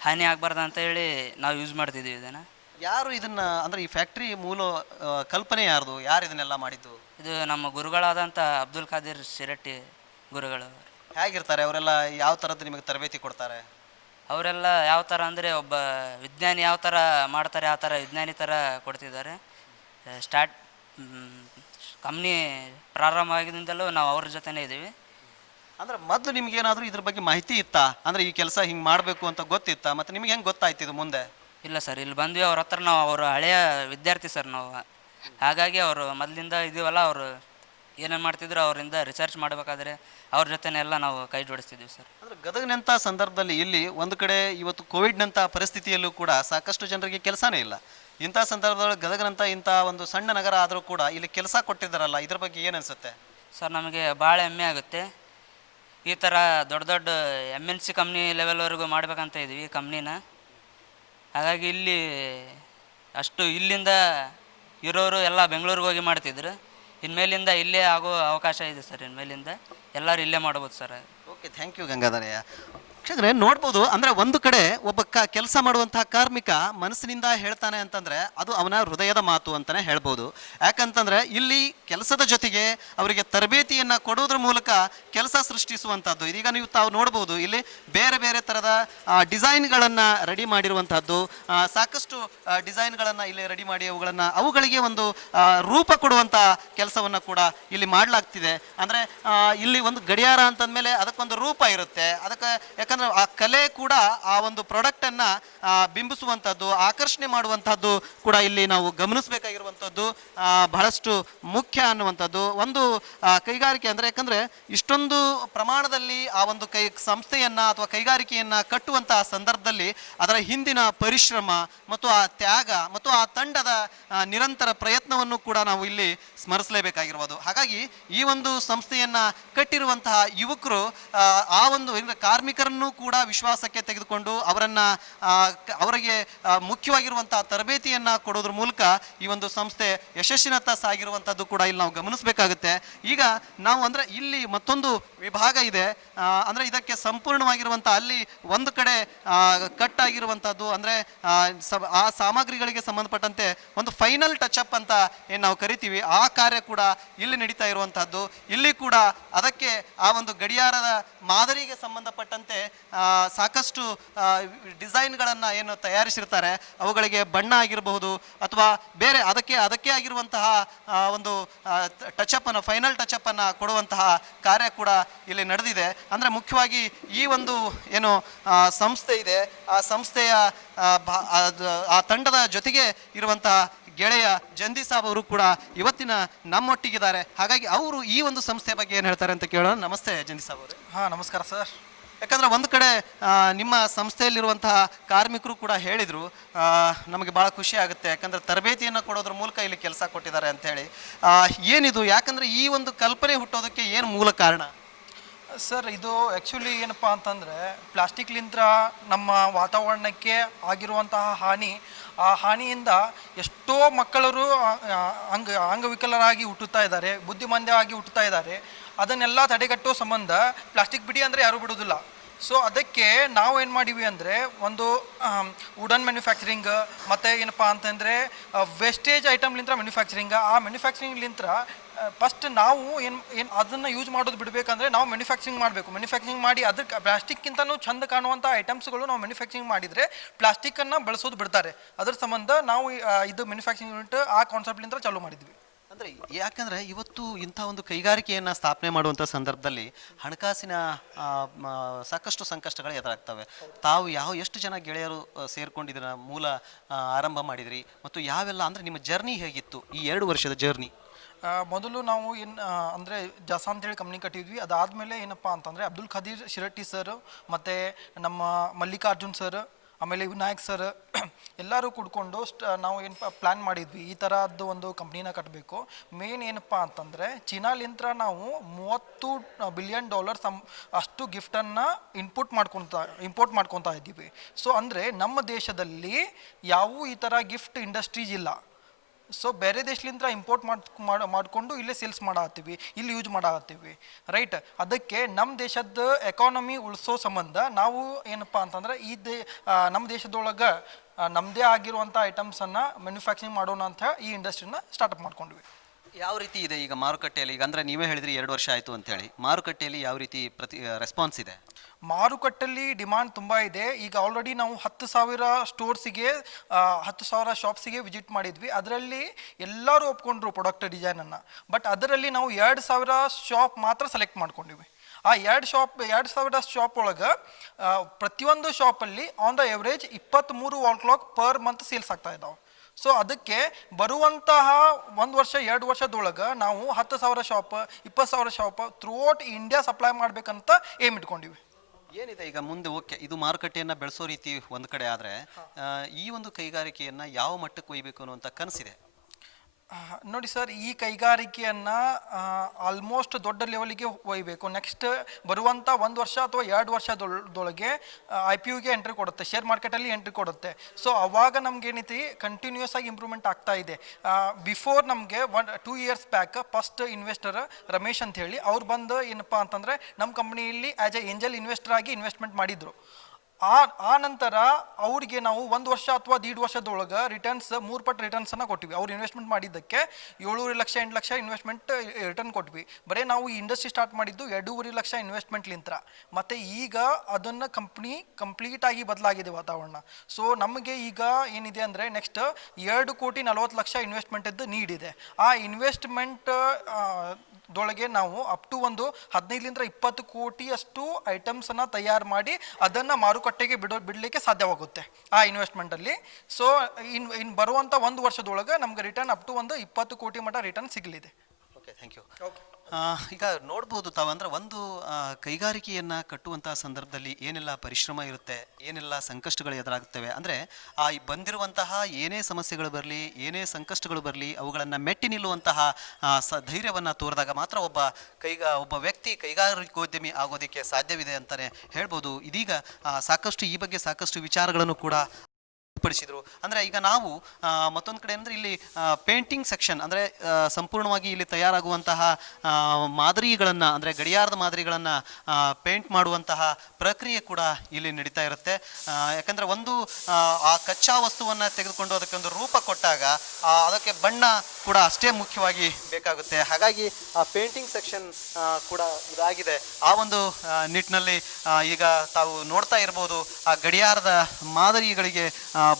ಹಾನಿ ಆಗಬಾರ್ದು ಅಂತ ಹೇಳಿ ನಾವು ಯೂಸ್ ಮಾಡ್ತಿದ್ದೀವಿ ಇದನ್ನು. ಯಾರು ಇದನ್ನ ಅಂದ್ರೆ ಈ ಫ್ಯಾಕ್ಟ್ರಿ ಮೂಲ ಕಲ್ಪನೆ ಯಾರ್ದು, ಯಾರು ಇದನ್ನೆಲ್ಲ ಮಾಡಿದ್ದು? ಇದು ನಮ್ಮ ಗುರುಗಳಾದಂಥ ಅಬ್ದುಲ್ ಖಾದಿರ್ ಶಿರಟ್ಟಿ ಗುರುಗಳು. ಹೇಗಿರ್ತಾರೆ ಅವರೆಲ್ಲ, ಯಾವ ಥರದ್ದು ನಿಮಗೆ ತರಬೇತಿ ಕೊಡ್ತಾರೆ? ಅವರೆಲ್ಲ ಯಾವ ಥರ ಅಂದರೆ ಒಬ್ಬ ವಿಜ್ಞಾನಿ ಯಾವ ಥರ ಮಾಡ್ತಾರೆ ಆ ಥರ ವಿಜ್ಞಾನಿ ಥರ ಕೊಡ್ತಿದ್ದಾರೆ. ಕಂಪ್ನಿ ಪ್ರಾರಂಭ ಆಗಿದಿಂದಲೂ ನಾವು ಅವ್ರ ಜೊತೆನೇ ಇದ್ದೀವಿ. ಅಂದ್ರೆ ಮೊದಲು ನಿಮ್ಗೆ ಏನಾದರೂ ಇದ್ರ ಬಗ್ಗೆ ಮಾಹಿತಿ ಇತ್ತಾ, ಅಂದ್ರೆ ಈ ಕೆಲಸ ಹಿಂಗೆ ಮಾಡಬೇಕು ಅಂತ ಗೊತ್ತಿತ್ತಾ, ಮತ್ತೆ ನಿಮ್ಗೆ ಹೆಂಗೆ ಗೊತ್ತಾಯ್ತು ಇದು ಮುಂದೆ? ಇಲ್ಲ ಸರ್, ಇಲ್ಲಿ ಬಂದ್ವಿ ಅವ್ರ ಹತ್ರ. ನಾವು ಅವರು ಹಳೆಯ ವಿದ್ಯಾರ್ಥಿ ಸರ್ ನಾವು, ಹಾಗಾಗಿ ಅವರು ಮೊದಲಿಂದ ಇದೀವಲ್ಲ, ಅವರು ಏನೇನು ಮಾಡ್ತಿದ್ರು ಅವರಿಂದ ರಿಸರ್ಚ್ ಮಾಡಬೇಕಾದ್ರೆ ಅವ್ರ ಜೊತೆನೆಲ್ಲ ನಾವು ಕೈ ಜೋಡಿಸ್ತಿದ್ವಿ ಸರ್. ಅಂದ್ರೆ ಗದಗನಂಥ ಸಂದರ್ಭದಲ್ಲಿ ಇಲ್ಲಿ ಒಂದು ಕಡೆ ಇವತ್ತು ಕೋವಿಡ್ನಂಥ ಪರಿಸ್ಥಿತಿಯಲ್ಲೂ ಕೂಡ ಸಾಕಷ್ಟು ಜನರಿಗೆ ಕೆಲಸನೇ ಇಲ್ಲ. ಇಂಥ ಸಂದರ್ಭದಲ್ಲಿ ಗದಗನಂಥ ಇಂಥ ಒಂದು ಸಣ್ಣ ನಗರ ಆದರೂ ಕೂಡ ಇಲ್ಲಿ ಕೆಲಸ ಕೊಟ್ಟಿದ್ದಾರಲ್ಲ, ಇದ್ರ ಬಗ್ಗೆ ಏನು ಅನಿಸುತ್ತೆ ಸರ್? ನಮಗೆ ಭಾಳ ಹೆಮ್ಮೆ ಆಗುತ್ತೆ. ಈ ಥರ ದೊಡ್ಡ ದೊಡ್ಡ MNC ಕಂಪ್ನಿ ಲೆವೆಲ್ವರೆಗೂ ಮಾಡ್ಬೇಕಂತ ಇದ್ವಿ ಕಂಪ್ನಿನ. ಹಾಗಾಗಿ ಇಲ್ಲಿ ಇಲ್ಲಿಂದ ಇರೋರು ಎಲ್ಲ ಬೆಂಗಳೂರಿಗೆ ಹೋಗಿ ಮಾಡ್ತಿದ್ರು. ಇನ್ಮೇಲಿಂದ ಇಲ್ಲೇ ಆಗೋ ಅವಕಾಶ ಇದೆ ಸರ್. ಇನ್ಮೇಲಿಂದ ಎಲ್ಲರೂ ಇಲ್ಲೇ ಮಾಡ್ಬೋದು ಸರ್. Okay, thank you Gangadharayya. ವೀಕ್ಷಕರೇ ನೋಡ್ಬೋದು, ಅಂದ್ರೆ ಒಂದು ಕಡೆ ಒಬ್ಬ ಕೆಲಸ ಮಾಡುವಂತಹ ಕಾರ್ಮಿಕ ಮನಸ್ಸಿನಿಂದ ಹೇಳ್ತಾನೆ ಅಂತಂದ್ರೆ ಅದು ಅವನ ಹೃದಯದ ಮಾತು ಅಂತಾನೆ ಹೇಳ್ಬೋದು. ಯಾಕಂತಂದ್ರೆ ಇಲ್ಲಿ ಕೆಲಸದ ಜೊತೆಗೆ ಅವರಿಗೆ ತರಬೇತಿಯನ್ನ ಕೊಡೋದ್ರ ಮೂಲಕ ಕೆಲಸ ಸೃಷ್ಟಿಸುವಂತಹದ್ದು. ಇದೀಗ ನೀವು ತಾವು ನೋಡ್ಬೋದು, ಇಲ್ಲಿ ಬೇರೆ ಬೇರೆ ತರದ ಡಿಸೈನ್ಗಳನ್ನ ರೆಡಿ ಮಾಡಿರುವಂತಹದ್ದು, ಸಾಕಷ್ಟು ಡಿಸೈನ್ಗಳನ್ನ ಇಲ್ಲಿ ರೆಡಿ ಮಾಡಿ ಅವುಗಳಿಗೆ ಒಂದು ರೂಪ ಕೊಡುವಂತ ಕೆಲಸವನ್ನ ಕೂಡ ಇಲ್ಲಿ ಮಾಡಲಾಗ್ತಿದೆ. ಅಂದ್ರೆ ಇಲ್ಲಿ ಒಂದು ಗಡಿಯಾರ ಅಂತಂದ್ಮೇಲೆ ಅದಕ್ಕೊಂದು ರೂಪ ಇರುತ್ತೆ. ಅದಕ್ಕೆ ಯಾಕಂದ್ರೆ ಆ ಕಲೆ ಕೂಡ ಆ ಒಂದು ಪ್ರಾಡಕ್ಟ್ ಅನ್ನ ಬಿಂಬಿಸುವಂತಹದ್ದು, ಆಕರ್ಷಣೆ ಮಾಡುವಂತಹದ್ದು ಕೂಡ ಇಲ್ಲಿ ನಾವು ಗಮನಿಸಬೇಕಾಗಿರುವಂತಹದ್ದು ಬಹಳಷ್ಟು ಮುಖ್ಯ ಅನ್ನುವಂಥದ್ದು. ಒಂದು ಕೈಗಾರಿಕೆ ಅಂದ್ರೆ, ಯಾಕಂದ್ರೆ ಇಷ್ಟೊಂದು ಪ್ರಮಾಣದಲ್ಲಿ ಆ ಒಂದು ಸಂಸ್ಥೆಯನ್ನ ಅಥವಾ ಕೈಗಾರಿಕೆಯನ್ನ ಕಟ್ಟುವಂತಹ ಸಂದರ್ಭದಲ್ಲಿ ಅದರ ಹಿಂದಿನ ಪರಿಶ್ರಮ ಮತ್ತು ಆ ತ್ಯಾಗ ಮತ್ತು ಆ ತಂಡದ ನಿರಂತರ ಪ್ರಯತ್ನವನ್ನು ಕೂಡ ನಾವು ಇಲ್ಲಿ ಸ್ಮರಿಸಲೇಬೇಕಾಗಿರ್ಬೋದು. ಹಾಗಾಗಿ ಈ ಒಂದು ಸಂಸ್ಥೆಯನ್ನ ಕಟ್ಟಿರುವಂತಹ ಯುವಕರು ಆ ಒಂದು ಕಾರ್ಮಿಕರನ್ನು ಕೂಡ ವಿಶ್ವಾಸಕ್ಕೆ ತೆಗೆದುಕೊಂಡು ಅವರಿಗೆ ಮುಖ್ಯವಾಗಿರುವಂತಹ ತರಬೇತಿಯನ್ನ ಕೊಡೋದ್ರ ಮೂಲಕ ಈ ಒಂದು ಸಂಸ್ಥೆ ಯಶಸ್ಸಿನತ್ತ ಸಾಗಿರುವಂತದ್ದು ಕೂಡ ಇಲ್ಲಿ ನಾವು ಗಮನಿಸಬೇಕಾಗುತ್ತೆ. ಈಗ ನಾವು ಅಂದ್ರೆ ಇಲ್ಲಿ ಮತ್ತೊಂದು ವಿಭಾಗ ಇದೆ, ಅಂದ್ರೆ ಇದಕ್ಕೆ ಸಂಪೂರ್ಣವಾಗಿರುವಂತಹ ಅಲ್ಲಿ ಒಂದು ಕಡೆ ಕಟ್ ಆಗಿರುವಂತಹದ್ದು, ಅಂದ್ರೆ ಆ ಸಾಮಗ್ರಿಗಳಿಗೆ ಸಂಬಂಧಪಟ್ಟಂತೆ ಒಂದು ಫೈನಲ್ ಟಚ್ ಅಪ್ ಅಂತ ಏನ್ ನಾವು ಕರಿತೀವಿ, ಆ ಕಾರ್ಯ ಕೂಡ ಇಲ್ಲಿ ನಡೀತಾ ಇರುವಂತಹದ್ದು. ಇಲ್ಲಿ ಕೂಡ ಅದಕ್ಕೆ ಆ ಒಂದು ಗಡಿಯಾರದ ಮಾದರಿಗೆ ಸಂಬಂಧಪಟ್ಟಂತೆ ಸಾಕಷ್ಟು ಡಿಸೈನ್ಗಳನ್ನ ಏನು ತಯಾರಿಸಿರ್ತಾರೆ, ಅವುಗಳಿಗೆ ಬಣ್ಣ ಆಗಿರಬಹುದು ಅಥವಾ ಬೇರೆ ಅದಕ್ಕೆ ಆಗಿರುವಂತಹ ಒಂದು ಟಚಪ್ ಅನ್ನ, ಫೈನಲ್ ಟಚಪ್ ಅನ್ನ ಕೊಡುವಂತಹ ಕಾರ್ಯ ಕೂಡ ಇಲ್ಲಿ ನಡೆದಿದೆ. ಅಂದ್ರೆ ಮುಖ್ಯವಾಗಿ ಈ ಒಂದು ಏನು ಸಂಸ್ಥೆ ಇದೆ, ಆ ಸಂಸ್ಥೆಯ ಆ ತಂಡದ ಜೊತೆಗೆ ಇರುವಂತಹ ಗೆಳೆಯ ಜಂದಿ ಸಾಬ್ ಅವರು ಕೂಡ ಇವತ್ತಿನ ನಮ್ಮೊಟ್ಟಿಗಿದ್ದಾರೆ. ಹಾಗಾಗಿ ಅವರು ಈ ಒಂದು ಸಂಸ್ಥೆ ಬಗ್ಗೆ ಏನು ಹೇಳ್ತಾರೆ ಅಂತ ಕೇಳೋಣ. ನಮಸ್ತೆ ಜಂದಿ ಸಾಬ್ ಅವರೇ. ನಮಸ್ಕಾರ ಸರ್. ಯಾಕಂದ್ರೆ ಒಂದು ಕಡೆ ನಿಮ್ಮ ಸಂಸ್ಥೆಯಲ್ಲಿರುವಂತಹ ಕಾರ್ಮಿಕರು ಕೂಡ ಹೇಳಿದ್ರು, ನಮಗೆ ಭಾಳ ಖುಷಿ ಆಗುತ್ತೆ, ಯಾಕಂದ್ರೆ ತರಬೇತಿಯನ್ನು ಕೊಡೋದ್ರ ಮೂಲಕ ಇಲ್ಲಿ ಕೆಲಸ ಕೊಟ್ಟಿದ್ದಾರೆ ಅಂತ ಹೇಳಿ. ಏನಿದು, ಯಾಕಂದ್ರೆ ಈ ಒಂದು ಕಲ್ಪನೆ ಹುಟ್ಟೋದಕ್ಕೆ ಏನು ಮೂಲ ಕಾರಣ? ಸರ್, ಇದು ಆ್ಯಕ್ಚುಲಿ ಏನಪ್ಪ ಅಂತಂದರೆ ಪ್ಲಾಸ್ಟಿಕ್ಲಿಂದ ನಮ್ಮ ವಾತಾವರಣಕ್ಕೆ ಆಗಿರುವಂತಹ ಹಾನಿ, ಆ ಹಾನಿಯಿಂದ ಎಷ್ಟೋ ಮಕ್ಕಳರು ಅಂಗವಿಕಲರಾಗಿ ಹುಟ್ಟುತ್ತಾ ಇದ್ದಾರೆ, ಬುದ್ಧಿಮಾಂದ್ಯವಾಗಿ ಹುಟ್ಟುತ್ತಾ ಇದ್ದಾರೆ. ಅದನ್ನೆಲ್ಲ ತಡೆಗಟ್ಟುವ ಸಂಬಂಧ ಪ್ಲಾಸ್ಟಿಕ್ ಬಿಡಿ ಅಂದರೆ ಯಾರೂ ಬಿಡೋದಿಲ್ಲ. ಸೊ ಅದಕ್ಕೆ ನಾವು ಏನು ಮಾಡೀವಿ ಅಂದರೆ ಒಂದು ವುಡನ್ ಮ್ಯಾನುಫ್ಯಾಕ್ಚರಿಂಗ್ ಮತ್ತು ಏನಪ್ಪ ಅಂತಂದರೆ ವೇಸ್ಟೇಜ್ ಐಟಮ್ಲಿಂದ ಮ್ಯಾನುಫ್ಯಾಕ್ಚರಿಂಗ್, ಆ ಮ್ಯಾನುಫ್ಯಾಕ್ಚರಿಂಗ್ಲಿಂದ ಫಸ್ಟ್ ನಾವು ಏನು ಅದನ್ನು ಯೂಸ್ ಮಾಡೋದು ಬಿಡಬೇಕಂದ್ರೆ ನಾವು ಮ್ಯಾನುಫ್ಯಾಕ್ಚರಿಂಗ್ ಮಾಡಬೇಕು. ಮ್ಯಾನುಫ್ಯಾಕ್ಚರಿಂಗ್ ಮಾಡಿ ಅದಕ್ಕೆ ಪ್ಲಾಸ್ಟಿಕ್ಕಿಂತನೂ ಚಂದ ಕಾಣುವಂಥ ಐಟಮ್ಸ್ಗಳು ನಾವು ಮ್ಯಾನುಫ್ಯಾಕ್ಚರಿಂಗ್ ಮಾಡಿದರೆ ಪ್ಲಾಸ್ಟಿಕ್ಕನ್ನು ಬಳಸೋದು ಬಿಡ್ತಾರೆ. ಅದರ ಸಂಬಂಧ ನಾವು ಇದು ಮ್ಯಾನುಫ್ಯಾಕ್ಚರಿಂಗ್ ಯೂನಿಟ್ ಆ ಕಾನ್ಸೆಪ್ಟ್ಲಿಂದ ಚಾಲೂ ಮಾಡಿದ್ವಿ. ಅಂದ್ರೆ ಯಾಕಂದ್ರೆ ಇವತ್ತು ಇಂಥ ಒಂದು ಕೈಗಾರಿಕೆಯನ್ನ ಸ್ಥಾಪನೆ ಮಾಡುವಂಥ ಸಂದರ್ಭದಲ್ಲಿ ಹಣಕಾಸಿನ ಸಾಕಷ್ಟು ಸಂಕಷ್ಟಗಳು ಎದುರಾಗ್ತವೆ. ತಾವು ಎಷ್ಟು ಜನ ಗೆಳೆಯರು ಸೇರ್ಕೊಂಡಿದ್ರ ಮೂಲ ಆರಂಭ ಮಾಡಿದ್ರಿ ಮತ್ತು ಯಾವೆಲ್ಲ, ಅಂದ್ರೆ ನಿಮ್ಮ ಜರ್ನಿ ಹೇಗಿತ್ತು, ಈ 2 ವರ್ಷದ ಜರ್ನಿ? ಮೊದಲು ನಾವು ಅಂದರೆ ಜಸ ಅಂತೇಳಿ ಕಂಪ್ನಿ ಕಟ್ಟಿದ್ವಿ. ಅದಾದಮೇಲೆ ಏನಪ್ಪ ಅಂತಂದರೆ ಅಬ್ದುಲ್ ಖದೀರ್ ಶಿರಟ್ಟಿ ಸರ್ ಮತ್ತು ನಮ್ಮ ಮಲ್ಲಿಕಾರ್ಜುನ್ ಸರ್, ಆಮೇಲೆ ವಿನಾಯಕ್ ಸರ್ ಎಲ್ಲರೂ ಕುಡ್ಕೊಂಡು ನಾವು ಏನು ಪ್ಲ್ಯಾನ್ ಮಾಡಿದ್ವಿ, ಈ ಥರದ್ದು ಒಂದು ಕಂಪ್ನಿನ ಕಟ್ಟಬೇಕು. ಮೇನ್ ಏನಪ್ಪ ಅಂತಂದರೆ ಚೀನಾಲಿಂತ್ರ ನಾವು $30 ಬಿಲಿಯನ್ ಅಷ್ಟು ಗಿಫ್ಟನ್ನು ಇಂಪೋರ್ಟ್ ಮಾಡ್ಕೊತಾ ಇದ್ದೀವಿ. ಸೊ ಅಂದರೆ ನಮ್ಮ ದೇಶದಲ್ಲಿ ಯಾವೂ ಈ ಥರ ಗಿಫ್ಟ್ ಇಂಡಸ್ಟ್ರೀಸ್ ಇಲ್ಲ. ಸೊ ಬೇರೆ ದೇಶಲಿಂದ ಇಂಪೋರ್ಟ್ ಮಾಡಿಕೊಂಡು ಇಲ್ಲೇ ಸೇಲ್ಸ್ ಮಾಡತ್ತೀವಿ, ಇಲ್ಲಿ ಯೂಸ್ ಮಾಡತ್ತೀವಿ, ರೈಟ್. ಅದಕ್ಕೆ ನಮ್ಮ ದೇಶದ ಎಕಾನಮಿ ಉಳಿಸೋ ಸಂಬಂಧ ನಾವು ಏನಪ್ಪ ಅಂತಂದ್ರೆ ನಮ್ಮ ದೇಶದೊಳಗೆ ನಮ್ಮದೇ ಆಗಿರುವಂಥ ಐಟಮ್ಸನ್ನು ಮ್ಯಾನುಫ್ಯಾಕ್ಚರಿಂಗ್ ಮಾಡೋಣ ಅಂತ ಈ ಇಂಡಸ್ಟ್ರಿನ ಸ್ಟಾರ್ಟಪ್ ಮಾಡ್ಕೊಂಡ್ವಿ. ಯಾವ ರೀತಿ ಇದೆ ಈಗ ಮಾರುಕಟ್ಟೆಯಲ್ಲಿ? ಈಗ ಅಂದ್ರೆ ನೀವೇ ಹೇಳಿದ್ರಿ 2 ವರ್ಷ ಆಯಿತು ಅಂತೇಳಿ, ಮಾರುಕಟ್ಟೆಯಲ್ಲಿ ಯಾವ ರೀತಿ ರೆಸ್ಪಾನ್ಸ್ ಇದೆ? ಮಾರುಕಟ್ಟೆಯಲ್ಲಿ ಡಿಮಾಂಡ್ ತುಂಬ ಇದೆ. ಈಗ ಆಲ್ರೆಡಿ ನಾವು 10,000 ಸ್ಟೋರ್ಸಿಗೆ 10,000 ಶಾಪ್ಸಿಗೆ ವಿಸಿಟ್ ಮಾಡಿದ್ವಿ. ಅದರಲ್ಲಿ ಎಲ್ಲರೂ ಒಪ್ಕೊಂಡ್ರು ಪ್ರಾಡಕ್ಟ್ ಡಿಸೈನನ್ನು. ಬಟ್ ಅದರಲ್ಲಿ ನಾವು 2,000 ಶಾಪ್ ಮಾತ್ರ ಸೆಲೆಕ್ಟ್ ಮಾಡ್ಕೊಂಡಿವಿ. ಆ 2,000 ಶಾಪ್ ಒಳಗೆ ಪ್ರತಿಯೊಂದು ಶಾಪಲ್ಲಿ on the average 23 wall clock per month sales ಆಗ್ತಾ ಇದ್ದಾವೆ. ಸೊ ಅದಕ್ಕೆ ಬರುವಂತಹ 1 ವರ್ಷ 2 ವರ್ಷದೊಳಗೆ ನಾವು 10,000 shop 20,000 shop throughout India supply ಮಾಡ್ಬೇಕಂತ ಏಮ್ ಇಟ್ಕೊಂಡಿವಿ. ಏನಿದೆ ಈಗ ಮುಂದೆ? ಓಕೆ, ಇದು ಮಾರುಕಟ್ಟೆಯನ್ನ ಬೆಳೆಸೋ ರೀತಿ ಒಂದು ಕಡೆ ಆದ್ರೆ ಈ ಒಂದು ಕೈಗಾರಿಕೆಯನ್ನ ಯಾವ ಮಟ್ಟಕ್ಕೆ ಒಯ್ಯಬೇಕು ಅನ್ನುವಂಥ ಕನಸಿದೆ? ನೋಡಿ ಸರ್, ಈ ಕೈಗಾರಿಕೆಯನ್ನು ಆಲ್ಮೋಸ್ಟ್ ದೊಡ್ಡ ಲೆವೆಲಿಗೆ ಒಯ್ಯಬೇಕು. ನೆಕ್ಸ್ಟ್ ಬರುವಂಥ 1 ವರ್ಷ ಅಥವಾ 2 ವರ್ಷದೊಳಗೆ IPOಗೆ ಎಂಟ್ರಿ ಕೊಡುತ್ತೆ, ಶೇರ್ ಮಾರ್ಕೆಟಲ್ಲಿ ಎಂಟ್ರಿ ಕೊಡುತ್ತೆ. ಸೊ ಅವಾಗ ನಮ್ಗೆ ಏನೈತಿ ಕಂಟಿನ್ಯೂಸ್ ಆಗಿ ಇಂಪ್ರೂವ್ಮೆಂಟ್ ಆಗ್ತಾ ಇದೆ. ಬಿಫೋರ್ ನಮಗೆ 2 years back first investor Ramesh ಅಂತ ಹೇಳಿ ಅವ್ರು ಬಂದು ಏನಪ್ಪ ಅಂತಂದರೆ ನಮ್ಮ ಕಂಪ್ನಿಯಲ್ಲಿ ಆ್ಯಸ್ ಎ ಏಂಜಲ್ ಇನ್ವೆಸ್ಟರ್ ಆಗಿ ಇನ್ವೆಸ್ಟ್ಮೆಂಟ್ ಮಾಡಿದರು. ಆ ನಂತರ ಅವ್ರಿಗೆ ನಾವು 1 ವರ್ಷ ಅಥವಾ 1.5 ವರ್ಷದೊಳಗೆ ರಿಟರ್ನ್ಸ್ 3 ಪಟ್ಟು ರಿಟರ್ನ್ಸನ್ನು ಕೊಟ್ವಿ. ಅವ್ರು ಇನ್ವೆಸ್ಟ್ಮೆಂಟ್ ಮಾಡಿದ್ದಕ್ಕೆ 7 ಲಕ್ಷ 8 ಲಕ್ಷ ಇನ್ವೆಸ್ಟ್ಮೆಂಟ್ ರಿಟರ್ನ್ ಕೊಟ್ವಿ. ಬರೀ ನಾವು ಈ ಇಂಡಸ್ಟ್ರಿ ಸ್ಟಾರ್ಟ್ ಮಾಡಿದ್ದು 2.5 ಲಕ್ಷ ಇನ್ವೆಸ್ಟ್ಮೆಂಟ್ಲಿಂತ. ಮತ್ತು ಈಗ ಅದನ್ನು ಕಂಪ್ನಿ ಕಂಪ್ಲೀಟಾಗಿ ಬದಲಾಗಿದೆ ವಾತಾವರಣ. ಸೊ ನಮಗೆ ಈಗ ಏನಿದೆ ಅಂದರೆ ನೆಕ್ಸ್ಟ್ 2,40,00,000 ಇನ್ವೆಸ್ಟ್ಮೆಂಟದ್ದು ನೀಡ್ ಇದೆ. ಆ ಇನ್ವೆಸ್ಟ್ಮೆಂಟ್ ದೊಳಗೆ ನಾವು ಅಪ್ ಟು ಒಂದು 15-20 ಕೋಟಿಯಷ್ಟು ಐಟಮ್ಸನ್ನು ತಯಾರು ಮಾಡಿ ಅದನ್ನು ಮಾರುಕಟ್ಟೆಗೆ ಬಿಡಲಿಕ್ಕೆ ಸಾಧ್ಯವಾಗುತ್ತೆ ಆ ಇನ್ವೆಸ್ಟ್ಮೆಂಟಲ್ಲಿ. ಸೊ ಇನ್ನು ಬರುವಂಥ 1 ವರ್ಷದೊಳಗೆ ನಮ್ಗೆ ರಿಟರ್ನ್ ಅಪ್ ಟು ಒಂದು 20 ಕೋಟಿ ಮಟ್ಟ ರಿಟರ್ನ್ ಸಿಗಲಿದೆ. Okay, thank you. ಈಗ ನೋಡ್ಬೋದು ತಾವು, ಅಂದ್ರೆ ಒಂದು ಕೈಗಾರಿಕೆಯನ್ನು ಕಟ್ಟುವಂತಹ ಸಂದರ್ಭದಲ್ಲಿ ಏನೆಲ್ಲ ಪರಿಶ್ರಮ ಇರುತ್ತೆ, ಏನೆಲ್ಲ ಸಂಕಷ್ಟಗಳು ಎದುರಾಗುತ್ತವೆ. ಅಂದರೆ ಈ ಬಂದಿರುವಂತಹ ಏನೇ ಸಮಸ್ಯೆಗಳು ಬರಲಿ, ಏನೇ ಸಂಕಷ್ಟಗಳು ಬರಲಿ, ಅವುಗಳನ್ನು ಮೆಟ್ಟಿ ನಿಲ್ಲುವಂತಹ ಧೈರ್ಯವನ್ನು ತೋರಿದಾಗ ಮಾತ್ರ ಒಬ್ಬ ವ್ಯಕ್ತಿ ಕೈಗಾರಿಕೋದ್ಯಮಿ ಆಗೋದಕ್ಕೆ ಸಾಧ್ಯವಿದೆ ಅಂತಲೇ ಹೇಳ್ಬೋದು. ಇದೀಗ ಸಾಕಷ್ಟು ಈ ಬಗ್ಗೆ ಸಾಕಷ್ಟು ವಿಚಾರಗಳನ್ನು ಕೂಡ ಪಡಿಸಿದ್ರು. ಅಂದರೆ ಈಗ ನಾವು ಮತ್ತೊಂದು ಕಡೆ ಅಂದರೆ ಇಲ್ಲಿ ಪೇಂಟಿಂಗ್ ಸೆಕ್ಷನ್, ಅಂದರೆ ಸಂಪೂರ್ಣವಾಗಿ ಇಲ್ಲಿ ತಯಾರಾಗುವಂತಹ ಮಾದರಿಗಳನ್ನು, ಅಂದರೆ ಗಡಿಯಾರದ ಮಾದರಿಗಳನ್ನು ಪೇಂಟ್ ಮಾಡುವಂತಹ ಪ್ರಕ್ರಿಯೆ ಕೂಡ ಇಲ್ಲಿ ನಡೀತಾ ಇರುತ್ತೆ. ಯಾಕಂದರೆ ಒಂದು ಆ ಕಚ್ಚಾ ವಸ್ತುವನ್ನು ತೆಗೆದುಕೊಂಡು ಅದಕ್ಕೊಂದು ರೂಪ ಕೊಟ್ಟಾಗ ಅದಕ್ಕೆ ಬಣ್ಣ ಕೂಡ ಅಷ್ಟೇ ಮುಖ್ಯವಾಗಿ ಬೇಕಾಗುತ್ತೆ. ಹಾಗಾಗಿ ಆ ಪೇಂಟಿಂಗ್ ಸೆಕ್ಷನ್ ಕೂಡ ಇದಾಗಿದೆ. ಆ ಒಂದು ನಿಟ್ಟಿನಲ್ಲಿ ಈಗ ತಾವು ನೋಡ್ತಾ ಇರ್ಬೋದು, ಆ ಗಡಿಯಾರದ ಮಾದರಿಗಳಿಗೆ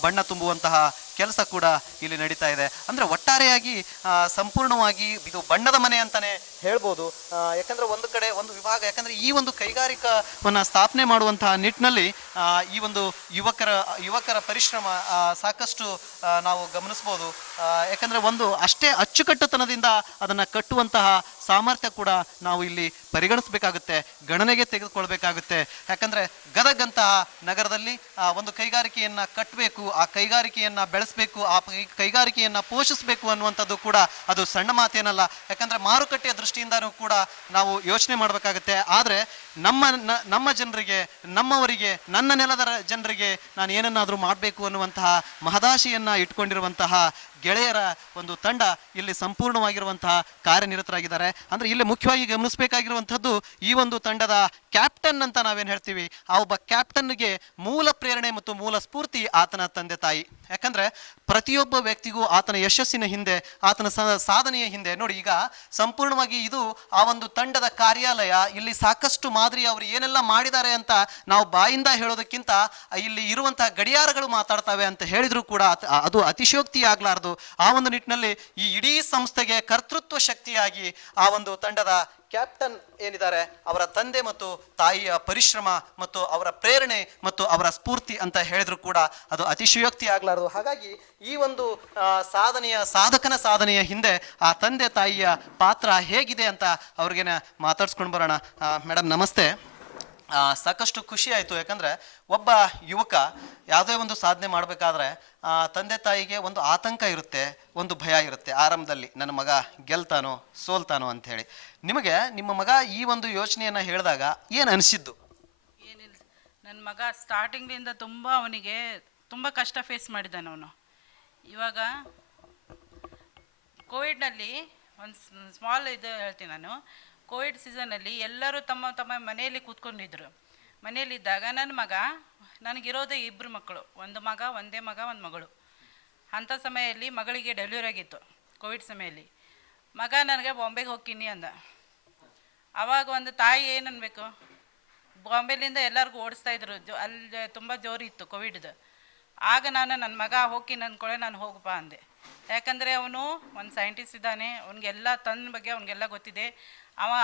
ಬಣ್ಣ ತುಂಬುವಂತಹ ಕೆಲಸ ಕೂಡ ಇಲ್ಲಿ ನಡೀತಾ ಇದೆ. ಅಂದರೆ ಒಟ್ಟಾರೆಯಾಗಿ ಸಂಪೂರ್ಣವಾಗಿ ಇದು ಬಣ್ಣದ ಮನೆ ಅಂತಾನೆ ಹೇಳ್ಬೋದು. ಯಾಕಂದರೆ ಒಂದು ಕಡೆ ಒಂದು ವಿಭಾಗ, ಯಾಕಂದರೆ ಈ ಒಂದು ಕೈಗಾರಿಕವನ್ನು ಸ್ಥಾಪನೆ ಮಾಡುವಂತಹ ನಿಟ್ಟಿನಲ್ಲಿ ಈ ಒಂದು ಯುವಕರ ಪರಿಶ್ರಮ ಸಾಕಷ್ಟು ನಾವು ಗಮನಿಸ್ಬೋದು. ಯಾಕಂದರೆ ಒಂದು ಅಷ್ಟೇ ಅಚ್ಚುಕಟ್ಟುತನದಿಂದ ಅದನ್ನು ಕಟ್ಟುವಂತಹ ಸಾಮರ್ಥ್ಯ ಕೂಡ ನಾವು ಇಲ್ಲಿ ಪರಿಗಣಿಸಬೇಕಾಗುತ್ತೆ, ಗಣನೆಗೆ ತೆಗೆದುಕೊಳ್ಬೇಕಾಗುತ್ತೆ. ಯಾಕಂದರೆ ಗದಗಂತಹ ನಗರದಲ್ಲಿ ಒಂದು ಕೈಗಾರಿಕೆಯನ್ನು ಕಟ್ಟಬೇಕು, ಆ ಕೈಗಾರಿಕೆಯನ್ನು ಬೆಳೆಸಬೇಕು, ಆ ಕೈಗಾರಿಕೆಯನ್ನು ಪೋಷಿಸಬೇಕು ಅನ್ನುವಂಥದ್ದು ಕೂಡ ಅದು ಸಣ್ಣ ಮಾತೇನಲ್ಲ. ಯಾಕಂದರೆ ಮಾರುಕಟ್ಟೆಯ ದೃಷ್ಟಿಯಿಂದನೂ ಕೂಡ ನಾವು ಯೋಚನೆ ಮಾಡಬೇಕಾಗುತ್ತೆ. ಆದರೆ ನಮ್ಮ ಜನರಿಗೆ, ನಮ್ಮವರಿಗೆ, ನನ್ನ ನೆಲದ ಜನರಿಗೆ ನಾನು ಏನನ್ನಾದರೂ ಮಾಡಬೇಕು ಅನ್ನುವಂತಹ ಮಹದಾಶೆಯನ್ನು ಇಟ್ಕೊಂಡಿರುವಂತಹ ಗೆಳೆಯರ ಒಂದು ತಂಡ ಇಲ್ಲಿ ಸಂಪೂರ್ಣವಾಗಿರುವಂತಹ ಕಾರ್ಯನಿರತರಾಗಿದ್ದಾರೆ. ಅಂದರೆ ಇಲ್ಲಿ ಮುಖ್ಯವಾಗಿ ಗಮನಿಸಬೇಕಾಗಿರುವಂಥದ್ದು ಈ ಒಂದು ತಂಡದ ಕ್ಯಾಪ್ಟನ್ ಅಂತ ನಾವೇನು ಹೇಳ್ತೀವಿ, ಆ ಒಬ್ಬ ಕ್ಯಾಪ್ಟನ್ಗೆ ಮೂಲ ಪ್ರೇರಣೆ ಮತ್ತು ಮೂಲ ಸ್ಫೂರ್ತಿ ಆತನ ತಂದೆ ತಾಯಿ. ಯಾಕಂದರೆ ಪ್ರತಿಯೊಬ್ಬ ವ್ಯಕ್ತಿಗೂ ಆತನ ಯಶಸ್ಸಿನ ಹಿಂದೆ, ಆತನ ಸಾಧನೆಯ ಹಿಂದೆ ನೋಡಿ, ಈಗ ಸಂಪೂರ್ಣವಾಗಿ ಇದು ಆ ಒಂದು ತಂಡದ ಕಾರ್ಯಾಲಯ. ಇಲ್ಲಿ ಸಾಕಷ್ಟು ಮಾದರಿ ಅವರು ಏನೆಲ್ಲ ಮಾಡಿದ್ದಾರೆ ಅಂತ ನಾವು ಬಾಯಿಂದ ಹೇಳೋದಕ್ಕಿಂತ ಇಲ್ಲಿ ಇರುವಂತಹ ಗಡಿಯಾರಗಳು ಮಾತಾಡ್ತವೆ ಅಂತ ಹೇಳಿದ್ರು ಕೂಡ ಅದು ಅತಿಶಯೋಕ್ತಿ ಆಗ್ಲಾರ್ದು. ಆ ಒಂದು ನಿಟ್ಟಿನಲ್ಲಿ ಈ ಇಡೀ ಸಂಸ್ಥೆಗೆ ಕರ್ತೃತ್ವ ಶಕ್ತಿಯಾಗಿ ಆ ಒಂದು ತಂಡದ ಕ್ಯಾಪ್ಟನ್ ಏನಿದ್ದಾರೆ ಅವರ ತಂದೆ ಮತ್ತು ತಾಯಿಯ ಪರಿಶ್ರಮ ಮತ್ತು ಅವರ ಪ್ರೇರಣೆ ಮತ್ತು ಅವರ ಸ್ಫೂರ್ತಿ ಅಂತ ಹೇಳಿದ್ರು ಕೂಡ ಅದು ಅತಿಶಯೋಕ್ತಿ ಆಗ್ಲಾರ್ದು. ಹಾಗಾಗಿ ಈ ಒಂದು ಸಾಧಕನ ಸಾಧನೆಯ ಹಿಂದೆ ಆ ತಂದೆ ತಾಯಿಯ ಪಾತ್ರ ಹೇಗಿದೆ ಅಂತ ಅವ್ರಿಗೇನ ಮಾತಾಡ್ಸ್ಕೊಂಡು ಬರೋಣ. ಮೇಡಮ್ ನಮಸ್ತೆ. ಸಾಕಷ್ಟು ಖುಷಿ ಆಯಿತು. ಯಾಕಂದರೆ ಒಬ್ಬ ಯುವಕ ಯಾವುದೇ ಒಂದು ಸಾಧನೆ ಮಾಡಬೇಕಾದ್ರೆ ತಂದೆ ತಾಯಿಗೆ ಒಂದು ಆತಂಕ ಇರುತ್ತೆ, ಒಂದು ಭಯ ಇರುತ್ತೆ ಆರಂಭದಲ್ಲಿ, ನನ್ನ ಮಗ ಗೆಲ್ತಾನೋ ಸೋಲ್ತಾನೋ ಅಂಥೇಳಿ. ನಿಮಗೆ ನಿಮ್ಮ ಮಗ ಈ ಒಂದು ಯೋಚನೆಯನ್ನು ಹೇಳಿದಾಗ ಏನು ಅನಿಸಿದ್ದು? ಏನಿಲ್ಲ, ನನ್ನ ಮಗ ಸ್ಟಾರ್ಟಿಂಗ್ಲಿಂದ ಅವನಿಗೆ ತುಂಬ ಕಷ್ಟ ಫೇಸ್ ಮಾಡಿದ್ದಾನೆ ಅವನು. ಇವಾಗ ಕೋವಿಡ್ನಲ್ಲಿ ಒಂದು ಸ್ಮಾಲ್ ಇದು ಹೇಳ್ತೀನಿ ನಾನು. ಕೋವಿಡ್ ಸೀಸನಲ್ಲಿ ಎಲ್ಲರೂ ತಮ್ಮ ಮನೆಯಲ್ಲಿ ಕೂತ್ಕೊಂಡಿದ್ರು. ಮನೆಯಲ್ಲಿದ್ದಾಗ ನನಗಿರೋದೇ 2 ಮಕ್ಕಳು, ಒಂದೇ ಮಗ ಒಂದು ಮಗಳು. ಅಂಥ ಸಮಯದಲ್ಲಿ ಮಗಳಿಗೆ ಡೆಲಿವರಿ ಆಗಿತ್ತು ಕೋವಿಡ್ ಸಮಯದಲ್ಲಿ. ಮಗ ನನಗೆ ಬಾಂಬೆಗೆ ಹೋಗ್ತೀನಿ ಅಂದ. ಆವಾಗ ಒಂದು ತಾಯಿ ಏನು ಅನ್ಬೇಕು, ಬಾಂಬೆಲಿಂದ ಎಲ್ಲರಿಗೂ ಓಡಿಸ್ತಾಯಿದ್ರು, ಅಲ್ಲಿ ತುಂಬ ಜೋರಿತ್ತು ಕೋವಿಡ್ದು. ಆಗ ನನ್ನ ಮಗ ಹೋಗ್ತೀನಿ ಅಂದ್ಕೊಳ್ಳೆ, ನಾನು ಹೋಗಪ್ಪ ಅಂದೆ. ಯಾಕಂದರೆ ಅವನು ಒಂದು ಸೈಂಟಿಸ್ಟ್ ಇದ್ದಾನೆ, ಅವನಿಗೆಲ್ಲ ತನ್ನ ಬಗ್ಗೆ ಅವನಿಗೆಲ್ಲ ಗೊತ್ತಿದೆ.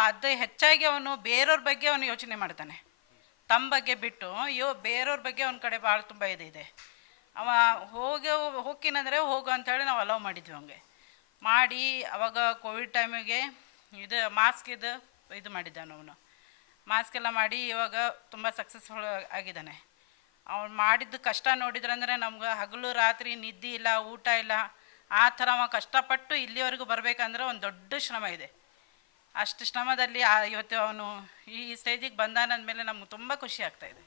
ಅದು ಹೆಚ್ಚಾಗಿ ಅವನು ಬೇರೆಯವ್ರ ಬಗ್ಗೆ ಅವನು ಯೋಚನೆ ಮಾಡ್ತಾನೆ, ತಮ್ಮ ಬಗ್ಗೆ ಬಿಟ್ಟು ಬೇರೆಯವ್ರ ಬಗ್ಗೆ ಅವನ ಕಡೆ ಭಾಳ ತುಂಬ ಇದೆ. ಅವ ಹೋಗ್ತೀನಂದರೆ ಹೋಗು ಅಂಥೇಳಿ ನಾವು ಅಲೌ ಮಾಡಿದ್ವಿ ಅವನಿಗೆ. ಮಾಡಿ ಅವಾಗ ಕೋವಿಡ್ ಟೈಮಿಗೆ ಮಾಸ್ಕ್ ಇದು ಮಾಡಿದ್ದಾನೆ ಅವನು. ಮಾಸ್ಕ್ ಎಲ್ಲ ಮಾಡಿ ಇವಾಗ ತುಂಬ ಸಕ್ಸಸ್ಫುಲ್ ಆಗಿದ್ದಾನೆ. ಅವ್ನು ಮಾಡಿದ್ದು ಕಷ್ಟ ನೋಡಿದ್ರಂದರೆ ನಮ್ಗೆ ಹಗಲು ರಾತ್ರಿ ನಿದ್ದೆ ಇಲ್ಲ, ಊಟ ಇಲ್ಲ, ಆ ಥರ ಅವ ಕಷ್ಟಪಟ್ಟು ಇಲ್ಲಿವರೆಗೂ ಬರಬೇಕಂದ್ರೆ ಒಂದು ದೊಡ್ಡ ಶ್ರಮ ಇದೆ. ಅಷ್ಟು ಶ್ರಮದಲ್ಲಿ ಇವತ್ತು ಅವನು ಈ ಸ್ಟೇಜಿಗೆ ಬಂದಾನಂದಮೇಲೆ ನಮ್ಗೆ ತುಂಬ ಖುಷಿ ಆಗ್ತಾ ಇದೆ.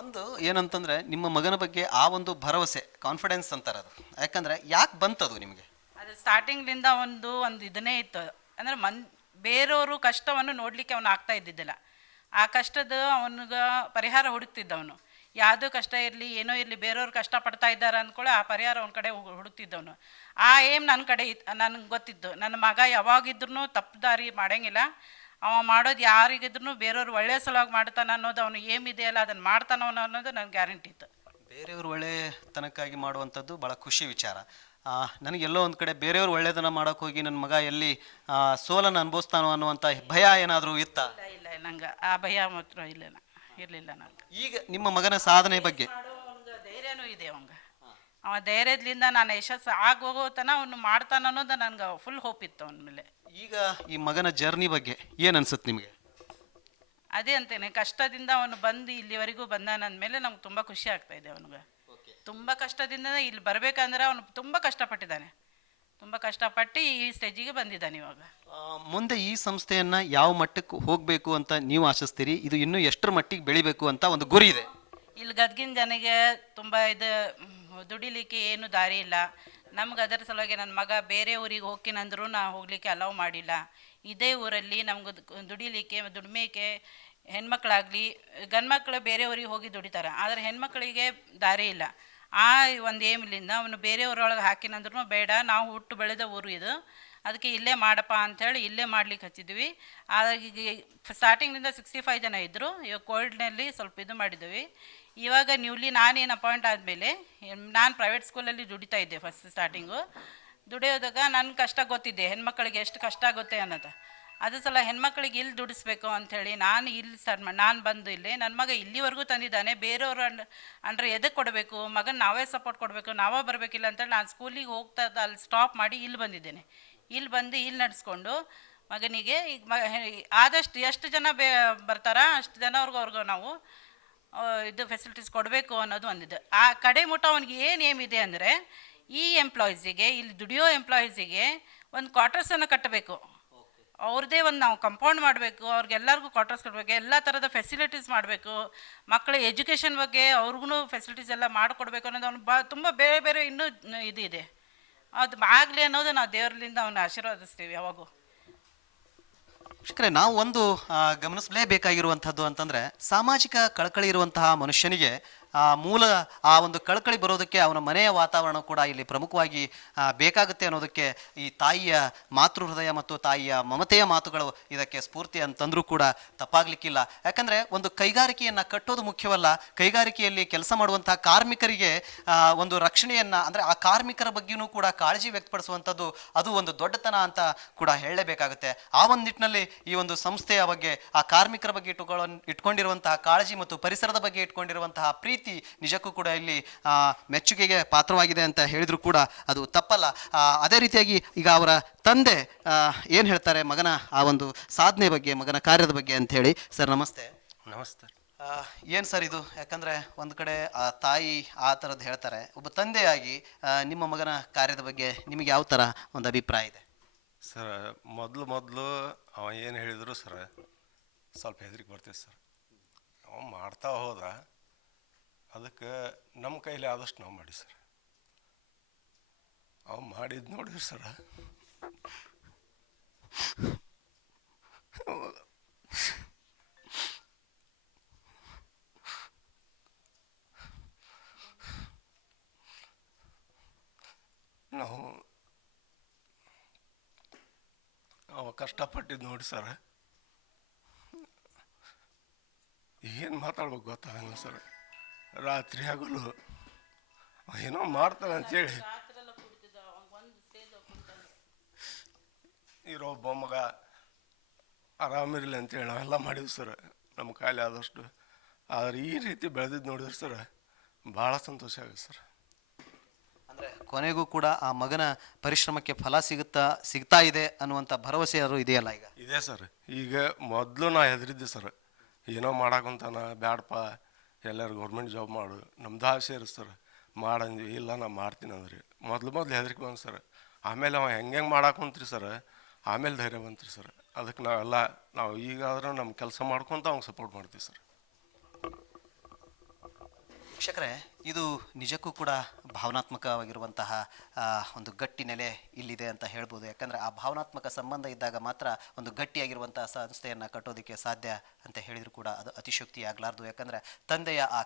ಒಂದು ಏನಂತಂದ್ರೆ ನಿಮ್ಮ ಮಗನ ಬಗ್ಗೆ ಆ ಒಂದು ಭರವಸೆ, ಕಾನ್ಫಿಡೆನ್ಸ್ ಅಂತಾರೆ ಅದು, ಯಾಕಂದ್ರೆ ಯಾಕೆ ಬಂತದು ನಿಮಗೆ? ಅದು ಸ್ಟಾರ್ಟಿಂಗ್ಲಿಂದ ಒಂದು ಇದನ್ನೇ ಇತ್ತು, ಅಂದರೆ ಬೇರೆಯವರು ಕಷ್ಟವನ್ನು ನೋಡಲಿಕ್ಕೆ ಅವನು ಆಗ್ತಾ ಇದ್ದಿದ್ದಿಲ್ಲ. ಆ ಕಷ್ಟದ ಅವನಿಗೆ ಪರಿಹಾರ ಹುಡುಕ್ತಿದ್ದವನು. ಯಾವುದೋ ಕಷ್ಟ ಇರಲಿ ಏನೋ ಇರಲಿ, ಬೇರೆಯವ್ರು ಕಷ್ಟಪಡ್ತಾ ಇದ್ದಾರೆ ಅಂದ್ಕೊಳ್ಳಿ ಆ ಪರಿಹಾರ ಅವನ ಕಡೆ ಹುಡುಕ್ತಿದ್ದವನು. ಆ ಏಮ್ ನನ್ನ ಕಡೆ ನನಗೆ ಗೊತ್ತಿದ್ದು, ನನ್ನ ಮಗ ಯಾವಾಗಿದ್ರೂ ತಪ್ಪು ದಾರಿ ಮಾಡೋಂಗಿಲ್ಲ, ಅವ ಮಾಡೋದು ಯಾರಿಗಿದ್ರೂ ಬೇರೆಯವ್ರು ಒಳ್ಳೆಯ ಸಲುವಾಗಿ ಮಾಡ್ತಾನೆ ಅನ್ನೋದು ಅವನು ಏಮಿದೆಯಲ್ಲ ಅದನ್ನು ಮಾಡ್ತಾನೋ ಅನ್ನೋದು ನನಗೆ ಗ್ಯಾರಂಟಿ ಇತ್ತು. ಬೇರೆಯವರು ಒಳ್ಳೆತನಕ್ಕಾಗಿ ಮಾಡುವಂಥದ್ದು ಭಾಳ ಖುಷಿ ವಿಚಾರ. ನನಗೆಲ್ಲೋ ಒಂದು ಕಡೆ ಬೇರೆಯವ್ರು ಒಳ್ಳೆಯದನ್ನು ಮಾಡೋಕೆ ಹೋಗಿ ನನ್ನ ಮಗ ಎಲ್ಲಿ ಸೋಲನ್ನು ಅನುಭವಿಸ್ತಾನೋ ಅನ್ನುವಂಥ ಭಯ ಏನಾದರೂ ಇತ್ತ? ಇಲ್ಲ ನಂಗೆ ಆ ಭಯ ಮಾತ್ರ ಇರಲಿಲ್ಲ ನಂಗೆ. ಈಗ ನಿಮ್ಮ ಮಗನ ಸಾಧನೆ ಬಗ್ಗೆ ಧೈರ್ಯನೂ ಇದೆ ಅವಂಗೆ. ಅವ ಧೈರ್ಯದಿಂದ ನಾನು ಯಶಸ್ಸು ಆಗೋತನ ಅವನು ಮಾಡ್ತಾನ ಅನ್ನೋದು ನನಗೆ ಫುಲ್ ಹೋಪ್ ಇತ್ತು ಅವನ ಮೇಲೆ. ಈಗ ಈ ಮಗನ ಜರ್ನಿ ಬಗ್ಗೆ ಏನು ಅನ್ಸುತ್ತೆ ನಿಮಗೆ? ಅದೇ ಅಂತೇನೆ, ಕಷ್ಟದಿಂದ ಅವನು ಬಂದು ಇಲ್ಲಿವರೆಗೂ ಬಂದಾನಂದಮೇಲೆ ನಮ್ಗೆ ತುಂಬ ಖುಷಿ ಆಗ್ತಾ ಇದೆ. ಅವನಿಗೆ ತುಂಬ ಕಷ್ಟದಿಂದ ಇಲ್ಲಿ ಬರಬೇಕಂದ್ರೆ ಅವನು ತುಂಬ ಕಷ್ಟಪಟ್ಟಿದ್ದಾನೆ. ತುಂಬ ಕಷ್ಟಪಟ್ಟು ಈ ಸ್ಟೇಜಿಗೆ ಬಂದಿದ್ದಾನೆ. ಇವಾಗ ಮುಂದೆ ಈ ಸಂಸ್ಥೆಯನ್ನು ಯಾವ ಮಟ್ಟಕ್ಕೆ ಹೋಗಬೇಕು ಅಂತ ನೀವು ಆಶಿಸ್ತೀರಿ? ಇದು ಇನ್ನೂ ಎಷ್ಟರ ಮಟ್ಟಿಗೆ ಬೆಳಿಬೇಕು ಅಂತ ಒಂದು ಗುರಿ ಇದೆ? ಇಲ್ಲಿ ಗದಗಿನ ಜನಗೆ ತುಂಬ ದುಡಿಲಿಕ್ಕೆ ಏನು ದಾರಿ ಇಲ್ಲ. ನಮ್ಗೆ ಅದರ ಸಲುವಾಗಿ ನನ್ನ ಮಗ ಬೇರೆ ಊರಿಗೆ ಹೋಗ್ತೀನಂದ್ರೂ ನಾ ಹೋಗಲಿಕ್ಕೆ ಅಲೌ ಮಾಡಿಲ್ಲ. ಇದೇ ಊರಲ್ಲಿ ನಮ್ಗೆ ದುಡಿಲಿಕ್ಕೆ ದುಡಿಮೆಗೆ ಹೆಣ್ಮಕ್ಳಾಗಲಿ ಗಂಡ್ಮಕ್ಳು ಬೇರೆ ಊರಿಗೆ ಹೋಗಿ ದುಡಿತಾರೆ, ಆದರೆ ಹೆಣ್ಮಕ್ಳಿಗೆ ದಾರಿ ಇಲ್ಲ. ಆ ಒಂದು ಏಮ್ಲಿಂದ ಅವನು ಬೇರೆ ಊರೊಳಗೆ ಹಾಕಿನಂದ್ರೂ ಬೇಡ, ನಾವು ಹುಟ್ಟು ಬೆಳೆದ ಊರು ಇದು, ಅದಕ್ಕೆ ಇಲ್ಲೇ ಮಾಡಪ್ಪ ಅಂಥೇಳಿ ಇಲ್ಲೇ ಮಾಡ್ಲಿಕ್ಕೆ ಹಚ್ಚಿದ್ವಿ. ಈಗ ಸ್ಟಾರ್ಟಿಂಗ್ನಿಂದ 65 ಜನ ಇದ್ದರು. ಇವಾಗ ಕೋವಿಡ್ನಲ್ಲಿ ಸ್ವಲ್ಪ ಮಾಡಿದ್ವಿ. ಇವಾಗ ನ್ಯೂಲಿ ನಾನೇನು ಅಪಾಯಿಂಟ್ ಆದಮೇಲೆ ನಾನು ಪ್ರೈವೇಟ್ ಸ್ಕೂಲಲ್ಲಿ ದುಡಿತಾ ಇದ್ದೆ ಫಸ್ಟ್ ಸ್ಟಾರ್ಟಿಂಗು. ದುಡಿಯೋದಾಗ ನನ್ನ ಕಷ್ಟ ಗೊತ್ತಿದ್ದೆ, ಹೆಣ್ಮಕ್ಳಿಗೆ ಎಷ್ಟು ಕಷ್ಟ ಆಗುತ್ತೆ ಅನ್ನೋದು. ಅದು ಸಲ ಹೆಣ್ಮಕ್ಳಿಗೆ ಇಲ್ಲಿ ದುಡಿಸ್ಬೇಕು ಅಂಥೇಳಿ ನಾನು ಇಲ್ಲಿ ನಾನು ಬಂದು ಇಲ್ಲಿ ನನ್ನ ಮಗ ಇಲ್ಲಿವರೆಗೂ ತಂದಿದ್ದಾನೆ. ಬೇರೆಯವರು ಅಂದರೆ ಎದಕ್ಕೆ ಕೊಡಬೇಕು, ಮಗನ ನಾವೇ ಸಪೋರ್ಟ್ ಕೊಡಬೇಕು, ನಾವೇ ಬರಬೇಕಿಲ್ಲ ಅಂತೇಳಿ ನಾನು ಸ್ಕೂಲಿಗೆ ಹೋಗ್ತಾ ಅಲ್ಲಿ ಸ್ಟಾಪ್ ಮಾಡಿ ಇಲ್ಲಿ ಬಂದಿದ್ದೇನೆ. ಇಲ್ಲಿ ಬಂದು ಇಲ್ಲಿ ನಡೆಸ್ಕೊಂಡು ಮಗನಿಗೆ ಈಗ ಆದಷ್ಟು ಎಷ್ಟು ಜನ ಬರ್ತಾರ ಅಷ್ಟು ಜನವ್ರಿಗೂ ನಾವು ಇದು ಫೆಸಿಲಿಟೀಸ್ ಕೊಡಬೇಕು ಅನ್ನೋದು ಒಂದಿದೆ. ಆ ಕಡೆ ಮುಟ್ಟ ಅವನಿಗೆ ಏನು ಏಮಿದೆ ಅಂದರೆ ಈ ಎಂಪ್ಲಾಯೀಸಿಗೆ, ಇಲ್ಲಿ ದುಡಿಯೋ ಎಂಪ್ಲಾಯೀಸಿಗೆ ಒಂದು ಕ್ವಾರ್ಟರ್ಸನ್ನು ಕಟ್ಟಬೇಕು. ಅವ್ರದ್ದೇ ಒಂದು ನಾವು ಕಂಪೌಂಡ್ ಮಾಡಬೇಕು, ಅವ್ರಿಗೆಲ್ಲರಿಗೂ ಕ್ವಾರ್ಟರ್ಸ್ ಕೊಡಬೇಕು, ಎಲ್ಲ ಥರದ ಫೆಸಿಲಿಟೀಸ್ ಮಾಡಬೇಕು. ಮಕ್ಕಳ ಎಜುಕೇಷನ್ ಬಗ್ಗೆ ಅವ್ರಿಗೂ ಫೆಸಿಲಿಟೀಸ್ ಎಲ್ಲ ಮಾಡಿಕೊಡ್ಬೇಕು ಅನ್ನೋದು ಅವ್ನು ತುಂಬ ಬೇರೆ ಬೇರೆ ಇನ್ನೂ ಇದೆ. ಅದು ಆಗಲಿ ಅನ್ನೋದು ನಾವು ದೇವರಿಂದ ಅವನ್ನ ಆಶೀರ್ವಾದಿಸ್ತೀವಿ ಯಾವಾಗೂ. ಶಿಕ್ಷಕರೇ, ನಾವು ಒಂದು ಗಮನಿಸಲೇಬೇಕಾಗಿರುವಂಥದ್ದು ಅಂತಂದರೆ, ಸಾಮಾಜಿಕ ಕಳಕಳಿ ಇರುವಂತಹ ಮನುಷ್ಯನಿಗೆ ಮೂಲ ಆ ಒಂದು ಕಳಕಳಿ ಬರೋದಕ್ಕೆ ಅವನ ಮನೆಯ ವಾತಾವರಣ ಕೂಡ ಇಲ್ಲಿ ಪ್ರಮುಖವಾಗಿ ಬೇಕಾಗುತ್ತೆ ಅನ್ನೋದಕ್ಕೆ ಈ ತಾಯಿಯ ಮಾತೃ ಹೃದಯ ಮತ್ತು ತಾಯಿಯ ಮಮತೆಯ ಮಾತುಗಳು ಇದಕ್ಕೆ ಸ್ಫೂರ್ತಿ ಅಂತಂದ್ರೂ ಕೂಡ ತಪ್ಪಾಗಲಿಕ್ಕಿಲ್ಲ. ಯಾಕಂದರೆ ಒಂದು ಕೈಗಾರಿಕೆಯನ್ನು ಕಟ್ಟೋದು ಮುಖ್ಯವಲ್ಲ, ಕೈಗಾರಿಕೆಯಲ್ಲಿ ಕೆಲಸ ಮಾಡುವಂತಹ ಕಾರ್ಮಿಕರಿಗೆ ಒಂದು ರಕ್ಷಣೆಯನ್ನು, ಅಂದರೆ ಆ ಕಾರ್ಮಿಕರ ಬಗ್ಗೆಯೂ ಕೂಡ ಕಾಳಜಿ ವ್ಯಕ್ತಪಡಿಸುವಂಥದ್ದು ಅದು ಒಂದು ದೊಡ್ಡತನ ಅಂತ ಕೂಡ ಹೇಳಲೇಬೇಕಾಗುತ್ತೆ. ಆ ಒಂದು ನಿಟ್ಟಿನಲ್ಲಿ ಈ ಒಂದು ಸಂಸ್ಥೆಯ ಬಗ್ಗೆ, ಆ ಕಾರ್ಮಿಕರ ಬಗ್ಗೆ ಇಟ್ಕೊಂಡಿರುವಂತಹ ಕಾಳಜಿ ಮತ್ತು ಪರಿಸರದ ಬಗ್ಗೆ ಇಟ್ಕೊಂಡಿರುವಂತಹ ಪ್ರೀತಿ ನಿಜಕ್ಕೂ ಕೂಡ ಇಲ್ಲಿ ಮೆಚ್ಚುಗೆಗೆ ಪಾತ್ರವಾಗಿದೆ ಅಂತ ಹೇಳಿದ್ರು ಕೂಡ ಅದು ತಪ್ಪಲ್ಲ. ಅದೇ ರೀತಿಯಾಗಿ ಈಗ ಅವರ ತಂದೆ ಏನು ಹೇಳ್ತಾರೆ ಮಗನ ಆ ಒಂದು ಸಾಧನೆ ಬಗ್ಗೆ, ಮಗನ ಕಾರ್ಯದ ಬಗ್ಗೆ ಅಂತ ಹೇಳಿ. ಸರ್ ನಮಸ್ತೆ. ನಮಸ್ತೆ. ಏನು ಸರ್ ಇದು? ಯಾಕಂದರೆ ಒಂದು ಕಡೆ ಆ ತಾಯಿ ಆ ಥರದ್ದು ಹೇಳ್ತಾರೆ, ಒಬ್ಬ ತಂದೆಯಾಗಿ ನಿಮ್ಮ ಮಗನ ಕಾರ್ಯದ ಬಗ್ಗೆ ನಿಮಗೆ ಯಾವ ಥರ ಒಂದು ಅಭಿಪ್ರಾಯ ಇದೆ? ಸರ್ ಮೊದಲು ಅವ ಏನು ಹೇಳಿದ್ರು ಸರ್ ಸ್ವಲ್ಪ ಹೆದರಿಕೆ ಬರ್ತೀವಿ ಸರ್. ಅವ ಮಾಡ್ತಾ ಹೋದ, ಅದಕ್ಕೆ ನಮ್ಮ ಕೈಲಿ ಆದಷ್ಟು ನಾವು ಮಾಡಿ ಸರ್. ಅವ ಮಾಡಿದ್ದು ನೋಡಿರಿ ಸರ್, ನಾವು ಅವ ಕಷ್ಟಪಟ್ಟಿದ್ದು ನೋಡಿ ಸರ್, ಏನು ಮಾತಾಡ್ಬೇಕು ಗೊತ್ತಾಗಲ್ಲ ಸರ್. ರಾತ್ರಿ ಹಗಲು ಏನೋ ಮಾಡ್ತಾನೆ ಅಂತೇಳಿ ಇರೋ ಒಬ್ಬ ಮಗ ಆರಾಮಿರಲಿ ಅಂತೇಳಿ ನಾವೆಲ್ಲ ಮಾಡಿದ್ವಿ ಸರ್ ನಮ್ಮ ಕಾಯಿಲೆ ಆದಷ್ಟು. ಆದರೆ ಈ ರೀತಿ ಬೆಳೆದಿದ್ದು ನೋಡಿದ್ರೆ ಸರ್ ಭಾಳ ಸಂತೋಷ ಆಗುತ್ತೆ ಸರ್. ಅಂದರೆ ಕೊನೆಗೂ ಕೂಡ ಆ ಮಗನ ಪರಿಶ್ರಮಕ್ಕೆ ಫಲ ಸಿಗ್ತಾ ಇದೆ ಅನ್ನುವಂಥ ಭರವಸೆ ಯಾರು ಇದೆಯಲ್ಲ ಈಗ? ಇದೆ ಸರ್. ಈಗ ಮೊದಲು ನಾ ಹೆದರಿದ್ದೆ ಸರ್, ಏನೋ ಮಾಡಾಕಂತಾನ, ಬ್ಯಾಡಪ್ಪ ಎಲ್ಲರೂ ಗೌರ್ಮೆಂಟ್ ಜಾಬ್ ಮಾಡು, ನಮ್ದು ಆಸೆ ಇರುತ್ತೆ ಸರ್, ಮಾಡಂದ್ವಿ. ಇಲ್ಲ ನಾ ಮಾಡ್ತೀನಿ ಅಂದ್ರಿ ಮೊದಲು ಹೆದರಿಕೆ ಬಂದು ಸರ್. ಆಮೇಲೆ ಅವ ಹೆಂಗೆ ಮಾಡಕ್ಕೆ ಕುಂತ್ರಿ ಸರ್, ಆಮೇಲೆ ಧೈರ್ಯ ಬಂತ್ರಿ ಸರ್. ಅದಕ್ಕೆ ನಾವು ಈಗಾದ್ರೂ ನಮ್ಮ ಕೆಲಸ ಮಾಡ್ಕೊತ ಅವ್ನಿಗೆ ಸಪೋರ್ಟ್ ಮಾಡ್ತೀವಿ ಸರ್. ಶಿಕ್ಷಕರೇ, ಇದು ನಿಜಕ್ಕೂ ಕೂಡ ಭಾವನಾತ್ಮಕವಾಗಿರುವಂತಹ ಒಂದು ಗಟ್ಟಿ ನೆಲೆ ಇಲ್ಲಿದೆ ಅಂತ ಹೇಳ್ಬೋದು. ಯಾಕಂದರೆ ಆ ಭಾವನಾತ್ಮಕ ಸಂಬಂಧ ಇದ್ದಾಗ ಮಾತ್ರ ಒಂದು ಗಟ್ಟಿಯಾಗಿರುವಂತಹ ಸಂಸ್ಥೆಯನ್ನು ಕಟ್ಟೋದಕ್ಕೆ ಸಾಧ್ಯ ಅಂತ ಹೇಳಿದರೂ ಕೂಡ ಅದು ಅತಿಶಯೋಕ್ತಿ ಆಗಲಾರ್ದು. ಯಾಕಂದರೆ ತಂದೆಯ ಆ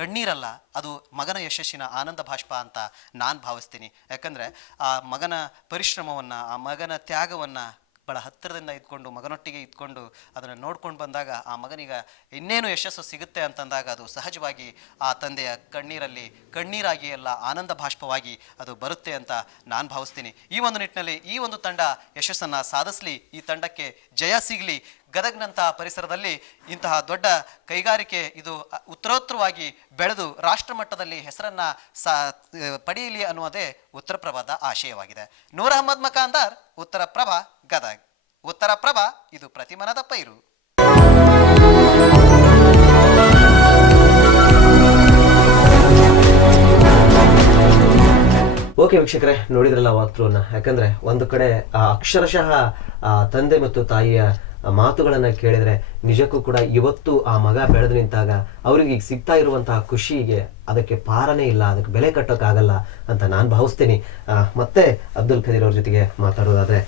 ಕಣ್ಣೀರಲ್ಲ, ಅದು ಮಗನ ಯಶಸ್ಸಿನ ಆನಂದ ಬಾಷ್ಪ ಅಂತ ನಾನು ಭಾವಿಸ್ತೀನಿ. ಯಾಕಂದರೆ ಆ ಮಗನ ಪರಿಶ್ರಮವನ್ನು, ಆ ಮಗನ ತ್ಯಾಗವನ್ನು ಭಾಳ ಹತ್ತಿರದಿಂದ ಇದ್ಕೊಂಡು, ಮಗನೊಟ್ಟಿಗೆ ಇದ್ಕೊಂಡು ಅದನ್ನು ನೋಡ್ಕೊಂಡು ಬಂದಾಗ ಆ ಮಗನಿಗೆ ಇನ್ನೇನು ಯಶಸ್ಸು ಸಿಗುತ್ತೆ ಅಂತಂದಾಗ ಅದು ಸಹಜವಾಗಿ ಆ ತಂದೆಯ ಕಣ್ಣೀರಾಗಿ ಎಲ್ಲ ಆನಂದ ಬಾಷ್ಪವಾಗಿ ಅದು ಬರುತ್ತೆ ಅಂತ ನಾನು ಭಾವಿಸ್ತೀನಿ. ಈ ಒಂದು ನಿಟ್ಟಿನಲ್ಲಿ ಈ ಒಂದು ತಂಡ ಯಶಸ್ಸನ್ನು ಸಾಧಿಸಲಿ, ಈ ತಂಡಕ್ಕೆ ಜಯ ಸಿಗಲಿ. ಗದಗ್ನಂಥ ಪರಿಸರದಲ್ಲಿ ಇಂತಹ ದೊಡ್ಡ ಕೈಗಾರಿಕೆ ಇದು ಉತ್ತರೋತ್ತರವಾಗಿ ಬೆಳೆದು ರಾಷ್ಟ್ರ ಮಟ್ಟದಲ್ಲಿ ಹೆಸರನ್ನು ಪಡೆಯಲಿ ಅನ್ನುವುದೇ ಉತ್ತರ ಪ್ರಭಾದ ಆಶಯವಾಗಿದೆ. ನೂರ್ ಅಹಮದ್ ಮಕಾಂದಾರ್, ಉತ್ತರ ಪ್ರಭಾ, ಗದಗ್. ಉತ್ತರ ಪ್ರಭಾ, ಇದು ಪ್ರತಿಮನದ ಪೈರು. ಓಕೆ ವೀಕ್ಷಕರೇ, ನೋಡಿದ್ರಲ್ಲ ವಾಕ್ಥ್ರೂನ. ಯಾಕಂದ್ರೆ ಒಂದು ಕಡೆ ಅಕ್ಷರಶಃ ತಂದೆ ಮತ್ತು ತಾಯಿಯ ಮಾತುಗಳನ್ನ ಕೇಳಿದ್ರೆ ನಿಜಕ್ಕೂ ಕೂಡ ಇವತ್ತು ಆ ಮಗ ಬೆಳೆದು ನಿಂತಾಗ ಅವ್ರಿಗೆ ಈಗ ಸಿಗ್ತಾ ಇರುವಂತಹ ಖುಷಿಗೆ ಅದಕ್ಕೆ ಪಾರನೇ ಇಲ್ಲ, ಅದಕ್ಕೆ ಬೆಲೆ ಕಟ್ಟೋಕ್ಕಾಗಲ್ಲ ಅಂತ ನಾನು ಭಾವಿಸ್ತೀನಿ. ಮತ್ತೆ ಅಬ್ದುಲ್ ಖದೀರ್ ಅವ್ರ ಜೊತೆಗೆ ಮಾತಾಡೋದಾದ್ರೆ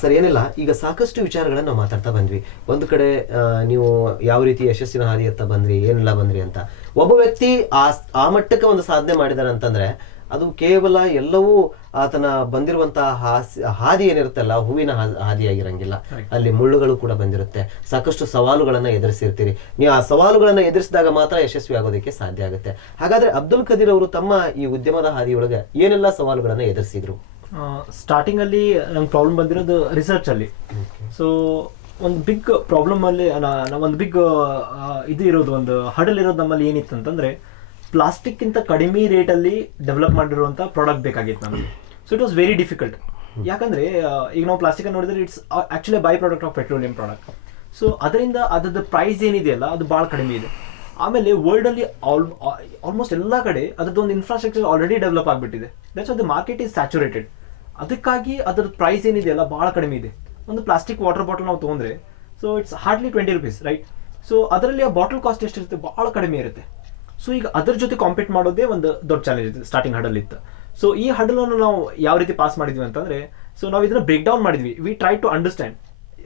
ಸರ್, ಏನಿಲ್ಲ, ಈಗ ಸಾಕಷ್ಟು ವಿಚಾರಗಳನ್ನ ನಾವು ಮಾತಾಡ್ತಾ ಬಂದ್ವಿ. ಒಂದು ಕಡೆ ನೀವು ಯಾವ ರೀತಿ ಯಶಸ್ಸಿನ ಹಾದಿಯತ್ತ ಬಂದ್ರಿ, ಏನೆಲ್ಲ ಬಂದ್ರಿ ಅಂತ. ಒಬ್ಬ ವ್ಯಕ್ತಿ ಆ ಮಟ್ಟಕ್ಕೆ ಒಂದು ಸಾಧನೆ ಮಾಡಿದಾರೆ ಅಂತಂದ್ರೆ ಅದು ಕೇವಲ ಎಲ್ಲವೂ ಆತನ ಬಂದಿರುವಂತಹ ಹಾದಿ ಏನಿರುತ್ತಲ್ಲ, ಹೂವಿನ ಹಾದಿಯಾಗಿರಂಗಿಲ್ಲ. ಅಲ್ಲಿ ಮುಳ್ಳುಗಳು ಕೂಡ ಬಂದಿರುತ್ತೆ, ಸಾಕಷ್ಟು ಸವಾಲುಗಳನ್ನ ಎದುರಿಸಿರ್ತೀರಿ. ನೀವು ಆ ಸವಾಲುಗಳನ್ನ ಎದುರಿಸಿದಾಗ ಮಾತ್ರ ಯಶಸ್ವಿ ಆಗೋದಕ್ಕೆ ಸಾಧ್ಯ ಆಗುತ್ತೆ. ಹಾಗಾದ್ರೆ ಅಬ್ದುಲ್ ಖದೀರ್ ಅವರು ತಮ್ಮ ಈ ಉದ್ಯಮದ ಹಾದಿಯೊಳಗೆ ಏನೆಲ್ಲ ಸವಾಲುಗಳನ್ನ ಎದುರಿಸಿದ್ರು? ಸ್ಟಾರ್ಟಿಂಗ್ ಅಲ್ಲಿ ನಂಗೆ ಪ್ರಾಬ್ಲಮ್ ಬಂದಿರೋದು ರಿಸರ್ಚ್ ಅಲ್ಲಿ. ಸೊ ಒಂದು ಬಿಗ್ ಪ್ರಾಬ್ಲಮ್ ಅಲ್ಲಿ ಒಂದು ಬಿಗ್ ಇದು ಇರೋದು, ಒಂದು ಹಡಲ್ ಇರೋದು ನಮ್ಮಲ್ಲಿ ಏನಿತ್ತು ಅಂತಂದ್ರೆ, ಪ್ಲಾಸ್ಟಿಕ್ ಗಿಂತ ಕಡಿಮೆ ರೇಟಲ್ಲಿ ಡೆವಲಪ್ ಮಾಡಿರುವಂಥ ಪ್ರಾಡಕ್ಟ್ ಬೇಕಾಗಿತ್ತು ನಮಗೆ. So it was very difficult. ಯಾಕಂದರೆ ಈಗ ನಾವು ಪ್ಲಾಸ್ಟಿಕ್ ನೋಡಿದ್ರೆ it's actually by product of petroleum product. So ಅದರಿಂದ ಅದ್ರದ್ದು ಪ್ರೈಸ್ ಏನಿದೆಯಲ್ಲ ಅದು ಭಾಳ ಕಡಿಮೆ ಇದೆ. ಆಮೇಲೆ ವರ್ಲ್ಡಲ್ಲಿ ಆಲ್ಮೋಸ್ಟ್ ಎಲ್ಲ ಕಡೆ ಅದರದ್ದೊಂದು ಇನ್ಫ್ರಾಸ್ಟ್ರಕ್ಚರ್ ಆಲ್ರೆಡಿ ಡೆವಲಪ್ ಆಗಿಬಿಟ್ಟಿದೆ. That's what the market is saturated. ಅದಕ್ಕಾಗಿ ಅದ್ರ ಪ್ರೈಸ್ ಏನಿದೆಯಲ್ಲ ಭಾಳ ಕಡಿಮೆ ಇದೆ. ಒಂದು ಪ್ಲಾಸ್ಟಿಕ್ ವಾಟರ್ ಬಾಟಲ್ ನಾವು ತೊಗೊಂಡ್ರೆ so it's hardly 20 rupees, right? So ಅದರಲ್ಲಿ ಆ ಬಾಟಲ್ ಕಾಸ್ಟ್ ಎಷ್ಟಿರುತ್ತೆ, ಭಾಳ ಕಡಿಮೆ ಇರುತ್ತೆ. ಸೊ ಈಗ ಅದ್ರ ಜೊತೆ ಕಾಂಪೀಟ್ ಮಾಡೋದೇ ಒಂದು ದೊಡ್ಡ ಚಾಲೆಂಜ್ ಇದೆ. ಸ್ಟಾರ್ಟಿಂಗ್ ಹಡಲ್ ಇತ್ತು. ಸೊ ಈ ಹಡಲನ್ನು ನಾವು ಯಾವ ರೀತಿ ಪಾಸ್ ಮಾಡಿದ್ವಿ ಅಂತಂದ್ರೆ, ಸೊ ನಾವು ಇದನ್ನ ಬ್ರೇಕ್ ಡೌನ್ ಮಾಡಿದ್ವಿ. ವಿ ಟ್ರೈ ಟು ಅಂಡರ್ಸ್ಟ್ಯಾಂಡ್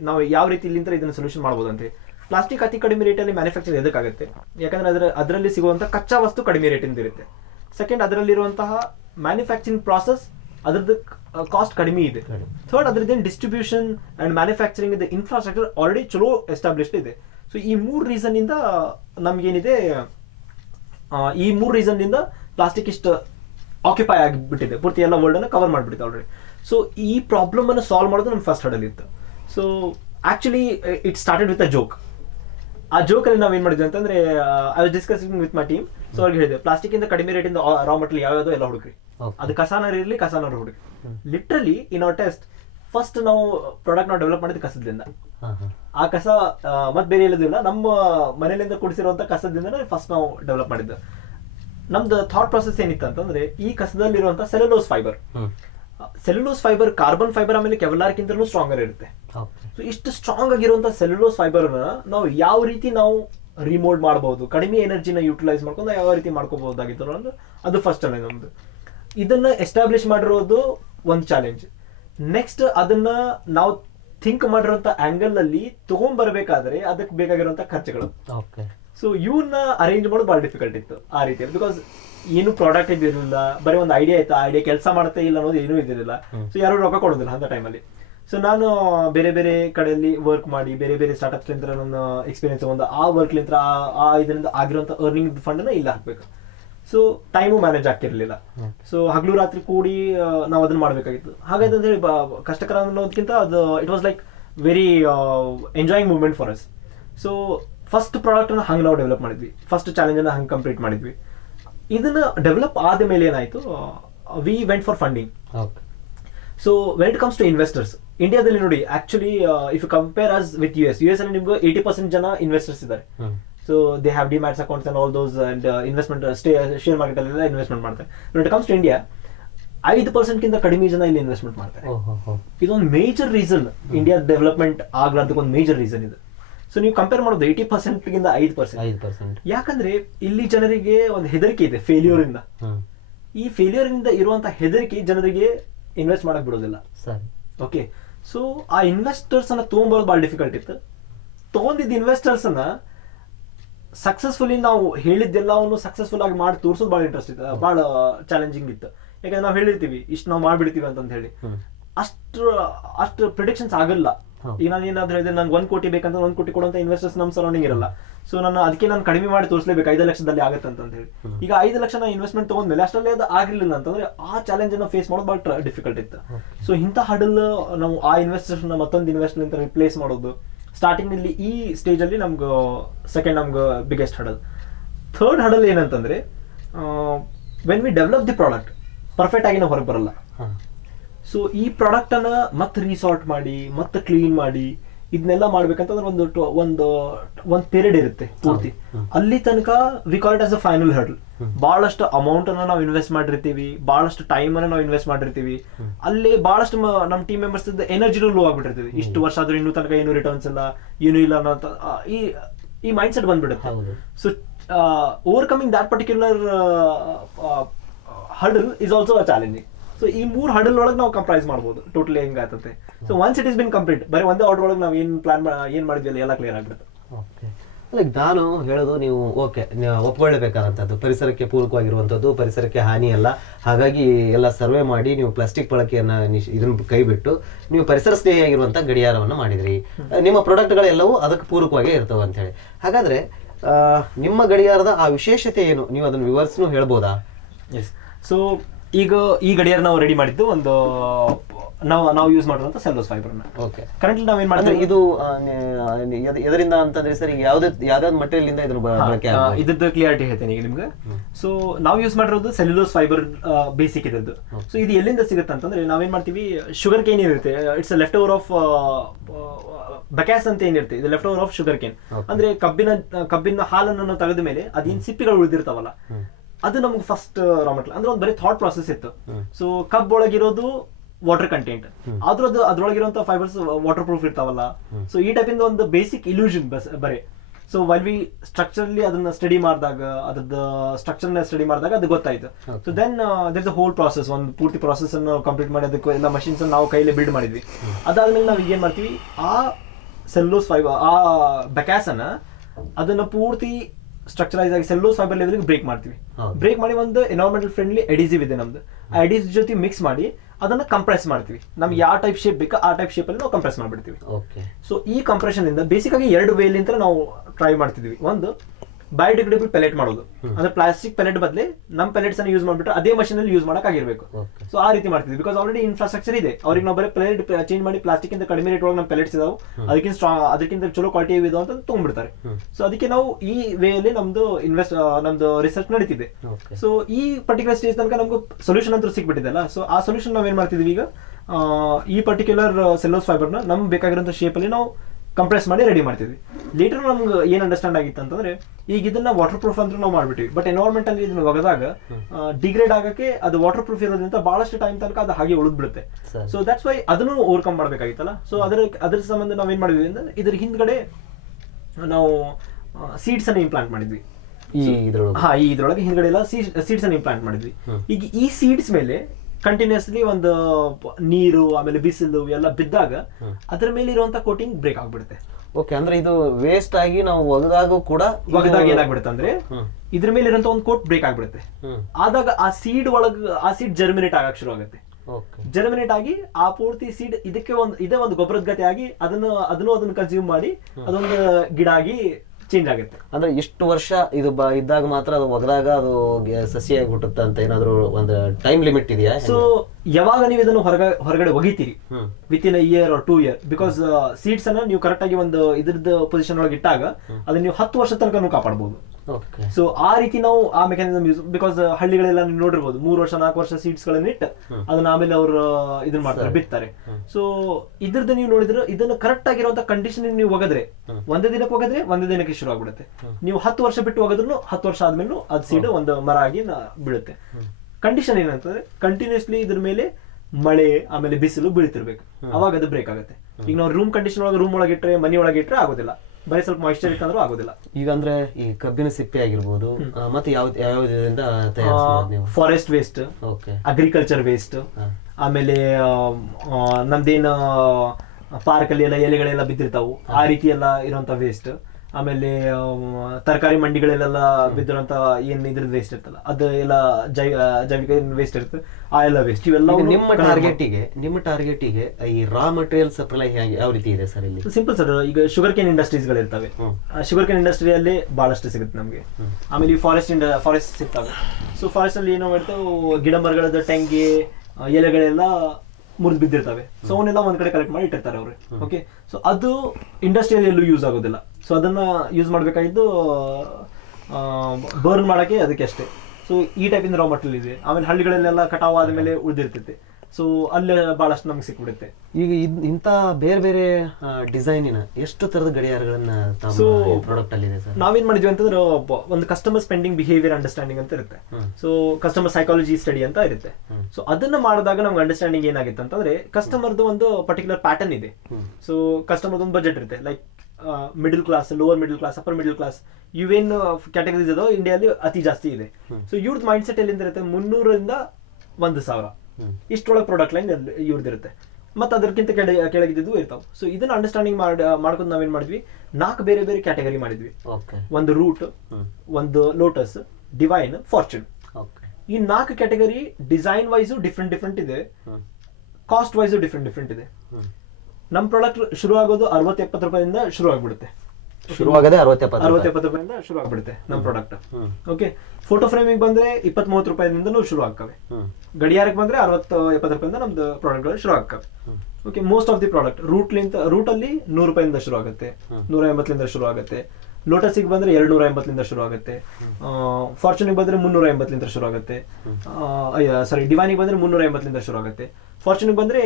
ನಾವು ಯಾವ ರೀತಿ ಇಲ್ಲಿಂದ ಇದನ್ನ ಸೊಲ್ಯೂಷನ್ ಮಾಡ್ಬೋದು ಅಂತ. ಪ್ಲಾಸ್ಟಿಕ್ ಅತಿ ಕಡಿಮೆ ರೇಟಲ್ಲಿ ಮ್ಯಾನುಫ್ಯಾಕ್ಚರ್ ಎದಕ್ಕಾಗುತ್ತೆ? ಯಾಕಂದ್ರೆ ಅದರಲ್ಲಿ ಸಿಗುವಂಥ ಕಚ್ಚಾ ವಸ್ತು ಕಡಿಮೆ ರೇಟಿಂದ ಇರುತ್ತೆ. ಸೆಕೆಂಡ್, ಅದರಲ್ಲಿರುವಂತಹ ಮ್ಯಾನುಫ್ಯಾಕ್ಚರಿಂಗ್ ಪ್ರಾಸೆಸ್ ಅದರದ್ದು ಕಾಸ್ಟ್ ಕಡಿಮೆ ಇದೆ. ಥರ್ಡ್, ಅದರದ್ದೇನು ಡಿಸ್ಟ್ರಿಬ್ಯೂಷನ್ ಅಂಡ್ ಮ್ಯಾನುಫ್ಯಾಕ್ಚರಿಂಗ್ ಇದೆ ಇನ್ಫ್ರಾಸ್ಟ್ರಕ್ಚರ್ ಆಲ್ರೆಡಿ ಚಲೋ ಎಸ್ಟಾಬ್ಲಿಷ್ಡ್ ಇದೆ. ಸೊ ಈ ಮೂರು ರೀಸನ್ನಿಂದ ನಮಗೇನಿದೆ, ಈ ಮೂರು ರೀಸನ್ನಿಂದ ಪ್ಲಾಸ್ಟಿಕ್ ಇಷ್ಟು ಆಕ್ಯುಪೈ ಆಗಿಬಿಟ್ಟಿದೆ, ಪೂರ್ತಿ ಎಲ್ಲ ವರ್ಲ್ಡನ್ನು ಕವರ್ ಮಾಡಿಬಿಟ್ಟಿದೆ ಆಲ್ರೆಡಿ. ಸೊ ಈ ಪ್ರಾಬ್ಲಮನ್ನು ಸಾಲ್ವ್ ಮಾಡೋದು ನಮ್ಮ ಫಸ್ಟ್ ಹಡಲ್ ಇತ್ತು. So actually it started with a joke. ಆ ಜೋಕಲ್ಲಿ ನಾವು ಏನು ಮಾಡಿದ್ವಿ ಅಂತಂದರೆ, I was discussing with my team. So ಅವ್ರಿಗೆ ಹೇಳಿದೆ, ಪ್ಲಾಸ್ಟಿಕ್ಕಿಂದ ಕಡಿಮೆ ರೇಟಿಂದ ರಾ ಮಟೀರಿಯಲ್ ಯಾವ್ಯಾವುದೋ ಎಲ್ಲ ಹುಡುಕ್ರಿ, ಅದು ಕಸಾನರು ಇರಲಿ ಕಸಾನರು ಹುಡುಕ್ರಿ. Literally in our test first ನಾವು ಪ್ರಾಡಕ್ಟ್ ನಾವು ಡೆವಲಪ್ ಮಾಡಿದ್ದು ಕಸದಿಂದ. ಆ ಕಸ ಮತ್ತೆ ಬೇರೆ ಎಲ್ಲದಿಲ್ಲ, ನಮ್ಮ ಮನೆಯಿಂದ ಕುಡಿಸಿರುವಂಥ ಕಸದಿಂದ ಫಸ್ಟ್ ನಾವು ಡೆವಲಪ್ ಮಾಡಿದ್ದು. ನಮ್ದು ಥಾಟ್ ಪ್ರಾಸೆಸ್ ಏನಿತ್ತು ಅಂತಂದ್ರೆ, ಈ ಕಸದಲ್ಲಿರುವಂಥ ಸೆಲ್ಯುಲೋಸ್ ಫೈಬರ್ ಕಾರ್ಬನ್ ಫೈಬರ್ ಆಮೇಲೆ ಕೆವಲಾರ್ಕ್ಕಿಂತಲೂ ಸ್ಟ್ರಾಂಗರ್ ಇರುತ್ತೆ. ಸೊ ಇಷ್ಟು ಸ್ಟ್ರಾಂಗ್ ಆಗಿರುವಂಥ ಸೆಲ್ಯುಲೋಸ್ ಫೈಬರ್ನ ನಾವು ಯಾವ ರೀತಿ ನಾವು ರಿಮೋಲ್ಡ್ ಮಾಡ್ಬೋದು, ಕಡಿಮೆ ಎನರ್ಜಿನ ಯೂಟಿಲೈಸ್ ಮಾಡ್ಕೊಂಡು ಯಾವ ರೀತಿ ಮಾಡ್ಕೋಬಹುದಾಗಿತ್ತು ಅಂದ್ರೆ ಅದು ಫಸ್ಟ್ ಚಾಲೆಂಜ್ ನಮ್ದು. ಇದನ್ನ ಎಸ್ಟಾಬ್ಲಿಷ್ ಮಾಡಿರೋದು ಒಂದು ಚಾಲೆಂಜ್. ನೆಕ್ಸ್ಟ್, ಅದನ್ನ ನಾವು ಥಿಂಕ್ ಮಾಡಿರೋಂಥ ಆಂಗಲ್ ಅಲ್ಲಿ ತಗೊಂಡ್ಬರ್ಬೇಕಾದ್ರೆ ಅದಕ್ಕೆ ಬೇಕಾಗಿರುವಂಥ ಖರ್ಚುಗಳು. ಸೊ ಇವನ್ನ ಅರೇಂಜ್ ಮಾಡೋದು ಭಾಳ ಡಿಫಿಕಲ್ಟ್ ಇತ್ತು ಆ ರೀತಿಯಲ್ಲಿ. ಬಿಕಾಸ್ ಏನು ಪ್ರಾಡಕ್ಟ್ ಇದ್ದಿರಲಿಲ್ಲ, ಬರೀ ಒಂದು ಐಡಿಯಾ ಇತ್ತು, ಆ ಐಡಿಯಾ ಕೆಲಸ ಮಾಡುತ್ತೆ ಇಲ್ಲ ಅನ್ನೋದು ಏನೂ ಇದ್ದಿರಲಿಲ್ಲ. ಸೊ ಯಾರು ರೊಕ್ಕ ಕೊಡೋದಿಲ್ಲ ಅಂತ ಟೈಮಲ್ಲಿ. ಸೊ ನಾನು ಬೇರೆ ಬೇರೆ ಕಡೆಯಲ್ಲಿ ವರ್ಕ್ ಮಾಡಿ ಬೇರೆ ಬೇರೆ ಸ್ಟಾರ್ಟಪ್ಸ್ಲಿಂದ ನನ್ನ ಎಕ್ಸ್ಪೀರಿಯನ್ಸ್ ಒಂದು ಆ ವರ್ಕ್ಲಿಂದ ಆ ಇದರಿಂದ ಆಗಿರುವಂಥ ಅರ್ನಿಂಗ್ ಫಂಡನ್ನು ಇಲ್ಲ ಹಾಕಬೇಕು. ಸೊ ಟೈಮು ಮ್ಯಾನೇಜ್ ಆಗ್ತಿರ್ಲಿಲ್ಲ. ಸೊ ಹಗಲು ರಾತ್ರಿ ಕೂಡಿ ನಾವು ಅದನ್ನ ಮಾಡಬೇಕಾಗಿತ್ತು. ಹಾಗಾದ್ರೆ ಅಂತ ಹೇಳಿ ಕಷ್ಟಕರ ಅನ್ನೋದಕ್ಕಿಂತ ಅದು it was like very enjoying movement for us. So first ಪ್ರಾಡಕ್ಟನ್ನು ಹಂಗೆ ನಾವು ಡೆವಲಪ್ ಮಾಡಿದ್ವಿ, ಫಸ್ಟ್ ಚಾಲೆಂಜನ್ನು ಹಂಗೆ ಕಂಪ್ಲೀಟ್ ಮಾಡಿದ್ವಿ. ಇದನ್ನು ಡೆವಲಪ್ ಆದ ಮೇಲೆ ಏನಾಯಿತು, we went for funding. So when it comes to investors, ಇಂಡಿಯಾದಲ್ಲಿ ನೋಡಿ, actually if you compare us with US ಅಲ್ಲಿ ನಿಮ್ಗೆ 80% ಜನ ಇನ್ವೆಸ್ಟರ್ಸ್ ಇದ್ದಾರೆ. So they have demats accounts and all those and investment share market ಅಲ್ಲೆಲ್ಲ ಇನ್ವೆಸ್ಟ್ಮೆಂಟ್ ಮಾಡ್ತಾರೆ. But it comes to India, 5% ಗಿಂತ ಕಡಿಮೆ ಜನ ಇಲ್ಲಿ ಇನ್ವೆಸ್ಟ್ಮೆಂಟ್ ಮಾಡ್ತಾರೆ. ಇದೊಂದು ಮೇಜರ್ ರೀಸನ್, ಇಂಡಿಯಾ ಡೆವಲಪ್ಮೆಂಟ್ ಆಗ್ಲಾರ್ದಕ್ಕೆ ಒಂದು ಮೇಜರ್ ರೀಸನ್ ಇದು. ಸೊ ನೀವು ಕಂಪೇರ್ ಮಾಡೋದು 80% ಗಿಂತ 5%. ಯಾಕಂದ್ರೆ ಇಲ್ಲಿ ಜನರಿಗೆ ಒಂದು ಹೆದರಿಕೆ ಇದೆ ಫೇಲ್ಯೂರ್ ಇಂದ. ಈ ಫೇಲ್ಯೂರ್ ಇಂದ ಇರುವಂತ ಹೆದರಿಕೆ ಜನರಿಗೆ ಇನ್ವೆಸ್ಟ್ ಮಾಡಕ್ ಬಿಡೋದಿಲ್ಲ. ಓಕೆ, ಸೊ ಆ ಇನ್ವೆಸ್ಟರ್ಸ್ ಅನ್ನ ತಗೊಂಡ್ಬರೋದು ಭಾಳ ಡಿಫಿಕಲ್ಟ್ ಇತ್ತು. ತಗೊಂಡಿದ್ದ ಇನ್ವೆಸ್ಟರ್ಸ್ ಅನ್ನ ಸಕ್ಸಸ್ಫುಲಿ ನಾವು ಹೇಳಿದ್ದೆಲ್ಲವನ್ನು ಸಕ್ಸಸ್ಫುಲ್ ಆಗಿ ಮಾಡಿ ತೋರಿಸೋದು ಭಾಳ ಇಂಟ್ರೆಸ್ಟ್ ಇತ್ತು, ಭಾಳ ಚಾಲೆಂಜಿಂಗ್ ಇತ್ತು. ಯಾಕಂದ್ರೆ ನಾವು ಹೇಳಿರ್ತೀವಿ ಇಷ್ಟು ನಾವು ಮಾಡ್ಬಿಡ್ತೀವಿ ಅಂತ ಹೇಳಿ, ಅಷ್ಟು ಪ್ರಿಡಿಕ್ಷನ್ಸ್ ಆಗಲ್ಲ. ಈಗ ನಾನು ಏನಾದ್ರು ಹೇಳಿದ್ರೆ ನಂಗೆ 1 ಕೋಟಿ ಬೇಕಂತ 1 ಕೋಟಿ ಕೊಡುವಂತ ಇನ್ವೆಸ್ಟರ್ಸ್ ನಮ್ಮ ಸರೌಂಡಿಂಗ್ ಇರಲ್ಲ. ಸೊ ಅದಕ್ಕೆ ನಾನು ಕಡಿಮೆ ಮಾಡಿ ತೋರಿಸಲೇಬೇಕು 5 ಲಕ್ಷದಲ್ಲಿ ಆಗುತ್ತೆ ಅಂತ ಹೇಳಿ. ಈಗ 5 ಲಕ್ಷ ನಾನು ಇನ್ವೆಸ್ಟ್ಮೆಂಟ್ ತಗೊಂಡ್ಮೇಲೆ ಅಷ್ಟರಲ್ಲಿ ಅದು ಆಗಿರ್ಲಿಲ್ಲ ಅಂತಂದ್ರೆ ಆ ಚಾಲೆಂಜ್ ಅನ್ನ ಫೇಸ್ ಮಾಡೋದು ಭಾಳ ಡಿಫಿಕಲ್ಟ್ ಇತ್ತು. ಸೊ ಇಂಥ ಹಡಲ್ ನಾವು ಆ ಇನ್ವೆಸ್ಟರ್ಸ್ ಮತ್ತೊಂದು ಇನ್ವೆಸ್ಟರ್ ಅಂತ ರಿಪ್ಲೇಸ್ ಮಾಡೋದು ಸ್ಟಾರ್ಟಿಂಗ್ ನಲ್ಲಿ ಈ ಸ್ಟೇಜ್ ಅಲ್ಲಿ ನಮ್ಗೆ ನಮ್ಗೆ ಬಿಗ್ಗೆಸ್ಟ್ ಹಡಲ್. ಥರ್ಡ್ ಹಡಲ್ ಏನಂತಂದ್ರೆ when we develop the product perfect ಆಗಿ ನಾವು ಹೊರಗೆ ಬರಲ್ಲ. ಸೊ ಈ ಪ್ರಾಡಕ್ಟ್ ಅನ್ನ ಮತ್ತೆ ರೀಸಾರ್ಟ್ ಮಾಡಿ ಮತ್ತೆ ಕ್ಲೀನ್ ಮಾಡಿ ಇದನ್ನೆಲ್ಲ ಮಾಡ್ಬೇಕಂತಂದ್ರೆ ಒಂದು ಪೀರಿಯಡ್ ಇರುತ್ತೆ ಪೂರ್ತಿ. ಅಲ್ಲಿ ತನಕ we call it as a final hurdle. ಬಹಳಷ್ಟು ಅಮೌಂಟ್ ಅನ್ನ ನಾವು ಇನ್ವೆಸ್ಟ್ ಮಾಡಿರ್ತೀವಿ, ಬಹಳಷ್ಟು ಟೈಮ್ ಅನ್ನ ನಾವು ಇನ್ವೆಸ್ಟ್ ಮಾಡಿರ್ತೀವಿ. ಅಲ್ಲಿ ಬಹಳಷ್ಟು ನಮ್ಮ ಟೀಮ್ ಮೆಂಬರ್ಸ್ ಎನರ್ಜಿನೂ ಲೋ ಆಗ್ಬಿಟ್ಟಿರ್ತೀವಿ. ಇಷ್ಟು ವರ್ಷ ಆದ್ರೂ ಇನ್ನೂ ತನಕ ಏನು ರಿಟರ್ನ್ಸ್ ಇಲ್ಲ, ಏನೂ ಇಲ್ಲ ಅನ್ನೋ ಈ ಮೈಂಡ್ ಸೆಟ್ ಬಂದ್ಬಿಡುತ್ತೆ. So overcoming that particular hurdle is also a challenging. So ಈ 3 ಹಡಲ್ ಒಳಗೆ ನಾವು ಕಂಪ್ರೈಸ್ ಮಾಡ್ಬೋದು ಟೋಟಲಿ ಹೆಂಗಾಗ್ತದೆ. So once it is been complete, ಬರೀ ಒಂದೇ ಆರ್ಡರ್ ಒಳಗೆ ನಾವು ಏನ್ ಮಾಡಿದ್ವಿ ಎಲ್ಲ ಕ್ಲಿಯರ್ ಆಗ್ಬಿಡುತ್ತೆ. ಲೈಕ್ ನಾನು ಹೇಳೋದು ನೀವು ಒಪ್ಕೊಳ್ಳೇಬೇಕಾದಂಥದ್ದು, ಪರಿಸರಕ್ಕೆ ಪೂರಕವಾಗಿರುವಂಥದ್ದು, ಪರಿಸರಕ್ಕೆ ಹಾನಿ ಅಲ್ಲ. ಹಾಗಾಗಿ ಎಲ್ಲ ಸರ್ವೆ ಮಾಡಿ ನೀವು ಪ್ಲಾಸ್ಟಿಕ್ ಬಳಕೆಯನ್ನ ಇದನ್ನ ಕೈ ಬಿಟ್ಟು ನೀವು ಪರಿಸರ ಸ್ನೇಹಿಯಾಗಿರುವಂಥ ಗಡಿಯಾರವನ್ನು ಮಾಡಿದ್ರಿ. ನಿಮ್ಮ ಪ್ರಾಡಕ್ಟ್ಗಳೆಲ್ಲವೂ ಅದಕ್ಕೆ ಪೂರಕವಾಗಿ ಇರ್ತವೆ ಅಂತ ಹೇಳಿ. ಹಾಗಾದ್ರೆ ನಿಮ್ಮ ಗಡಿಯಾರದ ಆ ವಿಶೇಷತೆ ಏನು, ನೀವು ಅದನ್ನು ವಿವರಿಸ್ನು ಹೇಳ್ಬೋದಾ? ಎಸ್. ಸೊ ಈಗ ಈ ಗಡಿಯಾರ ನಾವು ರೆಡಿ ಮಾಡಿದ್ದು ಒಂದು ನಾವು ಯೂಸ್ ಮಾಡುವಂತ ಸೆಲ್ಯುಲೋಸ್ ಫೈಬರ್. ಓಕೆ, ಕರೆಂಟ್ಲಿ ನಾವೇನ್ ಮಾಡ್ತೀವಿ, ಇದು ಎದರಿಂದ ಅಂತಂದ್ರೆ ಸರ್ ಯಾವ್ದಾವ್ದು ಮಟೀರಿಯಲ್ ಇಂದ ಇದ್ರ ಬಳಕೆ ಇದ್ರದ್ದು ಕ್ಲಿಯರಿಟಿ ಹೇಳ್ತೇನೆ ಈಗ ನಿಮ್ಗೆ. ಸೊ ನಾವು ಯೂಸ್ ಮಾಡಿರೋದು ಸೆಲ್ಯುಲೋಸ್ ಫೈಬರ್ ಬೇಸಿಕ್ ಇದ್ರದ್ದು. ಸೊ ಇದು ಎಲ್ಲಿಂದ ಸಿಗುತ್ತೆ ಅಂತಂದ್ರೆ ನಾವೇನ್ ಮಾಡ್ತೀವಿ, ಶುಗರ್ ಕೇನ್ ಏನಿರುತ್ತೆ, ಇಟ್ಸ್ ಲೆಫ್ಟ್ ಓವರ್ ಆಫ್ ಬಕ್ಯಾಸ್ ಅಂತ ಏನಿರುತ್ತೆ, ಇದು left over of sugar cane. ಅಂದ್ರೆ ಕಬ್ಬಿನ ಹಾಲನ್ನು ತೆಗೆದ ಮೇಲೆ ಅದೇನ್ ಸಿಪ್ಪಿಗಳು ಉಳಿದಿರ್ತಾವಲ್ಲ, ಅದು ನಮ್ಗೆ ಫಸ್ಟ್ ರಾ ಮೆಟೀರಿಯಲ್. ಅಂದ್ರೆ ಒಂದು ಬರೀ ಥಾಟ್ ಪ್ರಾಸೆಸ್ ಇತ್ತು. ಸೊ ಕಬ್ ಒಳಗಿರೋದು ವಾಟರ್ ಕಂಟೆಂಟ್, ಆದ್ರೂ ಅದ್ರೊಳಗಿರುವಂತ ಫೈಬರ್ಸ್ ವಾಟರ್ ಪ್ರೂಫ್ ಇರ್ತಾವಲ್ಲ. ಸೊ ಈ ಟೈಪ್ ಇಂದ ಒಂದು ಬೇಸಿಕ್ ಇಲ್ಯೂಷನ್ ಬರೀ. ಸೊ ವೈಲ್ ವಿ ಸ್ಟ್ರಕ್ಚರ್ಲಿ ಅದನ್ನ ಸ್ಟಡಿ ಮಾಡಿದಾಗ, ಅದ್ರದ್ದು ಸ್ಟ್ರಕ್ಚರ್ ಸ್ಟಡಿ ಮಾಡಿದಾಗ ಅದು ಗೊತ್ತಾಯ್ತು. So then there is a whole process, ಒಂದು ಪೂರ್ತಿ ಪ್ರಾಸೆಸ್ ಅನ್ನು ಕಂಪ್ಲೀಟ್ ಮಾಡಿ ಅದಕ್ಕೆ ಎಲ್ಲ ಮಷಿನ್ಸ್ ನಾವು ಕೈಲೇ ಬಿಲ್ಡ್ ಮಾಡಿದ್ವಿ. ಅದಾದ್ಮೇಲೆ ನಾವು ಏನ್ ಮಾಡ್ತೀವಿ, ಆ ಸೆಲ್ಯುಲೋಸ್ ಫೈಬರ್ ಆ ಬಕ್ಯಾಸ್ ಅನ್ನ ಅದನ್ನ ಪೂರ್ತಿ ಸ್ಟ್ರಕ್ಚರೈಸ್ ಆಗಿ ಸೆಲ್ಯುಲೋಸ್ ಫೈಬರ್ ಲೆವೆಲ್ಗೆ ಬ್ರೇಕ್ ಮಾಡ್ತೀವಿ. ಬ್ರೇಕ್ ಮಾಡಿ ಒಂದು ಎನ್ವೈರನ್ಮೆಂಟಲ್ ಫ್ರೆಂಡ್ಲಿ ಎಡಿಸಿವ್ ಇದೆ ನಮ್ದು, ಆ ಎಡಿಸಿವ್ ಜೊತೆ ಮಿಕ್ಸ್ ಮಾಡಿ ಅದನ್ನ ಕಂಪ್ರೆಸ್ ಮಾಡ್ತೀವಿ. ನಮ್ಗೆ ಯಾವ ಟೈಪ್ ಶೇಪ್ ಬೇಕಾ ಆ ಟೈಪ್ ಶೇಪ್ ಅಲ್ಲಿ ನಾವು ಕಂಪ್ರೆಸ್ ಮಾಡ್ಬಿಡ್ತೀವಿ. ಸೊ ಈ ಕಂಪ್ರೆಷನ್ ಇಂದ ಬೇಸಿಕ್ ಆಗಿ 2 ವೇಲಿಂದ ನಾವು ಟ್ರೈ ಮಾಡ್ತಿದ್ವಿ. ಒಂದು ಬಯೋಡಿಗ್ರೇಡಬಲ್ ಪೆಲೆಟ್ ಮಾಡೋದು, ಅಂದ್ರೆ ಪ್ಲಾಸ್ಟಿಕ್ ಪೆಲೆಟ್ ಬದಲೇ ನಮ್ಮ ಪೆಲೆಟ್ಸ್ ಅನ್ನು ಯೂಸ್ ಮಾಡ್ಬಿಟ್ಟು ಅದೇ ಮಷೀನ್ ಅಲ್ಲಿ ಯೂಸ್ ಮಾಡಕ್ ಆಗಿರ್ಬೇಕು. ಸೊ ಆ ರೀತಿ ಮಾಡ್ತಿದ್ವಿ, ಬಿಕಾಸ್ ಆಲ್ರೆಡಿ ಇನ್ಫ್ರಾಸ್ಟ್ರಕ್ಚರ್ ಇದೆ. ಅವ್ರಿಗೆ ನಾವು ಬರೀ ಪೆಲೆಟ್ ಚೇಂಜ್ ಮಾಡಿ ಪ್ಲಾಸ್ಟಿಕ್ ಇಂದ ಕಡಿಮೆ ರೇಟ್ ಒಳಗೆ ನಮ್ಮ ಪೆಲೆಟ್ಸ್ ಇದಾವೆ, ಅದಕ್ಕಿಂತ ಚಲೋ ಕ್ವಾಲಿಟಿ ಇದಾವೆ ಅಂತ ತಗೊಂಡ್ಬಿಡ್ತಾರೆ. ಸೊ ಅದಕ್ಕೆ ನಾವು ಈ ವೇ ಅಲ್ಲಿ ನಮ್ದು ರಿಸರ್ಚ್ ನಡೀತಿದೆ. ಸೊ ಈ ಪರ್ಟಿಕ್ಯುಲರ್ ಸ್ಟೇಜ್ ತನಕ ನಮ್ಗೆ ಸೊಲ್ಯೂಷನ್ ಅಂತೂ ಸಿಕ್ಬಿಟ್ಟಿದೆಲ್ಲ. ಸೊ ಆ ಸೊಲ್ಯೂಷನ್ ನಾವ್ ಏನ್ ಮಾಡ್ತಿದ್ವಿ, ಈಗ ಈ ಪರ್ಟಿಕ್ಯುಲರ್ ಸೆಲ್ಯುಲೋಸ್ ಫೈಬರ್ನ ನಮ್ಗೆ ಬೇಕಾಗಿರೋ ಶೇಪ್ ಅಲ್ಲಿ ನಾವು ಕಂಪ್ರೆಸ್ ಮಾಡಿ ರೆಡಿ ಮಾಡ್ತಿದ್ವಿ. ಲೇಟರ್ ನಮ್ಗೆ ಏನ್ ಅಂಡರ್ಸ್ಟ್ಯಾಂಡ್ ಆಗಿತ್ತು ಅಂತಂದ್ರೆ, ಈಗ ಇದನ್ನ ವಾಟರ್ ಪ್ರೂಫ್ ಅಂತ ನಾವು ಮಾಡ್ಬಿಟ್ಟಿವಿ, ಬಟ್ ಎನ್ವೈರನ್ಮೆಂಟ್ ಅಲ್ಲಿ ಇದನ್ನ ಒಗೆದಾಗ ಡಿಗ್ರೇಡ್ ಆಗಕ್ಕೆ ಅದು ವಾಟರ್ ಪ್ರೂಫ್ ಇರೋದ್ರಿಂದ ಬಹಳಷ್ಟು ಟೈಮ್ ತನಕ ಅದು ಹಾಗೆ ಉಳಿದ್ಬಿಡುತ್ತೆ. ಸೊ ದಟ್ಸ್ ವೈ ಅದನ್ನು ಓವರ್ಕಮ್ ಮಾಡ್ಬೇಕಾಗಿತ್ತಲ್ಲ. ಸೊ ಅದ್ರ ಸಂಬಂಧ ನಾವೇನ್ ಮಾಡಿದ್ವಿ ಅಂದ್ರೆ, ಇದ್ರ ಹಿಂದ್ಗಡೆ ನಾವು ಸೀಡ್ಸ್ ಅನ್ನ ಇಂಪ್ಲಾಂಟ್ ಮಾಡಿದ್ವಿ. ಈ ಇದ್ರೊಳಗೆ ಹಿಂದ್ಗಡೆ ಎಲ್ಲ ಸೀಡ್ಸ್ ಅನ್ನ ಇಂಪ್ಲಾಂಟ್ ಮಾಡಿದ್ವಿ. ಈಗ ಈ ಸೀಡ್ಸ್ ಮೇಲೆ ಕಂಟಿನ್ಯೂಸ್ಲಿ ಒಂದು ನೀರು ಆಮೇಲೆ ಬಿಸಿಲು ಎಲ್ಲ ಬಿದ್ದಾಗ ಅದ್ರ ಮೇಲೆ ಇರುವಂತ ಕೋಟಿಂಗ್ ಬ್ರೇಕ್ ಆಗ್ಬಿಡುತ್ತೆ. ಓಕೆ, ಅಂದ್ರೆ ಇದು ವೇಸ್ಟ್ ಆಗಿ ನಾವು ಒಗೆದಾಗ ಏನಾಗ್ಬಿಡುತ್ತೆ ಅಂದ್ರೆ ಇದ್ರ ಮೇಲೆ ಇರುವಂತ ಒಂದು ಕೋಟ್ ಬ್ರೇಕ್ ಆಗ್ಬಿಡುತ್ತೆ. ಆದಾಗ ಆ ಸೀಡ್ ಜರ್ಮಿನೇಟ್ ಆಗಕ್ ಶುರು ಆಗುತ್ತೆ. ಜರ್ಮಿನೇಟ್ ಆಗಿ ಆ ಪೂರ್ತಿ ಸೀಡ್ ಇದೇ ಒಂದು ಗೊಬ್ಬರದ ಗತಿ ಆಗಿ ಅದನ್ನು ಕನ್ಸ್ಯೂಮ್ ಮಾಡಿ ಅದೊಂದು ಗಿಡ ಆಗಿ ಚೇಂಜ್ ಆಗುತ್ತೆ. ಅಂದ್ರೆ ಇಷ್ಟು ವರ್ಷ ಇದು ಇದ್ದಾಗ ಮಾತ್ರ ಅದು ಒಗೆದಾಗ ಅದು ಸಸಿಯಾಗಿ ಹುಟ್ಟುತ್ತೆ ಅಂತ ಏನಾದ್ರು ಒಂದು ಟೈಮ್ ಲಿಮಿಟ್ ಇದೆಯಾ? ಸೊ ಯಾವಾಗ ನೀವು ಇದನ್ನು ಹೊರಗಡೆ ಒಗಿತೀರಿ within year or 2 year, because seeds ಅನ್ನ ನೀವು ಕರೆಕ್ಟ್ ಆಗಿ ಒಂದು ಇದ್ರದ್ದು ಪೊಸಿಷನ್ ಒಳಗೆ ಇಟ್ಟಾಗ ಅದನ್ನ ನೀವು 10 ವರ್ಷ ತನಕ ಕಾಪಾಡಬಹುದು. ಸೊ ಆ ರೀತಿ ನಾವು ಆ ಮೆಕ್ಯಾನಿಸಮ್ ಯೂಸ್, ಬಿಕಾಸ್ ಹಳ್ಳಿಗಳೆಲ್ಲ ನೀವು ನೋಡಿರ್ಬೋದು 3 ವರ್ಷ 4 ವರ್ಷ ಸೀಡ್ಸ್ ಗಳನ್ನ ಇಟ್ಟು ಅದನ್ನ ಆಮೇಲೆ ಅವರು ಇದನ್ನ ಮಾಡ್ತಾರೆ, ಬಿತ್ತಾರೆ. ಸೊ ಇದ್ರದ್ದು ನೀವು ನೋಡಿದ್ರೆ ಇದನ್ನ ಕರೆಕ್ಟ್ ಆಗಿರುವಂತ ಕಂಡೀಷನ್ ನೀವು ಒಗದ್ರೆ ಒಂದೇ ದಿನಕ್ಕೆ ಶುರು ಆಗ್ಬಿಡುತ್ತೆ. ನೀವು 10 ವರ್ಷ ಬಿಟ್ಟು ಒಗದ್ರು 10 ವರ್ಷ ಆದ್ಮೇಲೆ ಅದ್ ಸೀಡ್ ಒಂದು ಮರ ಆಗಿ ಬೀಳುತ್ತೆ. ಕಂಡೀಷನ್ ಏನಂತಂದ್ರೆ ಕಂಟಿನ್ಯೂಸ್ಲಿ ಇದ್ರ ಮೇಲೆ ಮಳೆ ಆಮೇಲೆ ಬಿಸಿಲು ಬೀಳ್ತಿರ್ಬೇಕು, ಅವಾಗ ಅದು ಬ್ರೇಕ್ ಆಗುತ್ತೆ. ಈಗ ನಾವು ರೂಮ್ ಕಂಡೀಷನ್ ಒಳಗೆ ರೂಮ್ ಒಳಗೆ ಇಟ್ಟರೆ ಮನೆ ಒಳಗೆ ಇಟ್ಟರೆ ಆಗೋದಿಲ್ಲ, ಬರೀ ಸ್ವಲ್ಪ ಮಾಯಿಶ್ಚರ್ ಇತ್ತಂದ್ರೂ ಆಗೋದಿಲ್ಲ. ಈಗ ಅಂದ್ರೆ ಈ ಕಬ್ಬಿನ ಸಿಪ್ಪೆ ಆಗಿರ್ಬೋದು, ಮತ್ತೆ ಯಾವ ಇದರಿಂದ ತಯಾರಿಸ್ಬೋದು ನೀವು? Forest waste, okay, agriculture waste, ಆಮೇಲೆ ನಮ್ದೇನು ಪಾರ್ಕ್ ಅಲ್ಲಿ ಎಲ್ಲ ಎಲೆಗಳೆಲ್ಲ ಬಿದ್ದಿರ್ತಾವು ಆ ರೀತಿ ಎಲ್ಲ ಇರುವಂತ ವೇಸ್ಟ್, ಆಮೇಲೆ ತರಕಾರಿ ಮಂಡಿಗಳಲ್ಲೆಲ್ಲ ಬಿದ್ದಿರುವಂತ ಏನ್ ಇದ್ರದ್ದು ವೇಸ್ಟ್ ಇರ್ತಲ್ಲ ಅದು ಎಲ್ಲ ಜೈವಿಕ ವೇಸ್ಟ್ ಇರುತ್ತೆ, ಆ ಎಲ್ಲ ವೇಸ್ಟ್ ಇವೆಲ್ಲ ನಿಮ್ಮ ಟಾರ್ಗೆಟಿಗೆ ಈ ರಾ ಮಟೀರಿಯಲ್ ಸಪ್ಲೈ ಯಾವ ರೀತಿ ಇದೆ ಸರ್ ಇಲ್ಲಿ? ಸಿಂಪಲ್ ಸರ್, ಈಗ ಶುಗರ್ ಕೇನ್ ಇಂಡಸ್ಟ್ರೀಸ್ಗಳು ಇರ್ತವೆ, ಶುಗರ್ ಕೇನ್ ಇಂಡಸ್ಟ್ರಿಯಲ್ಲಿ ಬಹಳಷ್ಟು ಸಿಗುತ್ತೆ ನಮಗೆ. ಆಮೇಲೆ ಈ ಫಾರೆಸ್ಟ್ ಸಿಗ್ತವೆ. ಸೊ ಫಾರೆಸ್ಟ್ ಅಲ್ಲಿ ಏನೋ ಮಾಡ್ತಾವೆ, ಗಿಡ ಮರಗಳದ ಟೆಂಗೆ ಎಲೆಗಳೆಲ್ಲ ಮುರಿದು ಬಿದ್ದಿರ್ತವೆ. ಸೊ ಅವನ್ನೆಲ್ಲ ಒಂದ್ ಕಡೆ ಕಲೆಕ್ಟ್ ಮಾಡಿ ಇಟ್ಟಿರ್ತಾರೆ ಅವರು. ಓಕೆ, ಸೊ ಅದು ಇಂಡಸ್ಟ್ರಿಯಲ್ಲಿ ಎಲ್ಲೂ ಯೂಸ್ ಆಗೋದಿಲ್ಲ. ಸೊ ಅದನ್ನ ಯೂಸ್ ಮಾಡಬೇಕಾಗಿದ್ದು ಬರ್ನ್ ಮಾಡಕ್ಕೆ, ಅದಕ್ಕೆ ಅಷ್ಟೇ. ಸೊ ಈ ಟೈಪಿಂದ ರಾ ಮಟೀರಿಯಲ್ ಇದೆ. ಆಮೇಲೆ ಹಳ್ಳಿಗಳಲ್ಲೆಲ್ಲ ಕಟಾವ್ ಆದ್ಮೇಲೆ ಉಳಿದಿರ್ತೈತೆ, ಸೊ ಅಲ್ಲೇ ಬಹಳಷ್ಟು ನಮ್ಗೆ ಸಿಕ್ಬಿಡುತ್ತೆ. ಈಗ ಇಂಥ ಬೇರೆ ಬೇರೆ ಡಿಸೈನಿನ ಎಷ್ಟು ತರದ ಗಡಿಯಾರಗಳನ್ನ ಪ್ರಾಡಕ್ಟ್ ಅಲ್ಲಿ ಇದೆ ಸರ್? ನಾವೇನ್ ಮಾಡಿದ್ವಿ ಅಂತಂದ್ರೆ ಒಂದು ಕಸ್ಟಮರ್ ಸ್ಪೆಂಡಿಂಗ್ ಬಿಹೇವಿಯರ್ ಅಂಡರ್ಸ್ಟ್ಯಾಂಡಿಂಗ್ ಅಂತ ಇರುತ್ತೆ. ಸೊ ಕಸ್ಟಮರ್ ಸೈಕಾಲಜಿ ಸ್ಟಡಿ ಅಂತ ಇರುತ್ತೆ. ಸೊ ಅದನ್ನ ಮಾಡಿದಾಗ ನಮ್ಗೆ ಅಂಡರ್ಸ್ಟ್ಯಾಂಡಿಂಗ್ ಏನಾಗುತ್ತೆ ಅಂತಂದ್ರೆ ಕಸ್ಟಮರ್ದು ಒಂದು ಪರ್ಟಿಕ್ಯುಲರ್ ಪ್ಯಾಟರ್ನ್ ಇದೆ. ಸೊ ಕಸ್ಟಮರ್ದು ಒಂದು ಬಜೆಟ್ ಇರುತ್ತೆ, like middle class, lower middle class, upper middle class, ಇವೇನು ಕ್ಯಾಟಗರೀಸ್ ಇದೋ ಇಂಡಿಯಾದಲ್ಲಿ ಅತಿ ಜಾಸ್ತಿ ಇದೆ. ಸೊ ಇವ್ರದ್ದು ಮೈಂಡ್ ಸೆಟ್ ಎಲ್ಲಿಂದ ಇರುತ್ತೆ, 300ರಿಂದ 1,000 ಇಷ್ಟೊಳಗೆ ಪ್ರಾಡಕ್ಟ್ ಲೈನ್ ಇವ್ರದ್ದಿರುತ್ತೆ. ಮತ್ತೆ ಅದಕ್ಕಿಂತ ಕೆಳಗಿದ್ದು ಇರ್ತಾವೆ. ಸೊ ಇದನ್ನ ಅಂಡರ್ಸ್ಟ್ಯಾಂಡಿಂಗ್ ಮಾಡ್ಕೊಂಡು ನಾವೇನ್ ಮಾಡಿದ್ವಿ, 4 ಬೇರೆ ಬೇರೆ ಕ್ಯಾಟಗರಿ ಮಾಡಿದ್ವಿ. ಒಂದು ರೂಟ್, ಒಂದು ಲೋಟಸ್, ಡಿವೈನ್, ಫಾರ್ಚೂನ್. ಈ 4 ಕ್ಯಾಟಗರಿ ಡಿಸೈನ್ ವೈಸು ಡಿಫ್ರೆಂಟ್ ಇದೆ, ಕಾಸ್ಟ್ ವೈಸು ಡಿಫ್ರೆಂಟ್ ಇದೆ. ನಮ್ಮ ಪ್ರಾಡಕ್ಟ್ ಶುರು ಆಗೋದು 60-70 ರೂಪಾಯಿಂದ ಶುರು ಆಗ್ಬಿಡುತ್ತೆ. ಶುರುವಾಗದೆ 60-70 ರೂಪಾಯಿಂದ ಶುರು ಆಗ್ಬಿಡುತ್ತೆ ನಮ್ಮ ಪ್ರಾಡಕ್ಟ್. ಓಕೆ, ಫೋಟೋ ಫ್ರೇಮಿಗೆ ಬಂದ್ರೆ 20-30 ರೂಪಾಯಿಂದ ಶುರು ಆಗ್ತವೆ. ಗಡಿಯಾರಕ್ಕೆ ಬಂದ್ರೆ 60-70 ರೂಪಾಯಿಂದ ನಮ್ದು ಪ್ರಾಡಕ್ಟ್ಗಳು ಶುರು ಆಗ್ತವೆ. Okay, most of the product route ಅಲ್ಲಿ 100 ರೂಪಾಯಿಂದ ಶುರು ಆಗುತ್ತೆ, 180ಲಿಂದ ಶುರು ಆಗುತ್ತೆ. ಲೋಟಸ್ಗೆ ಬಂದ್ರೆ 280ಲಿಂದ ಶುರು ಆಗುತ್ತೆ. ಫಾರ್ಚೂನ್ಗೆ ಬಂದ್ರೆ 380ಲಿಂದ ಶುರು ಆಗುತ್ತೆ. ಸಾರಿ, ಡಿವೈನಿಗೆ ಬಂದ್ರೆ 380ಲಿಂದ ಶುರು ಆಗುತ್ತೆ. ಫಾರ್ಚೂನ್ಗೆ ಬಂದ್ರೆ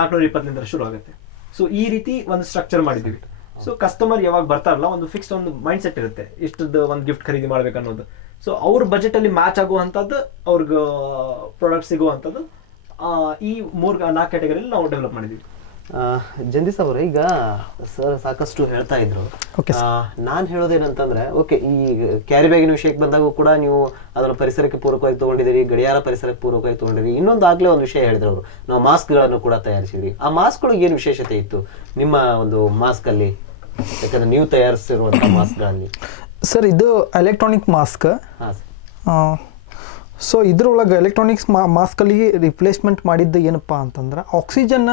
420ಲಿಂದ ಶುರು ಆಗುತ್ತೆ. ಸೊ ಈ ರೀತಿ ಒಂದು ಸ್ಟ್ರಕ್ಚರ್ ಮಾಡಿದೀವಿ. ಸೊ ಕಸ್ಟಮರ್ ಯಾವಾಗ ಬರ್ತಾರಲ್ಲ, ಒಂದು ಫಿಕ್ಸ್ಡ್ ಒಂದು ಮೈಂಡ್ ಸೆಟ್ ಇರುತ್ತೆ, ಇಷ್ಟದ ಒಂದು ಗಿಫ್ಟ್ ಖರೀದಿ ಮಾಡ್ಬೇಕನ್ನೋದು. ಸೊ ಅವ್ರ ಬಜೆಟ್ ಅಲ್ಲಿ ಮ್ಯಾಚ್ ಆಗುವಂಥದ್ದು, ಅವ್ರಿಗೆ ಪ್ರಾಡಕ್ಟ್ ಸಿಗುವಂಥದ್ದು ಈ 4 ಕ್ಯಾಟಗರಿಯಲ್ಲಿ ನಾವು ಡೆವಲಪ್ ಮಾಡಿದೀವಿ. ಜಂದಿಸ್ ಅವರು ಈಗ ಸರ್ ಸಾಕಷ್ಟು ಹೇಳ್ತಾ ಇದ್ರು. ನಾನ್ ಹೇಳೋದೇನಂತಂದ್ರೆ, ಓಕೆ, ಈ ಕ್ಯಾರಿ ಬ್ಯಾಗಿನ ವಿಷಯಕ್ಕೆ ಬಂದಾಗ ಕೂಡ ನೀವು ಅದನ್ನ ಪರಿಸರಕ್ಕೆ ಪೂರಕವಾಗಿ ತಗೊಂಡಿದ್ದೀರಿ, ಗಡಿಯಾರ ಪರಿಸರಕ್ಕೆ ಪೂರಕವಾಗಿ ತಗೊಂಡಿರಿ. ಇನ್ನೊಂದು ಆಗ್ಲೇ ಒಂದು ವಿಷಯ ಹೇಳಿದ್ರು ಅವರು, ನಾವು ಮಾಸ್ಕ್ ಗಳನ್ನು ಕೂಡ ತಯಾರಿಸಿದ್ವಿ. ಆ ಮಾಸ್ಕ್ಗಳಿಗೆ ಏನು ವಿಶೇಷತೆ ಇತ್ತು ನಿಮ್ಮ ಒಂದು ಮಾಸ್ಕ್ ಅಲ್ಲಿ, ಯಾಕಂದ್ರೆ ನೀವು ತಯಾರಿಸಿರುವಂತಹ ಮಾಸ್ಕ್ಗಳಲ್ಲಿ? ಸರ್, ಇದು ಎಲೆಕ್ಟ್ರಾನಿಕ್ ಮಾಸ್ಕ್. ಸೊ ಇದ್ರೊಳಗೆ ಎಲೆಕ್ಟ್ರಾನಿಕ್ಸ್ ಮಾಸ್ಕಲ್ಲಿ ರಿಪ್ಲೇಸ್ಮೆಂಟ್ ಮಾಡಿದ್ದು ಏನಪ್ಪ ಅಂತಂದ್ರೆ, ಆಕ್ಸಿಜನ್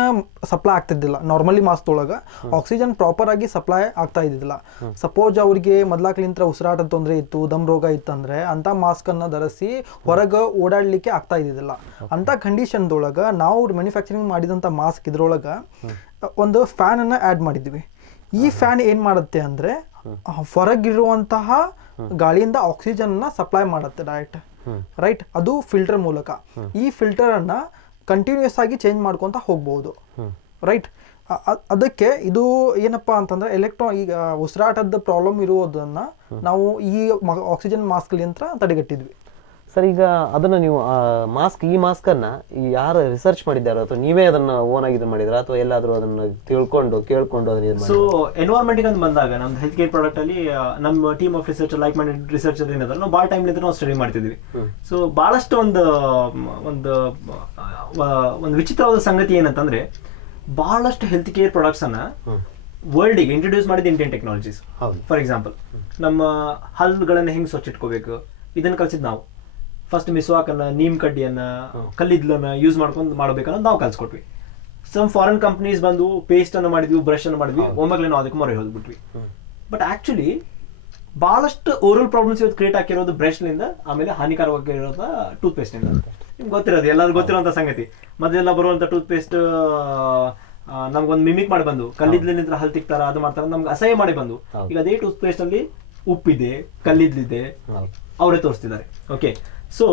ಸಪ್ಲೈ ಆಗ್ತಿದ್ದಿಲ್ಲ. ನಾರ್ಮಲಿ ಮಾಸ್ಕ್ದೊಳಗೆ ಆಕ್ಸಿಜನ್ ಪ್ರಾಪರ್ ಆಗಿ ಸಪ್ಲೈ ಆಗ್ತಾ ಇದ್ದಿದ್ದಿಲ್ಲ. ಸಪೋಸ್ ಅವ್ರಿಗೆ ಮೊದ್ಲಾಕ್ಲಿಂತ ಉಸಿರಾಟದ ತೊಂದರೆ ಇತ್ತು, ದಮ್ ರೋಗ ಇತ್ತಂದ್ರೆ ಅಂಥ ಮಾಸ್ಕನ್ನು ಧರಿಸಿ ಹೊರಗೆ ಓಡಾಡಲಿಕ್ಕೆ ಆಗ್ತಾ ಇದ್ದಿದ್ದಿಲ್ಲ. ಅಂಥ ಕಂಡೀಷನ್ದೊಳಗೆ ನಾವು ಮ್ಯಾನುಫ್ಯಾಕ್ಚರಿಂಗ್ ಮಾಡಿದಂಥ ಮಾಸ್ಕ್ ಇದ್ರೊಳಗೆ ಒಂದು ಫ್ಯಾನನ್ನು ಆ್ಯಡ್ ಮಾಡಿದ್ವಿ. ಈ ಫ್ಯಾನ್ ಏನು ಮಾಡುತ್ತೆ ಅಂದರೆ, ಹೊರಗಿರುವಂತಹ ಗಾಳಿಯಿಂದ ಆಕ್ಸಿಜನ್ನ ಸಪ್ಲೈ ಮಾಡುತ್ತೆ ಡೈರೆಕ್ಟ್, ರೈಟ್? ಅದು ಫಿಲ್ಟರ್ ಮೂಲಕ. ಈ ಫಿಲ್ಟರ್ ಅನ್ನ ಕಂಟಿನ್ಯೂಸ್ ಆಗಿ ಚೇಂಜ್ ಮಾಡ್ಕೊಂತ ಹೋಗ್ಬಹುದು, ರೈಟ್? ಅದಕ್ಕೆ ಇದು ಏನಪ್ಪಾ ಅಂತಂದ್ರೆ, ಈಗ ಉಸಿರಾಟದ ಪ್ರಾಬ್ಲಮ್ ಇರುವುದನ್ನ ನಾವು ಈ ಆಕ್ಸಿಜನ್ ಮಾಸ್ಕ್ ಲಿಂತ್ರ ತಡೆಗಟ್ಟಿದ್ವಿ. ಸರ್, ಈಗ ಅದನ್ನ ನೀವು ಈ ಮಾಸ್ಕ್ ಅನ್ನ ಯಾರು ರಿಸರ್ಚ್ ಮಾಡಿದ್ದಾರೋ, ಅಥವಾ ನೀವೇ ಅದನ್ನ ಓನ್ ಆಗಿ ಮಾಡಿದ್ರ, ಅಥವಾ ಎಲ್ಲಾದ್ರೂ ಅದನ್ನ ಕೇಳ್ಕೊಂಡು ಅದನ್ನ? ಸೊ ಎನ್ವೈರನ್ಮೆಂಟ್ ಅಂತ ಬಂದಾಗ ನಮ್ದು ಹೆಲ್ತ್ ಕೇರ್ ಪ್ರಾಡಕ್ಟ್ ಅಲ್ಲಿ ನಮ್ಮ team of researcher, like minded researcher ಏನದಲ್ಲ, ನಾವು ಭಾಳ ಟೈಮ್ ನಾವು ಸ್ಟಡಿ ಮಾಡ್ತಿದ್ವಿ. ಸೊ ಬಹಳಷ್ಟು ಒಂದು ವಿಚಿತ್ರವಾದ ಸಂಗತಿ ಏನಂತಂದ್ರೆ, ಬಹಳಷ್ಟು ಹೆಲ್ತ್ ಕೇರ್ ಪ್ರಾಡಕ್ಟ್ಸ್ ಅನ್ನ ವರ್ಲ್ಡಿಗೆ ಇಂಟ್ರೊಡ್ಯೂಸ್ ಮಾಡಿದ ಇಂಡಿಯನ್ ಟೆಕ್ನಾಲಜೀಸ್. ಫಾರ್ ಎಕ್ಸಾಂಪಲ್, ನಮ್ಮ ಹಲ್ಲುಗಳನ್ನ ಹೆಂಗ್ ಸ್ವಚ್ಛ ಇಟ್ಕೋಬೇಕು ಇದನ್ನ ಕಲ್ಸಿದ್ ನಾವು. ಫಸ್ಟ್ ಮಿಸ್ವಾಕನ್ನ, ನೀಮ್ ಕಡ್ಡಿಯನ್ನ, ಕಲ್ಲಿದ್ಲನ್ನ ಯೂಸ್ ಮಾಡ್ಕೊಂಡು ಮಾಡ್ಬೇಕನ್ನೋದು ನಾವು ಕಲ್ಸ್ಕೊಟ್ವಿ. ಸಮ್ ಫಾರಿನ್ ಕಂಪ್ನೀಸ್ ಬಂದು ಪೇಸ್ಟ್ ಅನ್ನು ಮಾಡಿದ್ವಿ, ಬ್ರಷ್ ಅನ್ನು ಮಾಡಿದ್ವಿ, ಒಮ್ಮೆಗ್ಲೇ ನಾವು ಅದಕ್ಕೆ ಮೊರೆ ಹೋದ್ಬಿಟ್ವಿ. ಬಟ್ ಆಕ್ಚುಲಿ ಬಹಳಷ್ಟು ಓರಲ್ ಪ್ರಾಬ್ಲಮ್ಸ್ ಇವತ್ತು ಕ್ರಿಯೇಟ್ ಆಗಿರೋದು ಬ್ರಷ್ನಿಂದ, ಆಮೇಲೆ ಹಾನಿಕಾರವಾಗಿರೋದ ಟೂತ್ ಪೇಸ್ಟ್ ನಿಂದ. ನಿಮ್ಗೆ ಗೊತ್ತಿರೋದು, ಎಲ್ಲರಿಗೂ ಗೊತ್ತಿರೋಂಥ ಸಂಗತಿ. ಮೊದಲೆಲ್ಲ ಬರುವಂಥ ಟೂತ್ ಪೇಸ್ಟ್ ನಮ್ಗೊಂದು ಮಿಮಿಕ್ ಮಾಡಿ ಬಂದು ಕಲ್ಲಿದ್ಲಿನಿಂದ ಹಲ್ ತಿಕ್ತಾರ, ಅದು ಮಾಡ್ತಾರ, ನಮ್ಗೆ ಅಸಹ್ಯ ಮಾಡಿ ಬಂದು. ಈಗ ಅದೇ ಟೂತ್ ಪೇಸ್ಟ್ ಅಲ್ಲಿ ಉಪ್ಪಿದೆ, ಕಲ್ಲಿದ್ಲಿದೆ, ಅವರೇ ತೋರಿಸ್ತಿದ್ದಾರೆ. ಓಕೆ, ಸೊ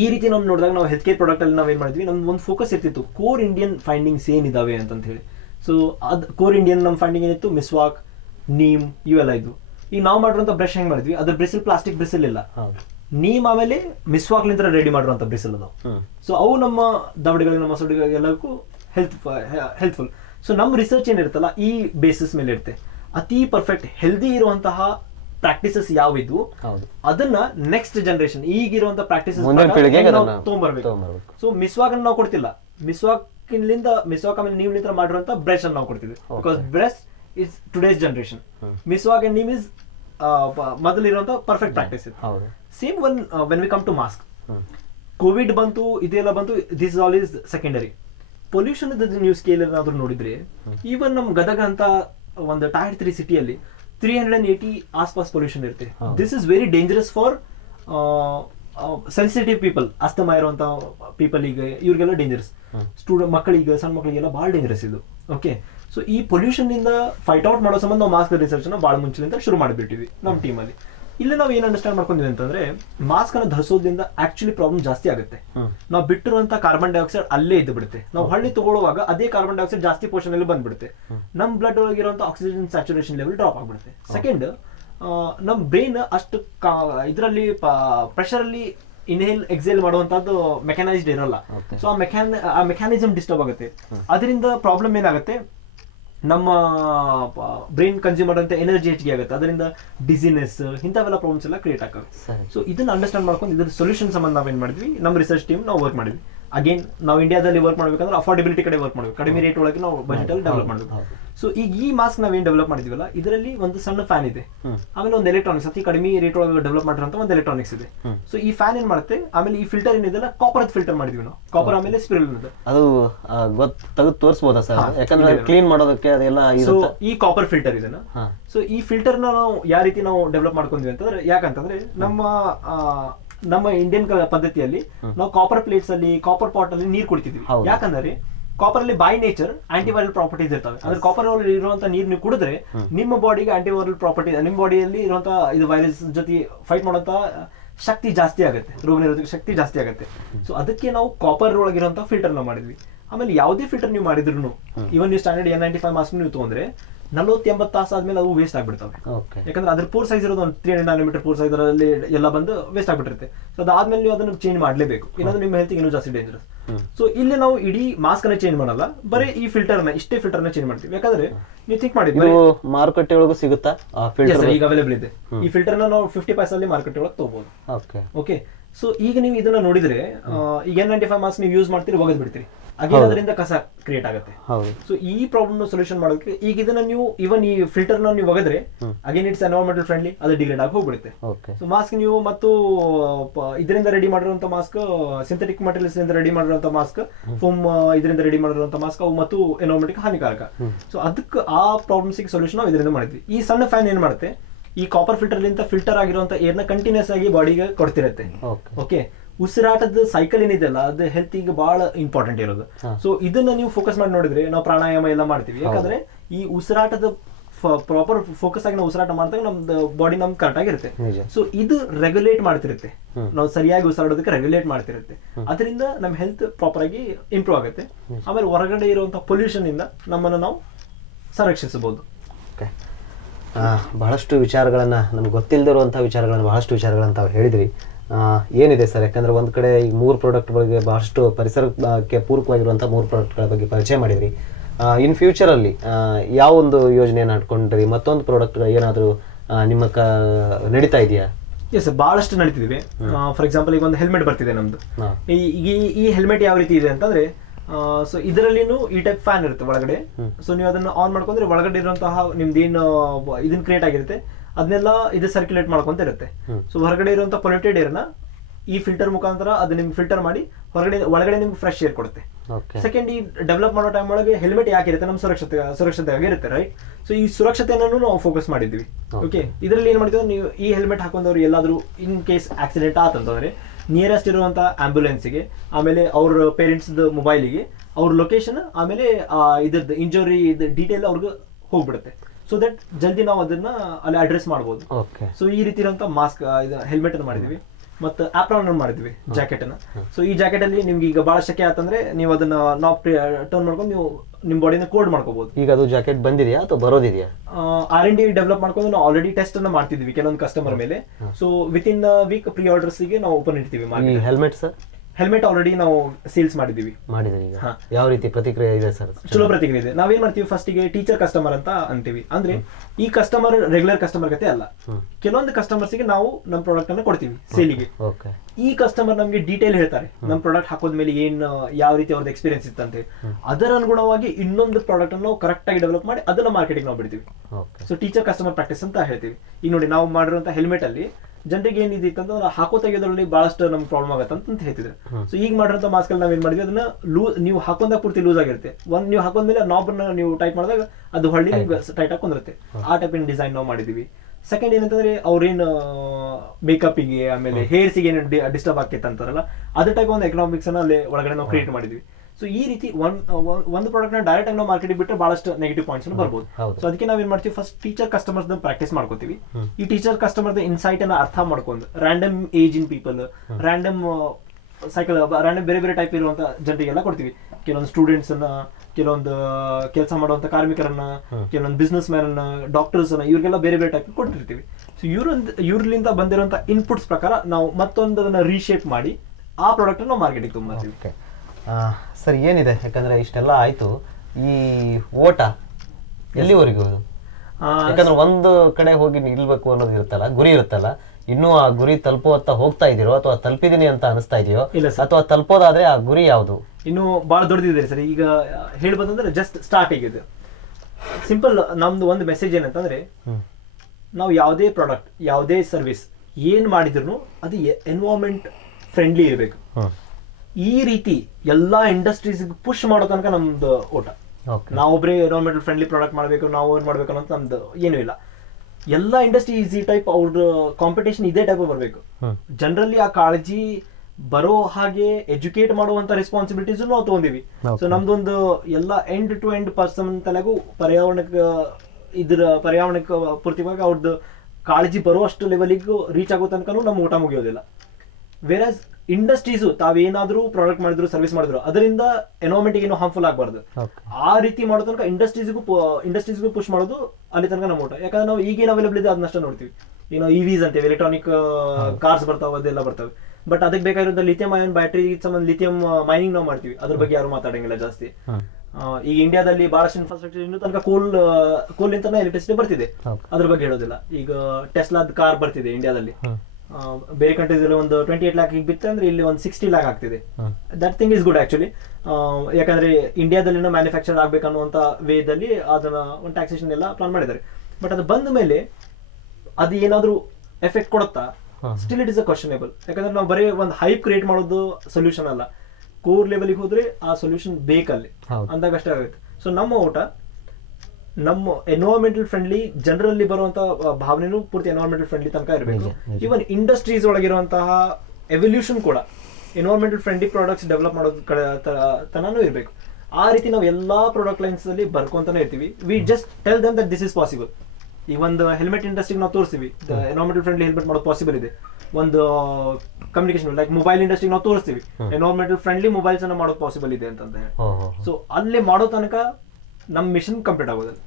ಈ ರೀತಿ ನಾವು ನೋಡಿದಾಗ ನಾವು ಹೆಲ್ತ್ ಕೇರ್ ಪ್ರಾಡಕ್ಟ್ ಅಲ್ಲಿ ನಾವೇನ್ ಮಾಡಿದ್ವಿ, ನಮ್ದು ಒಂದು ಫೋಕಸ್ ಇರ್ತಿತ್ತು ಕೋರ್ ಇಂಡಿಯನ್ ಫೈಂಡಿಂಗ್ಸ್ ಏನಿದಾವೆ ಅಂತ ಹೇಳಿ. ಸೊ ಅದು ಕೋರ್ ಇಂಡಿಯನ್ ನಮ್ಮ ಫೈಂಡಿಂಗ್ ಏನಿತ್ತು, ಮಿಸ್ವಾಕ್, ನೀಮ್, ಇವೆಲ್ಲ ಇದ್ವು. ಈಗ ನಾವು ಮಾಡಿರುವಂಥ ಬ್ರಷ್ ಹೆಂಗ್ ಮಾಡಿದ್ವಿ, ಅದ್ರ ಬ್ರಿಸಿಲ್ ಪ್ಲಾಸ್ಟಿಕ್ ಬ್ರಿಸಿಲ್ ಇಲ್ಲ, ನೀಮ್ ಆಮೇಲೆ ಮಿಸ್ವಾಕ್ಲಿಂದ ರೆಡಿ ಮಾಡಿರುವಂತ ಬ್ರಿಸಲ್ ಅದಾವ. ಸೊ ಅವು ನಮ್ಮ ದವಡೆಗಳಿಗೆ ನಮ್ಮ ಸೊಡಿಗಳಿಗೆ ಎಲ್ಲಕ್ಕೂ ಹೆಲ್ಪ್ಫುಲ್. ಸೊ ನಮ್ಮ ರಿಸರ್ಚ್ ಏನಿರುತ್ತಲ್ಲ ಈ ಬೇಸಿಸ್ ಮೇಲೆ ಇರುತ್ತೆ. ಅತಿ ಪರ್ಫೆಕ್ಟ್ ಹೆಲ್ದಿ ಇರುವಂತಹ ಪ್ರಾಕ್ಟೀಸಸ್ ಯಾವಿದ್ವು ಅದನ್ನ ನೆಕ್ಸ್ಟ್ ಜನರೇಷನ್ ಈಗಿರುವಂತ ಪ್ರಾಕ್ಟೀಸಸ್ ತಗೊಂಡ್ಬರ್ಬೇಕು. ಸೊ ಮಿಸ್ವಾಕ್ ನಾವು ಕೊಡ್ತಿಲ್ಲ, ಮಿಸ್ವಾಕ್ ಆಮೇಲೆ ನೀವು ನಿಂತ ಮಾಡಿರುವಂತ ಬ್ರಷ್ ಅನ್ನು ನಾವು ಕೊಡ್ತೀವಿ. Because brush is today's generation, ಮಿಸ್ವಾಕ್ ಅಂಡ್ ನೀಮ್ ಇಸ್ ಮೊದಲಿರುವಂತ ಪರ್ಫೆಕ್ಟ್ ಪ್ರಾಕ್ಟೀಸ್ ಇತ್ತು. Same when we come to mask, Covid ಬಂತು, ಇದೆಲ್ಲ ಬಂತು, this all is secondary. Pollution ನೀವು ಸ್ಕೇಲ್ ಏನಾದ್ರು ನೋಡಿದ್ರೆ ಈವನ್ ನಮ್ ಗದಗ ಅಂತ ಒಂದು ಟೈರ್ 3 ಸಿಟಿಯಲ್ಲಿ 380 ಆಸ್ಪಾಸ್ ಪೊಲ್ಯೂಷನ್ ಇರುತ್ತೆ. This is very dangerous for sensitive people. Asthma ಇರುವಂತ ಪೀಪಲ್ ಇವ್ರಿಗೆಲ್ಲ ಡೇಂಜರಸ್. ಮಕ್ಕಳಿಗೆ, ಸಣ್ಣ ಮಕ್ಕಳಿಗೆಲ್ಲ ಬಹಳ ಡೇಂಜರಸ್ ಇದು. ಓಕೆ, ಸೊ ಈ ಪೊಲ್ಯೂಷನ್ ಇಂದ ಫೈಟ್ ಔಟ್ ಮಾಡೋ ಸಂಬಂಧ ನಾವು ಮಾಸ್ಕ್ ರಿಸರ್ಚ್ ನ ಬಹಳ ಮುಂಚಿನಿಂದ ಶುರು ಮಾಡಿಬಿಟ್ಟಿವಿ ನಮ್ಮ ಟೀಮಲ್ಲಿ. ಇಲ್ಲಿ ನಾವು ಏನ್ ಅಂಡರ್ಸ್ಟ್ಯಾಂಡ್ ಮಾಡ್ಕೊಂಡಿವಿ ಅಂತಂದ್ರೆ ಮಾಸ್ಕ್ ಅನ್ನು ಧರಿಸೋದ್ರಿಂದ ಆಕ್ಚುಲಿ ಪ್ರಾಬ್ಲಮ್ ಜಾಸ್ತಿ ಆಗುತ್ತೆ. ನಾವು ಬಿಟ್ಟಿರುವಂತ ಕಾರ್ಬನ್ ಡೈಆಕ್ಸೈಡ್ ಅಲ್ಲೇ ಇದ್ದು ಬಿಡುತ್ತೆ. ನಾವು ಹಳ್ಳಿ ತಗೊಳ್ಳುವಾಗ ಅದೇ ಕಾರ್ಬನ್ ಡೈಆಕ್ಸೈಡ್ ಜಾಸ್ತಿ ಪೋರ್ಷನ್ ಅಲ್ಲಿ ಬಂದ್ಬಿಡುತ್ತೆ. ನಮ್ ಬ್ಲಡ್ ಒಳಗಿರುವಂತ ಆಕ್ಸಿಜನ್ ಸ್ಯಾಚುರೇಷನ್ ಲೆವೆಲ್ ಡ್ರಾಪ್ ಆಗ್ಬಿಡುತ್ತೆ. ಸೆಕೆಂಡ್, ನಮ್ ಬ್ರೈನ್ ಅಷ್ಟು ಇದರಲ್ಲಿ ಪ್ರೆಷರ್ ಅಲ್ಲಿ ಇನ್ಹೇಲ್ ಎಕ್ಸೇಲ್ ಮಾಡುವಂತದ್ದು ಮೆಕ್ಯಾನೈಸ್ಡ್ ಇರಲ್ಲ. ಸೊ ಆ ಮೆಕ್ಯಾನಿಸಮ್ ಡಿಸ್ಟರ್ಬ್ ಆಗುತ್ತೆ. ಅದರಿಂದ ಪ್ರಾಬ್ಲಮ್ ಏನಾಗುತ್ತೆ, ನಮ್ಮ ಬ್ರೈನ್ ಕನ್ಸ್ಯೂಮ್ ಮಾಡುವಂತ ಎನರ್ಜಿ ಹೆಚ್ಚಿಗೆ ಆಗುತ್ತೆ. ಅದರಿಂದ ಡಿಸಿನೆಸ್ ಇಂಥವೆಲ್ಲ ಪ್ರಾಬ್ಲಮ್ಸ್ ಎಲ್ಲ ಕ್ರಿಯೇಟ್ ಆಗ್ತವೆ. ಸೊ ಇದನ್ನ ಅಂಡರ್ಸ್ಟ್ಯಾಂಡ್ ಮಾಡ್ಕೊಂಡು ಇದ್ರ ಸೊಲ್ಯೂಷನ್ ಸಂಬಂಧ ನಾವೇನ್ ಮಾಡಿದ್ವಿ, ನಮ್ಮ ರಿಸರ್ಚ್ ಟೀಮ್ ನಾವು ವರ್ಕ್ ಮಾಡಿದ್ವಿ. ಅಗೇನ್ ನಾವು ಇಂಡಿಯಾದಲ್ಲಿ ವರ್ಕ್ ಮಾಡ್ಬೇಕಂದ್ರೆ ಅಫೋರ್ಡೆಬಿಲಿಟಿ ಕಡೆ ವರ್ಕ್ ಮಾಡ್ಬೇಕು, ಕಡಿಮೆ ರೇಟ್ ಒಳಗೆ ನಾವು ಬಜೆಟ್ ಅಲ್ಲಿ ಡೆವಲಪ್ ಮಾಡಬೇಕು. ಸೊ ಈಗ ಈ ಮಾಸ್ಕ್ ನಾವೇನ್ ಡೆವಲಪ್ ಮಾಡಿದ್ವಲ್ಲ ಇದರಲ್ಲಿ ಒಂದು ಸಣ್ಣ ಫ್ಯಾನ್ ಇದೆ, ಆಮೇಲೆ ಒಂದು ಎಲೆಕ್ಟ್ರಾನಿಕ್ಸ್, ಅತಿ ಕಡಿಮೆ ರೇಟ್ ಒಳಗೆ ಡೆವಲಪ್ ಮಾಡಿರೋಂಥ ಒಂದು ಎಲೆಕ್ಟ್ರಾನಿಕ್ಸ್ ಇದೆ. ಸೊ ಈ ಫ್ಯಾನ್ ಏನ್ ಮಾಡುತ್ತೆ, ಆಮೇಲೆ ಈ ಫಿಲ್ಟರ್ ಏನಿದೆಲ್ಲ ಕಾಪರ್ ಫಿಲ್ಟರ್ ಮಾಡಿದ್ವಿ ನಾವು, ಕಾಪರ್ ಆಮೇಲೆ ಸ್ಪಿರಲ್ ಅದು ತೆಗೆದು ತೋರಿಸಬಹುದಾ ಸರ್? ಯಾಕಂದ್ರೆ ಕ್ಲೀನ್ ಮಾಡೋದಕ್ಕೆ ಅದೆಲ್ಲ. ಸೊ ಈ ಕಾಪರ್ ಫಿಲ್ಟರ್ ಇದನ್ನ, ಸೊ ಈ ಫಿಲ್ಟರ್ ನಾವು ಯಾವ ರೀತಿ ನಾವು ಡೆವಲಪ್ ಮಾಡ್ಕೊಂಡ್ವಿ ಅಂತಂದ್ರೆ, ಯಾಕಂತಂದ್ರೆ ನಮ್ಮ ಇಂಡಿಯನ್ ಪದ್ಧತಿಯಲ್ಲಿ ನಾವು ಕಾಪರ್ ಪ್ಲೇಟ್ಸ್ ಅಲ್ಲಿ, ಕಾಪರ್ ಪಾಟ್ ಅಲ್ಲಿ ನೀರು ಕುಡಿತಿದ್ವಿ. ಯಾಕಂದ್ರೆ ಕಾಪರ್ ಅಲ್ಲಿ ಬೈ ನೇಚರ್ ಆಂಟಿವೈರಲ್ ಪ್ರಾಪರ್ಟೀಸ್ ಇರ್ತವೆ. ಅಂದ್ರೆ ಕಾಪರ್ ಅಲ್ಲಿ ಇರುವಂತ ನೀರು ನೀವು ಕುಡಿದ್ರೆ ನಿಮ್ಮ ಬಾಡಿಗೆ ಆಂಟಿವೈರಲ್ ಪ್ರಾಪರ್ಟಿ, ನಿಮ್ಮ ಬಾಡಿಯಲ್ಲಿ ಇರುವಂತ ಇದು ವೈರಸ್ ಜೊತೆ ಫೈಟ್ ಮಾಡುವಂತ ಶಕ್ತಿ ಜಾಸ್ತಿ ಆಗುತ್ತೆ, ರೋಗ ನಿರೋಧಕ ಶಕ್ತಿ ಜಾಸ್ತಿ ಆಗುತ್ತೆ. ಸೊ ಅದಕ್ಕೆ ನಾವು ಕಾಪರ್ ಒಳಗಿರುವಂತ ಫಿಲ್ಟರ್ ನ ಮಾಡಿದ್ವಿ. ಆಮೇಲೆ ಯಾವುದೇ ಫಿಲ್ಟರ್ ನೀವು ಮಾಡಿದ್ರು, ಇವನ್ ನೀವು ಸ್ಟ್ಯಾಂಡರ್ಡ್ N95 ಮಾಸ್ಕ್ ನೀವು ತಗೊಂಡ್ರೆ 40-80 ತಾಸು ಆದ್ಮೇಲೆ ಅವು ವೇಸ್ಟ್ ಆಗ್ಬಿಡ್ತವೆ. ಯಾಕಂದ್ರೆ ಅದ್ರ ಪೂರ್ ಸೈಜ್ ಇರೋದು ಒಂದು 300 nanometer ಪೂರ್ ಸೈಜ್ ಅಲ್ಲಿ ಎಲ್ಲ ಬಂದು ವೇಸ್ಟ್ ಆಗ್ಬಿಟ್ಟಿರುತ್ತೆ. ಸೊ ಅದಾದ್ಮೇಲೆ ನೀವು ಅದನ್ನು ಚೇಂಜ್ ಮಾಡಲೇಬೇಕು, ಇಲ್ಲಾಂದ್ರೆ ನಿಮ್ಮ ಹೆಲ್ತ್ ಇನ್ನೂ ಜಾಸ್ತಿ ಡೇಂಜರಸ್. ಸೊ ಇಲ್ಲಿ ನಾವು ಇಡೀ ಮಾಸ್ಕ್ ಅನ್ನ ಚೇಂಜ್ ಮಾಡಲ್ಲ, ಬರೀ ಈ ಇಷ್ಟೇ ಫಿಲ್ಟರ್ ನ ಚೇಂಜ್ ಮಾಡ್ತೀವಿ. ಯಾಕಂದ್ರೆ ನೀವು ಥಿಂಕ್ ಮಾಡಿ, ಮಾರುಕಟ್ಟೆ ಒಳಗೂ ಸಿಗುತ್ತಾ ಈಗ ಅವೈಲೇಬಲ್ ಇದೆ. ಈ ಫಿಲ್ಟರ್ ನ ನಾವು 50 ಪೈಸಲ್ಲಿ ಮಾರ್ಕೆಟ್ ಒಳಗೆ ತಗೋಬಹುದು. ಓಕೆ, ಸೊ ಈಗ ನೀವು ಇದನ್ನ ನೋಡಿದ್ರೆ ಈಗ N95 ಮಾಸ್ಕ್ ನೀವು ಯೂಸ್ ಮಾಡ್ತೀರಿ, ಒಗೆದ್ ಬಿಡ್ತೀರಿ, ಅಗೇನ್ ಅದರಿಂದ ಕಸ ಕ್ರಿಯೇಟ್ ಆಗುತ್ತೆ. ಸೊ ಈ ಪ್ರಾಬ್ಲಮ್ ಸೊಲ್ಯೂಷನ್ ಮಾಡೋದಕ್ಕೆ ಈಗ ಇದನ್ನ ನೀವು ಇವನ್ ಈ ಫಿಲ್ಟರ್ ನ ನೀವು ಒಗೆದ್ರೆ ಅಗೇನ್ ಇಟ್ಸ್ ಎನ್ವೈರನ್ಮೆಂಟಲ್ ಫ್ರೆಂಡ್ಲಿ, ಅದು ಡಿಗ್ರೇಡ್ ಆಗಿ ಹೋಗ್ಬಿಡುತ್ತೆ. ಸೊ ಮಾಸ್ಕ್ ನೀವು ಮತ್ತು ಇದರಿಂದ ರೆಡಿ ಮಾಡಿರುವಂತ ಮಾಸ್ಕ್, ಸಿಂಥೆಟಿಕ್ ಮಟೀರಿಯಲ್ಸ್ ಇಂದ ರೆಡಿ ಮಾಡಿರುವಂತ ಮಾಸ್ಕ್, ಫೋಮ್ ಇದರಿಂದ ರೆಡಿ ಮಾಡಿರುವಂತ ಮಾಸ್ಕ್, ಅವು ಮತ್ತು ಎನ್ವೈರನ್ಮೆಂಟ್ ಹಾನಿಕಾರಕ. ಸೊ ಅದಕ್ಕೆ ಆ ಪ್ರಾಬ್ಲಮ್ಸ್ ಸೊಲ್ಯೂಷನ್ ನಾವು ಇದರಿಂದ ಮಾಡಿದ್ವಿ. ಈ ಸಣ್ಣ ಫ್ಯಾನ್ ಏನ್ ಮಾಡುತ್ತೆ, ಈ ಕಾಪರ್ ಫಿಲ್ಟರ್ ಆಗಿರುವಂತ ಏರ್ನ ಕಂಟಿನ್ಯೂಸ್ ಆಗಿ ಬಾಡಿಗೆ ಕೊಡ್ತಿರತ್ತೆ. ಓಕೆ, ಉಸಿರಾಟದ ಸೈಕಲ್ ಏನಿದೆಯಲ್ಲ ಅದು ಹೆಲ್ತ್ ಈಗ ಬಹಳ ಇಂಪಾರ್ಟೆಂಟ್ ಇರೋದು. ಸೊ ಇದನ್ನ ನೀವು ಫೋಕಸ್ ಮಾಡಿ ನೋಡಿದ್ರೆ, ನಾವು ಪ್ರಾಣಾಯಾಮ ಎಲ್ಲ ಮಾಡ್ತೀವಿ. ಯಾಕಂದ್ರೆ ಈ ಉಸಿರಾಟದ ಪ್ರಾಪರ್ ಫೋಕಸ್ ಆಗಿ ನಾವು ಉಸಿರಾಟ ಮಾಡಿದಾಗ ನಮ್ದು ಬಾಡಿ ನಮ್ಗೆ ಕರೆಕ್ಟ್ ಆಗಿರುತ್ತೆ. ಸೊ ಇದು ರೆಗ್ಯುಲೇಟ್ ಮಾಡ್ತಿರುತ್ತೆ, ನಾವು ಸರಿಯಾಗಿ ಉಸಿರಾಡೋದಕ್ಕೆ ರೆಗ್ಯುಲೇಟ್ ಮಾಡ್ತಿರುತ್ತೆ. ಅದರಿಂದ ನಮ್ಮ ಹೆಲ್ತ್ ಪ್ರಾಪರ್ ಆಗಿ ಇಂಪ್ರೂವ್ ಆಗುತ್ತೆ. ಆಮೇಲೆ ಹೊರಗಡೆ ಇರುವಂತಹ ಪೊಲ್ಯೂಷನ್ ಇಂದ ನಮ್ಮನ್ನು ನಾವು ಸಂರಕ್ಷಿಸಬಹುದು. ಬಹಳಷ್ಟು ವಿಚಾರಗಳನ್ನ, ನಮ್ಗೆ ಗೊತ್ತಿಲ್ಲದಿರುವಂತಹ ವಿಚಾರಗಳನ್ನ, ಬಹಳಷ್ಟು ವಿಚಾರಗಳನ್ನ ತಾವು ಹೇಳಿದ್ರಿ. ಏನಿದೆ ಸರ್, ಯಾಕಂದ್ರೆ ಒಂದ್ ಕಡೆ ಈ 3 ಪ್ರಾಡಕ್ಟ್ ಬಗ್ಗೆ ಬಹಳಷ್ಟು ಪರಿಸರಕ್ಕೆ ಪೂರಕವಾಗಿರುವಂತಹ 3 ಪ್ರಾಡಕ್ಟ್ಗಳ ಬಗ್ಗೆ ಪರಿಚಯ ಮಾಡಿದ್ರಿ. ಇನ್ ಫ್ಯೂಚರ್ ಅಲ್ಲಿ ಯಾವ ಒಂದು ಯೋಜನೆಯನ್ನು ಹಾಕೊಂಡ್ರಿ? ಮತ್ತೊಂದು ಪ್ರಾಡಕ್ಟ್ ಏನಾದ್ರು ನಿಮ್ಮ ನಡೀತಾ ಇದೆಯಾ? ಎಸ್, ಬಹಳಷ್ಟು ನಡೀತಿದ್ವಿ. ಫಾರ್ ಎಕ್ಸಾಂಪಲ್ ಈಗ ಒಂದು ಹೆಲ್ಮೆಟ್ ಬರ್ತಿದೆ ನಮ್ದು. ಈ ಹೆಲ್ಮೆಟ್ ಯಾವ ರೀತಿ ಇದೆ ಅಂತಂದ್ರೆ, ಸೊ ಇದರಲ್ಲಿನೂ ಈ ಟೈಪ್ ಫ್ಯಾನ್ ಇರುತ್ತೆ ಒಳಗಡೆ. ಸೊ ನೀವು ಅದನ್ನ ಆನ್ ಮಾಡ್ಕೊಂಡ್ರೆ ಒಳಗಡೆ ಇರುವಂತಹ ನಿಮ್ದೇನು ಇದನ್ನ ಕ್ರಿಯೇಟ್ ಆಗಿರುತ್ತೆ ಅದನ್ನೆಲ್ಲ ಇದು ಸರ್ಕ್ಯುಲೇಟ್ ಮಾಡ್ಕೊಂತ ಇರುತ್ತೆ. ಸೊ ಹೊರಗಡೆ ಇರುವಂತಹ ಪೊಲ್ಯೂಟೆಡ್ ಏರ್ನ ಈ ಫಿಲ್ಟರ್ ಮುಖಾಂತರ ಅದು ನಿಮ್ಗೆ ಫಿಲ್ಟರ್ ಮಾಡಿ ಒಳಗಡೆ ನಿಮ್ಗೆ ಫ್ರೆಶ್ ಏರ್ ಕೊಡುತ್ತೆ. ಸೆಕೆಂಡ್, ಈ ಡೆವಲಪ್ ಮಾಡೋ ಟೈಮ್ ಒಳಗೆ ಹೆಲ್ಮೆಟ್ ಯಾಕಿರುತ್ತೆ, ನಮ್ಮ ಸುರಕ್ಷತೆಯಾಗಿ ಇರುತ್ತೆ, ರೈಟ್? ಸೊ ಈ ಸುರಕ್ಷತೆಯನ್ನು ನಾವು ಫೋಕಸ್ ಮಾಡಿದ್ವಿ. ಓಕೆ, ಇದರಲ್ಲಿ ಏನ್ ಮಾಡಿದ್ವಿ, ನೀವು ಈ ಹೆಲ್ಮೆಟ್ ಹಾಕೊಂಡವ್ರು ಎಲ್ಲಾದ್ರೂ ಇನ್ ಕೇಸ್ ಆಕ್ಸಿಡೆಂಟ್ ಆತಂತಂದ್ರೆ ನಿಯರೆಸ್ಟ್ ಇರುವಂತ ಆಂಬ್ಯುಲೆನ್ಸ್ಗೆ, ಆಮೇಲೆ ಅವ್ರ ಪೇರೆಂಟ್ಸ್ ಮೊಬೈಲಿಗೆ ಅವ್ರ ಲೊಕೇಶನ್, ಆಮೇಲೆ ಇದ್ರದ್ದು ಇಂಜುರಿ ಡೀಟೇಲ್ ಅವ್ರಿಗೆ ಹೋಗ್ಬಿಡುತ್ತೆ. ಸೊ ದಟ್ ಜಲ್ದಿ ನಾವು ಅದನ್ನ ಅಲ್ಲಿ ಅಡ್ರೆಸ್ ಮಾಡಬಹುದು. ಸೊ ಈ ರೀತಿ ಇರುವಂತ ಮಾಸ್ಕ್ ಹೆಲ್ಮೆಟ್ ಅನ್ನು ಮಾಡಿದೀವಿ. ಮತ್ತು ಆಪ್ರಾನ್ ಮಾಡಿದ್ವಿ ಜಾಕೆಟನ್ನು. ಸೊ ಈ ಜಾಕೆಟಲ್ಲಿ ನಿಮ್ಗೆ ಈಗ ಭಾಳ ಶೆಕೆ ಆತಂದ್ರೆ ನೀವು ಅದನ್ನ ನಾಪ್ ಟರ್ನ್ ಮಾಡ್ಕೊಂಡು ನೀವು ನಿಮ್ಮ ಬಾಡಿನ ಕೋಡ್ ಮಾಡ್ಕೋಬಹುದು. ಈಗ ಅದು ಜಾಕೆಟ್ ಬಂದಿದೆಯಾ ಅಥವಾ ಬರೋದಿದೆಯಾ? R&D ಡೆವಲಪ್ ಮಾಡ್ಕೊಂಡು ನಾವು ಆಲ್ರೆಡಿ ಟೆಸ್ಟ್ ಅನ್ನ ಮಾಡ್ತಿದ್ವಿ ಕೆಲವೊಂದು ಕಸ್ಟಮರ್ ಮೇಲೆ. ಸೊ ವಿತಿನ್ ವೀಕ್ ಪ್ರೀ ಆರ್ಡರ್ಸ್ಗೆ ನಾವು ಓಪನ್ ಇಡ್ತೀವಿ. ಈ ಹೆಲ್ಮೆಟ್ ಸರ್? ಹೆಲ್ಮೆಟ್ ಆಲ್ರೆಡಿ ನಾವು ಸೇಲ್ಸ್ ಮಾಡಿದ್ದೀವಿ. ಈಗ ಯಾವ ರೀತಿ ಪ್ರತಿಕ್ರಿಯೆ ಇದೆ ಸರ್? ಚಲೋ ಪ್ರತಿಕ್ರಿಯೆ ಇದೆ. ನಾವೇನ್ ಮಾಡ್ತೀವಿ, ಫಸ್ಟಿಗೆ ಟೀಚರ್ ಕಸ್ಟಮರ್ ಅಂತ ಅಂತೀವಿ. ಅಂದ್ರೆ ಈ ಕಸ್ಟಮರ್ ರೆಗ್ಯುಲರ್ ಕಸ್ಟಮರ್ ಗತೆ ಅಲ್ಲ. ಕೆಲವೊಂದು ಕಸ್ಟಮರ್ಸ್ಗೆ ನಾವು ನಮ್ಮ ಪ್ರಾಡಕ್ಟ್ ಅನ್ನ ಕೊಡ್ತೀವಿ ಸೇಲಿಗೆ. ಈ ಕಸ್ಟಮರ್ ನಮ್ಗೆ ಡೀಟೇಲ್ ಹೇಳ್ತಾರೆ ನಮ್ಮ ಪ್ರಾಡಕ್ಟ್ ಹಾಕೋದ್ಮೇಲೆ ಏನ್ ಯಾವ ರೀತಿ ಅವ್ರದ್ದು ಎಕ್ಸ್ಪೀರಿಯನ್ಸ್ ಇತ್ತಂತೆ. ಅದರ ಅನುಗುಣವಾಗಿ ಇನ್ನೊಂದು ಪ್ರಾಡಕ್ಟ್ ಅನ್ನು ನಾವು ಕರೆಕ್ಟ್ ಆಗಿ ಡೆವಲಪ್ ಮಾಡಿ ಅದನ್ನ ಮಾರ್ಕೆಟಿಂಗ್ ನಾವು ಬಿಡ್ತೀವಿ. ಸೊ ಟೀಚರ್ ಕಸ್ಟಮರ್ ಪ್ರಾಕ್ಟೀಸ್ ಅಂತ ಹೇಳ್ತೀವಿ. ಈಗ ನೋಡಿ, ನಾವು ಮಾಡಿರುವಂತ ಹೆಲ್ಮೆಟ್ ಅಲ್ಲಿ ಜನರಿಗೆ ಏನಿದಿತ್ತು ಅಂತಂದ್ರೆ ಹಾಕೋ ತೆಗೆಯೋದ್ರಲ್ಲಿ ಬಹಳಷ್ಟು ನಮ್ಗೆ ಪ್ರಾಬ್ಲಮ್ ಆಗತ್ತೆ ಅಂತ ಹೇಳ್ತಿದ್ರು. ಸೊ ಈಗ ಮಾಡಿರೋಂಥ ಮಾಸ್ಕ್ ಅಲ್ಲಿ ನಾವೇನ್ ಮಾಡಿದ್ವಿ, ಅದನ್ನ ನೀವು ಹಾಕೊಂಡಾಗ ಪೂರ್ತಿ ಲೂಸ್ ಆಗಿರುತ್ತೆ. ನೀವು ಹಾಕೊಂಡ್ಮೇಲೆ ನಾಬ್ನ ನೀವು ಟೈಟ್ ಮಾಡಿದಾಗ ಅದು ಹೊಳ್ಳಿ ಟೈಟ್ ಹಾಕೊಂಡಿರುತ್ತೆ. ಆ ಟೈಪಿನ ಡಿಸೈನ್ ನಾವು ಮಾಡಿದೀವಿ. ಸೆಕೆಂಡ್ ಏನಂತಂದ್ರೆ ಅವ್ರೇನು ಮೇಕಪ್ಗೆ ಆಮೇಲೆ ಹೇರ್ಸಿಗೆ ಏನು ಡಿಸ್ಟರ್ಬ್ ಆಗ್ತೈತೆ ಅಂತಾರಲ್ಲ, ಅದ್ರ ಟೈಪ್ ಒಂದು ಎಕನಾಮಿಕ್ಸ್ ಅನ್ನ ಅಲ್ಲಿ ಒಳಗಡೆ ನಾವು ಕ್ರಿಯೇಟ್ ಮಾಡಿದ್ವಿ. ಸೊ ಈ ರೀತಿ ಒಂದು ಪ್ರಾಡಕ್ಟ್ ನ ಡೈರೆಕ್ಟ್ ಆಗಿ ನಾವು ಮಾರ್ಕೆಟಿಗೆ ಬಿಟ್ಟರೆ ಬಹಳಷ್ಟು ನೆಗೆಟಿವ್ ಪಾಯಿಂಟ್ಸ್ ಬರ್ಬೋದು. ಸೊ ಅದಕ್ಕೆ ನಾವೇನ್ ಮಾಡ್ತೀವಿ, ಫಸ್ಟ್ ಟೀಚರ್ ಕಸ್ಟಮರ್ಸ್ ಪ್ರಾಕ್ಟೀಸ್ ಮಾಡ್ಕೋತೀವಿ. ಈ ಟೀಚರ್ ಕಸ್ಟಮರ್ ಇನ್ಸೈಟ್ ಅನ್ನ ಅರ್ಥ ಮಾಡ್ಕೊಂಡು random age in people, random cycle, random ಬೇರೆ ಬೇರೆ ಟೈಪ್ ಇರುವಂತ ಜನರಿಗೆಲ್ಲ ಕೊಡ್ತೀವಿ. ಕೆಲವೊಂದು ಸ್ಟೂಡೆಂಟ್ಸ್ ಅನ್ನ, ಕೆಲವೊಂದು ಕೆಲಸ ಮಾಡುವಂತ ಕಾರ್ಮಿಕರನ್ನ, ಕೆಲವೊಂದು ಬಿಸ್ನೆಸ್ ಮ್ಯಾನ್ ಅನ್ನ, ಡಾಕ್ಟರ್ಸ್ ಅನ್ನ, ಇವ್ರಿಗೆಲ್ಲ ಬೇರೆ ಬೇರೆ ಟೈಪ್ ಕೊಟ್ಟಿರ್ತೀವಿ. ಸೊ ಇವ್ರಲಿಂದ ಬಂದಿರುವಂತ ಇನ್ಪುಟ್ಸ್ ಪ್ರಕಾರ ನಾವು ಮತ್ತೊಂದನ್ನ ರೀಶೇಪ್ ಮಾಡಿ ಆ ಪ್ರಾಡಕ್ಟ್ ನಾವು ಮಾರ್ಕೆಟಿಗೆ ತುಂಬ್ತೀವಿ. ಸರ್ ಏನಿದೆ, ಯಾಕಂದ್ರೆ ಇಷ್ಟೆಲ್ಲ ಆಯ್ತು, ಈ ಓಟ ಎಲ್ಲಿವರೆಗೂ? ಯಾಕಂದ್ರೆ ಒಂದು ಕಡೆ ಹೋಗಿ ನಿಲ್ಬೇಕು ಅನ್ನೋದು ಇರುತ್ತಲ್ಲ, ಗುರಿ ಇರುತ್ತಲ್ಲ, ಇನ್ನೂ ಆ ಗುರಿ ತಲುಪುವತ್ತ ಹೋಗ್ತಾ ಇದೀರೋ ಅಥವಾ ತಲುಪಿದೀನಿ ಅಂತ ಅನಿಸ್ತಾ ಇದೆಯೋ, ಅಥವಾ ತಲುಪೋದಾದ್ರೆ ಆ ಗುರಿ ಯಾವುದು? ಇನ್ನು ಬಹಳ ದೊಡ್ಡದಿದೆ ಸರ್. ಈಗ ಹೇಳ್ಬೋದಂದ್ರೆ ಜಸ್ಟ್ ಸ್ಟಾರ್ಟಿಂಗ್ ಇದೆ. ಸಿಂಪಲ್ ನಮ್ದು ಒಂದು ಮೆಸೇಜ್ ಏನಂತಂದ್ರೆ, ನಾವು ಯಾವುದೇ ಪ್ರಾಡಕ್ಟ್, ಯಾವುದೇ ಸರ್ವಿಸ್ ಏನ್ ಮಾಡಿದ್ರು ಅದು ಎನ್ವೈರನ್ಮೆಂಟ್ ಫ್ರೆಂಡ್ಲಿ ಇರಬೇಕು. ಈ ರೀತಿ ಎಲ್ಲಾ ಇಂಡಸ್ಟ್ರೀಸ್ ಪುಷ್ ಮಾಡೋ ತನಕ ನಮ್ದು ಓಟ. ನಾವೊಬ್ರೇ ಎನ್ವೈರನ್ಮೆಂಟಲ್ ಫ್ರೆಂಡ್ಲಿ ಪ್ರಾಡಕ್ಟ್ ಮಾಡಬೇಕು, ನಾವು ಏನ್ ಮಾಡ್ಬೇಕು ಅನ್ನೋದು ನಮ್ದು ಏನೂ ಇಲ್ಲ. ಎಲ್ಲಾ ಇಂಡಸ್ಟ್ರೀಸ್ ಈ ಟೈಪ್ ಅವ್ರ ಕಾಂಪಿಟೇಷನ್ ಇದೇ ಟೈಪ್ ಬರಬೇಕು. ಜನರಲ್ಲಿ ಆ ಕಾಳಜಿ ಬರೋ ಹಾಗೆ ಎಜುಕೇಟ್ ಮಾಡುವಂತ ರೆಸ್ಪಾನ್ಸಿಬಿಲಿಟೀಸ್ ನಾವು ತಗೊಂಡಿವಿ. ಸೊ ನಮ್ದೊಂದು ಎಲ್ಲ ಎಂಡ್ ಟು ಎಂಡ್ ಪರ್ಸನ್ ತಲೆಗೂ ಪರ್ಯಾವರಣಕ್ಕೆ ಪೂರ್ತಿವಾಗಿ ಅವ್ರದ್ದು ಕಾಳಜಿ ಬರುವಷ್ಟು ಲೆವೆಲಿಗೂ ರೀಚ್ ಆಗೋ ತನಕ ನಮ್ಮ ಊಟ ಮುಗಿಯೋದಿಲ್ಲ. ವೇರಾಸ್ ಇಂಡಸ್ಟ್ರೀಸು ತಾವೇನಾದ್ರೂ ಪ್ರಾಡಕ್ಟ್ ಮಾಡಿದ್ರು, ಸರ್ವಿಸ್ ಮಾಡಿದ್ರು, ಅದರಿಂದ ಎನ್ವೈರನ್ಮೆಂಟ್ ಏನು ಹಾರ್ಮ್ಫುಲ್ ಆಗಬಾರ್ದು. ಆ ರೀತಿ ಮಾಡೋ ತನಕ ಇಂಡಸ್ಟ್ರೀಸ್ಗೂ ಪುಷ್ ಮಾಡೋದು ಅಲ್ಲಿ ತನಕ ನಮ್ಮ ಊಟ. ಯಾಕಂದ್ರೆ ನಾವು ಈಗೇನು ಅವೈಲೇಬಲ್ ಇದೆ ಅದನ್ನಷ್ಟ ನೋಡ್ತೀವಿ. ಏನೋ ಇವಿಸ್ ಅಂತೇವೆ, ಎಲೆಕ್ಟ್ರಾನಿಕ್ ಕಾರ್ಸ್ ಬರ್ತಾವೆ, ಅದೆಲ್ಲ ಬರ್ತವೆ. ಬಟ್ ಅದಕ್ಕೆ ಬೇಕಾಗಿರೋದು ಲಿಥಿಯಂ ಅಯಾನ್ ಬ್ಯಾಟ್ರಿ ಸಂಬಂಧ ಲಿಥಿಯಂ ಮೈನಿಂಗ್ ನಾವು ಮಾಡ್ತೀವಿ. ಅದ್ರ ಬಗ್ಗೆ ಯಾರು ಮಾತಾಡಂಗಿಲ್ಲ ಜಾಸ್ತಿ. ಈಗ ಇಂಡಿಯಾದಲ್ಲಿ ಬಹಳಷ್ಟು ಇನ್ಫ್ರಾಸ್ಟ್ರಕ್ಚರ್ ಇನ್ನೂ ತನಕ ಕೋಲ್ ನಿಂತ ಎಲೆಕ್ಟ್ರಿಸಿಟಿ ಬರ್ತಿದೆ, ಅದ್ರ ಬಗ್ಗೆ ಹೇಳೋದಿಲ್ಲ. ಈಗ ಟೆಸ್ಲಾದ ಕಾರ್ ಬರ್ತಿದೆ ಇಂಡಿಯಾದಲ್ಲಿ. ಬೇರೆ ಕಂಟ್ರೀಸ್ ಅಲ್ಲಿ ಒಂದು 28 lakh ಬಿತ್ತೆ ಅಂದ್ರೆ ಇಲ್ಲಿ ಒಂದು 60 lakh ಆಗ್ತಿದೆ. That thing is good actually. ಯಾಕಂದ್ರೆ ಇಂಡಿಯಾದಲ್ಲಿ ಮ್ಯಾನುಫ್ಯಾಕ್ಚರ್ ಆಗ್ಬೇಕನ್ನುವಂತ ವೇದಲ್ಲಿ ಅದನ್ನ ಒಂದು ಟ್ಯಾಕ್ಸೇಷನ್ ಎಲ್ಲ ಪ್ಲಾನ್ ಮಾಡಿದ್ದಾರೆ. ಬಟ್ ಅದು ಬಂದ ಮೇಲೆ ಅದು ಏನಾದ್ರೂ ಎಫೆಕ್ಟ್ ಕೊಡುತ್ತಾ, ಸ್ಟಿಲ್ ಇಟ್ ಇಸ್ ಅ ಕ್ವಶನೇಬಲ್. ಯಾಕಂದ್ರೆ ನಾವು ಬರೀ ಒಂದು ಹೈಪ್ ಕ್ರಿಯೇಟ್ ಮಾಡೋದು ಸೊಲ್ಯೂಷನ್ ಅಲ್ಲ. ಕೋರ್ ಲೆವೆಲ್ಗೆ ಹೋದ್ರೆ ಆ ಸೊಲ್ಯೂಷನ್ ಬೇಕಲ್ಲಿ ಅಂದಾಗ ಅಷ್ಟೇ ಆಗುತ್ತೆ. ಸೊ ನಮ್ಮ ಊಟ ನಮ್ಮ ಎನ್ವೈರನ್ಮೆಂಟಲ್ ಫ್ರೆಂಡ್ಲಿ, ಜನರಲ್ಲಿ ಬರುವಂತ ಭಾವನೆನೂ ಪೂರ್ತಿ ಎನ್ವೈರನ್ಮೆಂಟಲ್ ಫ್ರೆಂಡ್ಲಿ ತನಕ ಇರಬೇಕು. ಈವನ್ ಇಂಡಸ್ಟ್ರೀಸ್ ಒಳಗಿರುವಂತಹ ಎವಲ್ಯೂಷನ್ ಕೂಡ ಎನ್ವೈರನ್ಮೆಂಟಲ್ ಫ್ರೆಂಡ್ಲಿ ಪ್ರಾಡಕ್ಟ್ಸ್ ಡೆವಲಪ್ ಮಾಡೋದು ತನೂ ಇರಬೇಕು. ಆ ರೀತಿ ನಾವು ಎಲ್ಲಾ ಪ್ರಾಡಕ್ಟ್ ಲೈನ್ಸ್ ಅಲ್ಲಿ ಬರ್ಕೊಂತಾನೆ ಇರ್ತೀವಿ. We just tell them that this is possible. ಈ ಒಂದು ಹೆಲ್ಮೆಟ್ ಇಂಡಸ್ಟ್ರಿಗೆ ನಾವು ತೋರಿಸ್ತೀವಿ ಎನ್ವೈರನ್ಮೆಂಟಲ್ ಫ್ರೆಂಡ್ಲಿ ಹೆಲ್ಮೆಟ್ ಮಾಡೋದು ಪಾಸಿಬಲ್ ಇದೆ. ಒಂದು ಕಮ್ಯುನಿಕೇಶನ್ ಲೈಕ್ ಮೊಬೈಲ್ ಇಂಡಸ್ಟ್ರಿಗೆ ನಾವು ತೋರಿಸ್ತೀವಿ ಎನ್ವೈರನ್ಮೆಂಟಲ್ ಫ್ರೆಂಡ್ಲಿ ಮೊಬೈಲ್ಸ್ ಅನ್ನ ಮಾಡೋದು ಪಾಸಿಬಲ್ ಇದೆ ಅಂತ ಹೇಳಿ. ಸೊ ಅಲ್ಲಿ ಮಾಡೋ ತನಕ ನಮ್ಮ ಮಿಷನ್ ಕಂಪ್ಲೀಟ್ ಆಗೋದಿಲ್ಲ.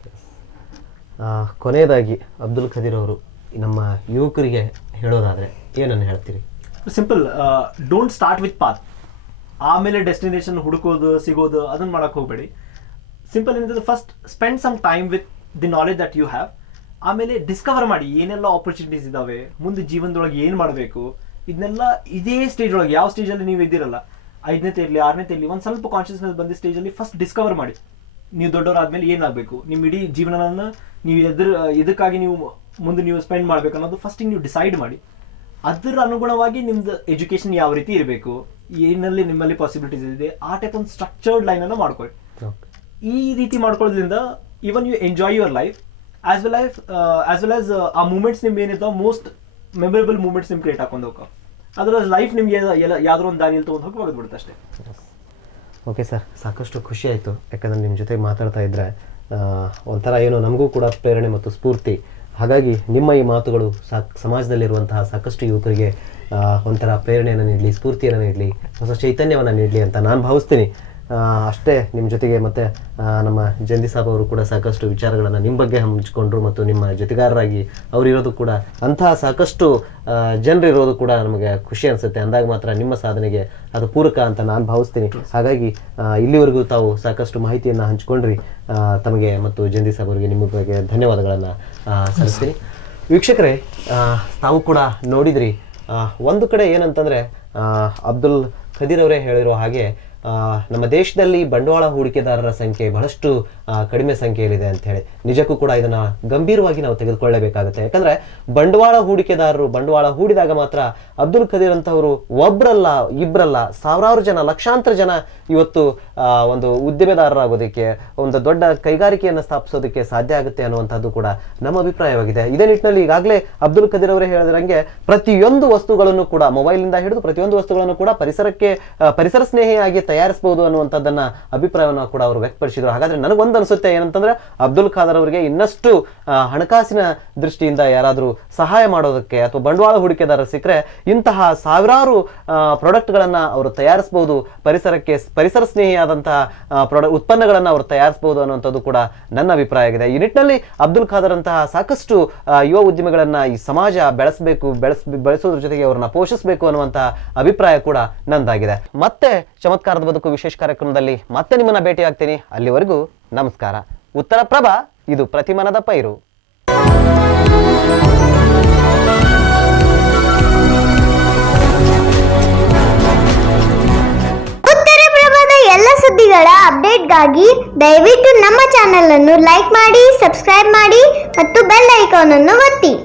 ಕೊನೆಯದಾಗಿ ಅಬ್ದುಲ್ ಖದೀರ್ ಅವರು ನಮ್ಮ ಯುವಕರಿಗೆ ಹೇಳೋದಾದ್ರೆ ಏನನ್ನು ಹೇಳ್ತೀರಿ? Simple, don't start with path, ಆಮೇಲೆ ಡೆಸ್ಟಿನೇಷನ್ ಹುಡುಕೋದು ಸಿಗೋದು ಅದನ್ನ ಮಾಡಕ್ ಹೋಗ್ಬೇಡಿ. ಸಿಂಪಲ್ ಏನಂತಂದ್ರೆ first spend some time with the knowledge that you have. ಆಮೇಲೆ ಡಿಸ್ಕವರ್ ಮಾಡಿ ಏನೆಲ್ಲ ಆಪರ್ಚುನಿಟೀಸ್ ಇದಾವೆ, ಮುಂದೆ ಜೀವನದೊಳಗೆ ಏನು ಮಾಡಬೇಕು, ಇದನ್ನೆಲ್ಲ ಇದೇ ಸ್ಟೇಜ್ ಒಳಗೆ, ಯಾವ ಸ್ಟೇಜಲ್ಲಿ ನೀವು ಇದ್ದಿರಲ್ಲ, 5ನೇ ಇರಲಿ 6ನೇ ಇರಲಿ, ಒಂದು ಸ್ವಲ್ಪ ಕಾನ್ಷಿಯಸ್ನೆಸ್ ಬಂದ ಸ್ಟೇಜಲ್ಲಿ ಫಸ್ಟ್ ಡಿಸ್ಕವರ್ ಮಾಡಿ. ನೀವು ದೊಡ್ಡವರಾದ್ಮೇಲೆ ಏನಾಗಬೇಕು, ನಿಮ್ಮ ಇಡೀ ಜೀವನನ ನೀವು ಇದಕ್ಕಾಗಿ ನೀವು ಮುಂದೆ ನೀವು ಸ್ಪೆಂಡ್ ಮಾಡ್ಬೇಕು ಅನ್ನೋದು ಫಸ್ಟಿಗೆ ನೀವು ಡಿಸೈಡ್ ಮಾಡಿ. ಅದರ ಅನುಗುಣವಾಗಿ ನಿಮ್ದು ಎಜುಕೇಶನ್ ಯಾವ ರೀತಿ ಇರಬೇಕು, ಏನಲ್ಲಿ ನಿಮ್ಮಲ್ಲಿ ಪಾಸಿಬಿಲಿಟೀಸ್ ಇದೆ, ಆ ಟೈಪ್ ಒಂದು ಸ್ಟ್ರಕ್ಚರ್ಡ್ ಲೈನ್ ಅನ್ನು ಮಾಡ್ಕೊಳ್ಳಿ. ಈ ರೀತಿ ಮಾಡ್ಕೊಳ್ಳೋದ್ರಿಂದ even you enjoy your life as well as ಆ ಮೂಮೆಂಟ್ಸ್ ನಿಮ್ಗೆ ಏನಿರ್ತಾವ ಮೋಸ್ಟ್ ಮೆಮೊರೇಬಲ್ ಮೂಮೆಂಟ್ಸ್ ನಿಮ್ಗೆ ಕ್ರಿಯೇಟ್ ಹಾಕೊಂಡು ಹೋಗೋ. ಅದರ ಲೈಫ್ ನಿಮ್ಗೆ ಯಾವ್ದಾದ್ರು ಒಂದು ದಾರಿಯಲ್ಲಿ ತೊಗೊಂಡು ಹೋಗಿ ಹೋಗ್ಬಿಡುತ್ತೆ ಅಷ್ಟೇ. ಓಕೆ ಸರ್, ಸಾಕಷ್ಟು ಖುಷಿ ಆಯಿತು. ಯಾಕಂದರೆ ನಿಮ್ಮ ಜೊತೆ ಮಾತಾಡ್ತಾ ಇದ್ದರೆ ಒಂಥರ ಏನೋ ನಮಗೂ ಕೂಡ ಪ್ರೇರಣೆ ಮತ್ತು ಸ್ಫೂರ್ತಿ ಹಾಗಾಗಿ ನಿಮ್ಮ ಈ ಮಾತುಗಳು ಸಮಾಜದಲ್ಲಿರುವಂತಹ ಸಾಕಷ್ಟು ಯುವಕರಿಗೆ ಒಂಥರ ಪ್ರೇರಣೆಯನ್ನು ನೀಡಲಿ, ಸ್ಫೂರ್ತಿಯನ್ನು ನೀಡಲಿ, ಹೊಸ ಚೈತನ್ಯವನ್ನು ನೀಡಲಿ ಅಂತ ನಾನು ಭಾವಿಸ್ತೀನಿ. ಅಷ್ಟೇ ನಿಮ್ಮ ಜೊತೆಗೆ ಮತ್ತು ನಮ್ಮ ಜಂದಿ ಸಾಬ್ ಅವರು ಕೂಡ ಸಾಕಷ್ಟು ವಿಚಾರಗಳನ್ನು ನಿಮ್ಮ ಬಗ್ಗೆ ಹಂಚಿಕೊಂಡ್ರು ಮತ್ತು ನಿಮ್ಮ ಜೊತೆಗಾರರಾಗಿ ಅವರಿರೋದು ಕೂಡ ಅಂತಹ ಸಾಕಷ್ಟು ಜನರಿರೋದು ಕೂಡ ನಮಗೆ ಖುಷಿ ಅನಿಸುತ್ತೆ. ಅಂದಾಗ ಮಾತ್ರ ನಿಮ್ಮ ಸಾಧನೆಗೆ ಅದು ಪೂರಕ ಅಂತ ನಾನು ಭಾವಿಸ್ತೀನಿ. ಹಾಗಾಗಿ ಇಲ್ಲಿವರೆಗೂ ತಾವು ಸಾಕಷ್ಟು ಮಾಹಿತಿಯನ್ನು ಹಂಚಿಕೊಂಡ್ರಿ. ತಮಗೆ ಮತ್ತು ಜಂದಿ ಸಾಬ್ ಅವರಿಗೆ ನಿಮ್ಮ ಬಗ್ಗೆ ಧನ್ಯವಾದಗಳನ್ನು ಸಲ್ಲಿಸ್ತೀನಿ. ವೀಕ್ಷಕರೇ, ತಾವು ಕೂಡ ನೋಡಿದ್ರಿ, ಒಂದು ಕಡೆ ಏನಂತಂದರೆ ಅಬ್ದುಲ್ ಖದೀರ್ ಅವರೇ ಹೇಳಿರೋ ಹಾಗೆ ನಮ್ಮ ದೇಶದಲ್ಲಿ ಬಂಡವಾಳ ಹೂಡಿಕೆದಾರರ ಸಂಖ್ಯೆ ಬಹಳಷ್ಟು ಕಡಿಮೆ ಸಂಖ್ಯೆಯಲ್ಲಿದೆ ಅಂತ ಹೇಳಿ. ನಿಜಕ್ಕೂ ಕೂಡ ಇದನ್ನ ಗಂಭೀರವಾಗಿ ನಾವು ತೆಗೆದುಕೊಳ್ಳಬೇಕಾಗುತ್ತೆ. ಯಾಕಂದ್ರೆ ಬಂಡವಾಳ ಹೂಡಿಕೆದಾರರು ಬಂಡವಾಳ ಹೂಡಿದಾಗ ಮಾತ್ರ ಅಬ್ದುಲ್ ಖದೀರ್ ಅಂತವರು ಒಬ್ಬರಲ್ಲ, ಇಬ್ಬರಲ್ಲ, ಸಾವಿರಾರು ಜನ, ಲಕ್ಷಾಂತರ ಜನ ಇವತ್ತು ಒಂದು ಉದ್ಯಮೆದಾರರಾಗೋದಕ್ಕೆ, ಒಂದು ದೊಡ್ಡ ಕೈಗಾರಿಕೆಯನ್ನು ಸ್ಥಾಪಿಸೋದಕ್ಕೆ ಸಾಧ್ಯ ಆಗುತ್ತೆ ಅನ್ನುವಂಥದ್ದು ಕೂಡ ನಮ್ಮ ಅಭಿಪ್ರಾಯವಾಗಿದೆ. ಇದೇ ನಿಟ್ಟಿನಲ್ಲಿ ಈಗಾಗಲೇ ಅಬ್ದುಲ್ ಖದೀರ್ ಅವರೇ ಹೇಳಿದಂಗೆ ಪ್ರತಿಯೊಂದು ವಸ್ತುಗಳನ್ನು ಕೂಡ, ಮೊಬೈಲ್ನಿಂದ ಹಿಡಿದು ಪ್ರತಿಯೊಂದು ವಸ್ತುಗಳನ್ನು ಕೂಡ ಪರಿಸರ ಸ್ನೇಹಿಯಾಗಿ ತಯಾರಿಸಬಹುದು ಅನ್ನುವಂಥದ್ದನ್ನ ಅಭಿಪ್ರಾಯವನ್ನು ಕೂಡ ಅವರು ವ್ಯಕ್ತಪಡಿಸಿದ್ರು. ಹಾಗಾದ್ರೆ ನನಗೊಂದು ಅನಿಸುತ್ತೆ ಏನಂತಂದ್ರೆ ಅಬ್ದುಲ್ ಖಾದರ್ ಅವರಿಗೆ ಇನ್ನಷ್ಟು ಹಣಕಾಸಿನ ದೃಷ್ಟಿಯಿಂದ ಯಾರಾದರೂ ಸಹಾಯ ಮಾಡೋದಕ್ಕೆ ಅಥವಾ ಬಂಡವಾಳ ಹೂಡಿಕೆದಾರರು ಸಿಕ್ಕರೆ ಇಂತಹ ಸಾವಿರಾರು ಪ್ರಾಡಕ್ಟ್ಗಳನ್ನು ಅವರು ತಯಾರಿಸಬಹುದು, ಪರಿಸರ ಸ್ನೇಹಿಯಾದಂತಹ ಉತ್ಪನ್ನಗಳನ್ನು ಅವರು ತಯಾರಿಸಬಹುದು ಅನ್ನುವಂಥದ್ದು ಕೂಡ ನನ್ನ ಅಭಿಪ್ರಾಯ ಆಗಿದೆ. ಈ ನಿಟ್ಟಿನಲ್ಲಿ ಅಬ್ದುಲ್ ಖಾದರ್ ಅಂತಹ ಸಾಕಷ್ಟು ಯುವ ಉದ್ಯಮಿಗಳನ್ನ ಈ ಸಮಾಜ ಬೆಳೆಸೋದ್ರ ಜೊತೆಗೆ ಅವ್ರನ್ನ ಪೋಷಿಸಬೇಕು ಅನ್ನುವಂತಹ ಅಭಿಪ್ರಾಯ ಕೂಡ ನಂದಾಗಿದೆ. ಮತ್ತೆ ಚಮತ್ಕಾರದ ಬದುಕು ವಿಶೇಷ ಕಾರ್ಯಕ್ರಮದಲ್ಲಿ ಮತ್ತೆ ನಿಮ್ಮನ್ನ ಭೇಟಿ ಆಗ್ತೀನಿ. ಅಲ್ಲಿವರೆಗೂ ನಮಸ್ಕಾರ. ಉತ್ತರ ಪ್ರಭಾ, ಇದು ಪ್ರತಿಮನದ ಪೈರು. ಉತ್ತರ ಪ್ರಭಾದ ಎಲ್ಲ ಸುದ್ದಿಗಳ ಅಪ್ಡೇಟ್ಗಾಗಿ ದಯವಿಟ್ಟು ನಮ್ಮ ಚಾನೆಲ್ ಅನ್ನು ಲೈಕ್ ಮಾಡಿ, ಸಬ್ಸ್ಕ್ರೈಬ್ ಮಾಡಿ ಮತ್ತು ಬೆಲ್ ಐಕಾನ್ ಅನ್ನು ಒತ್ತಿ.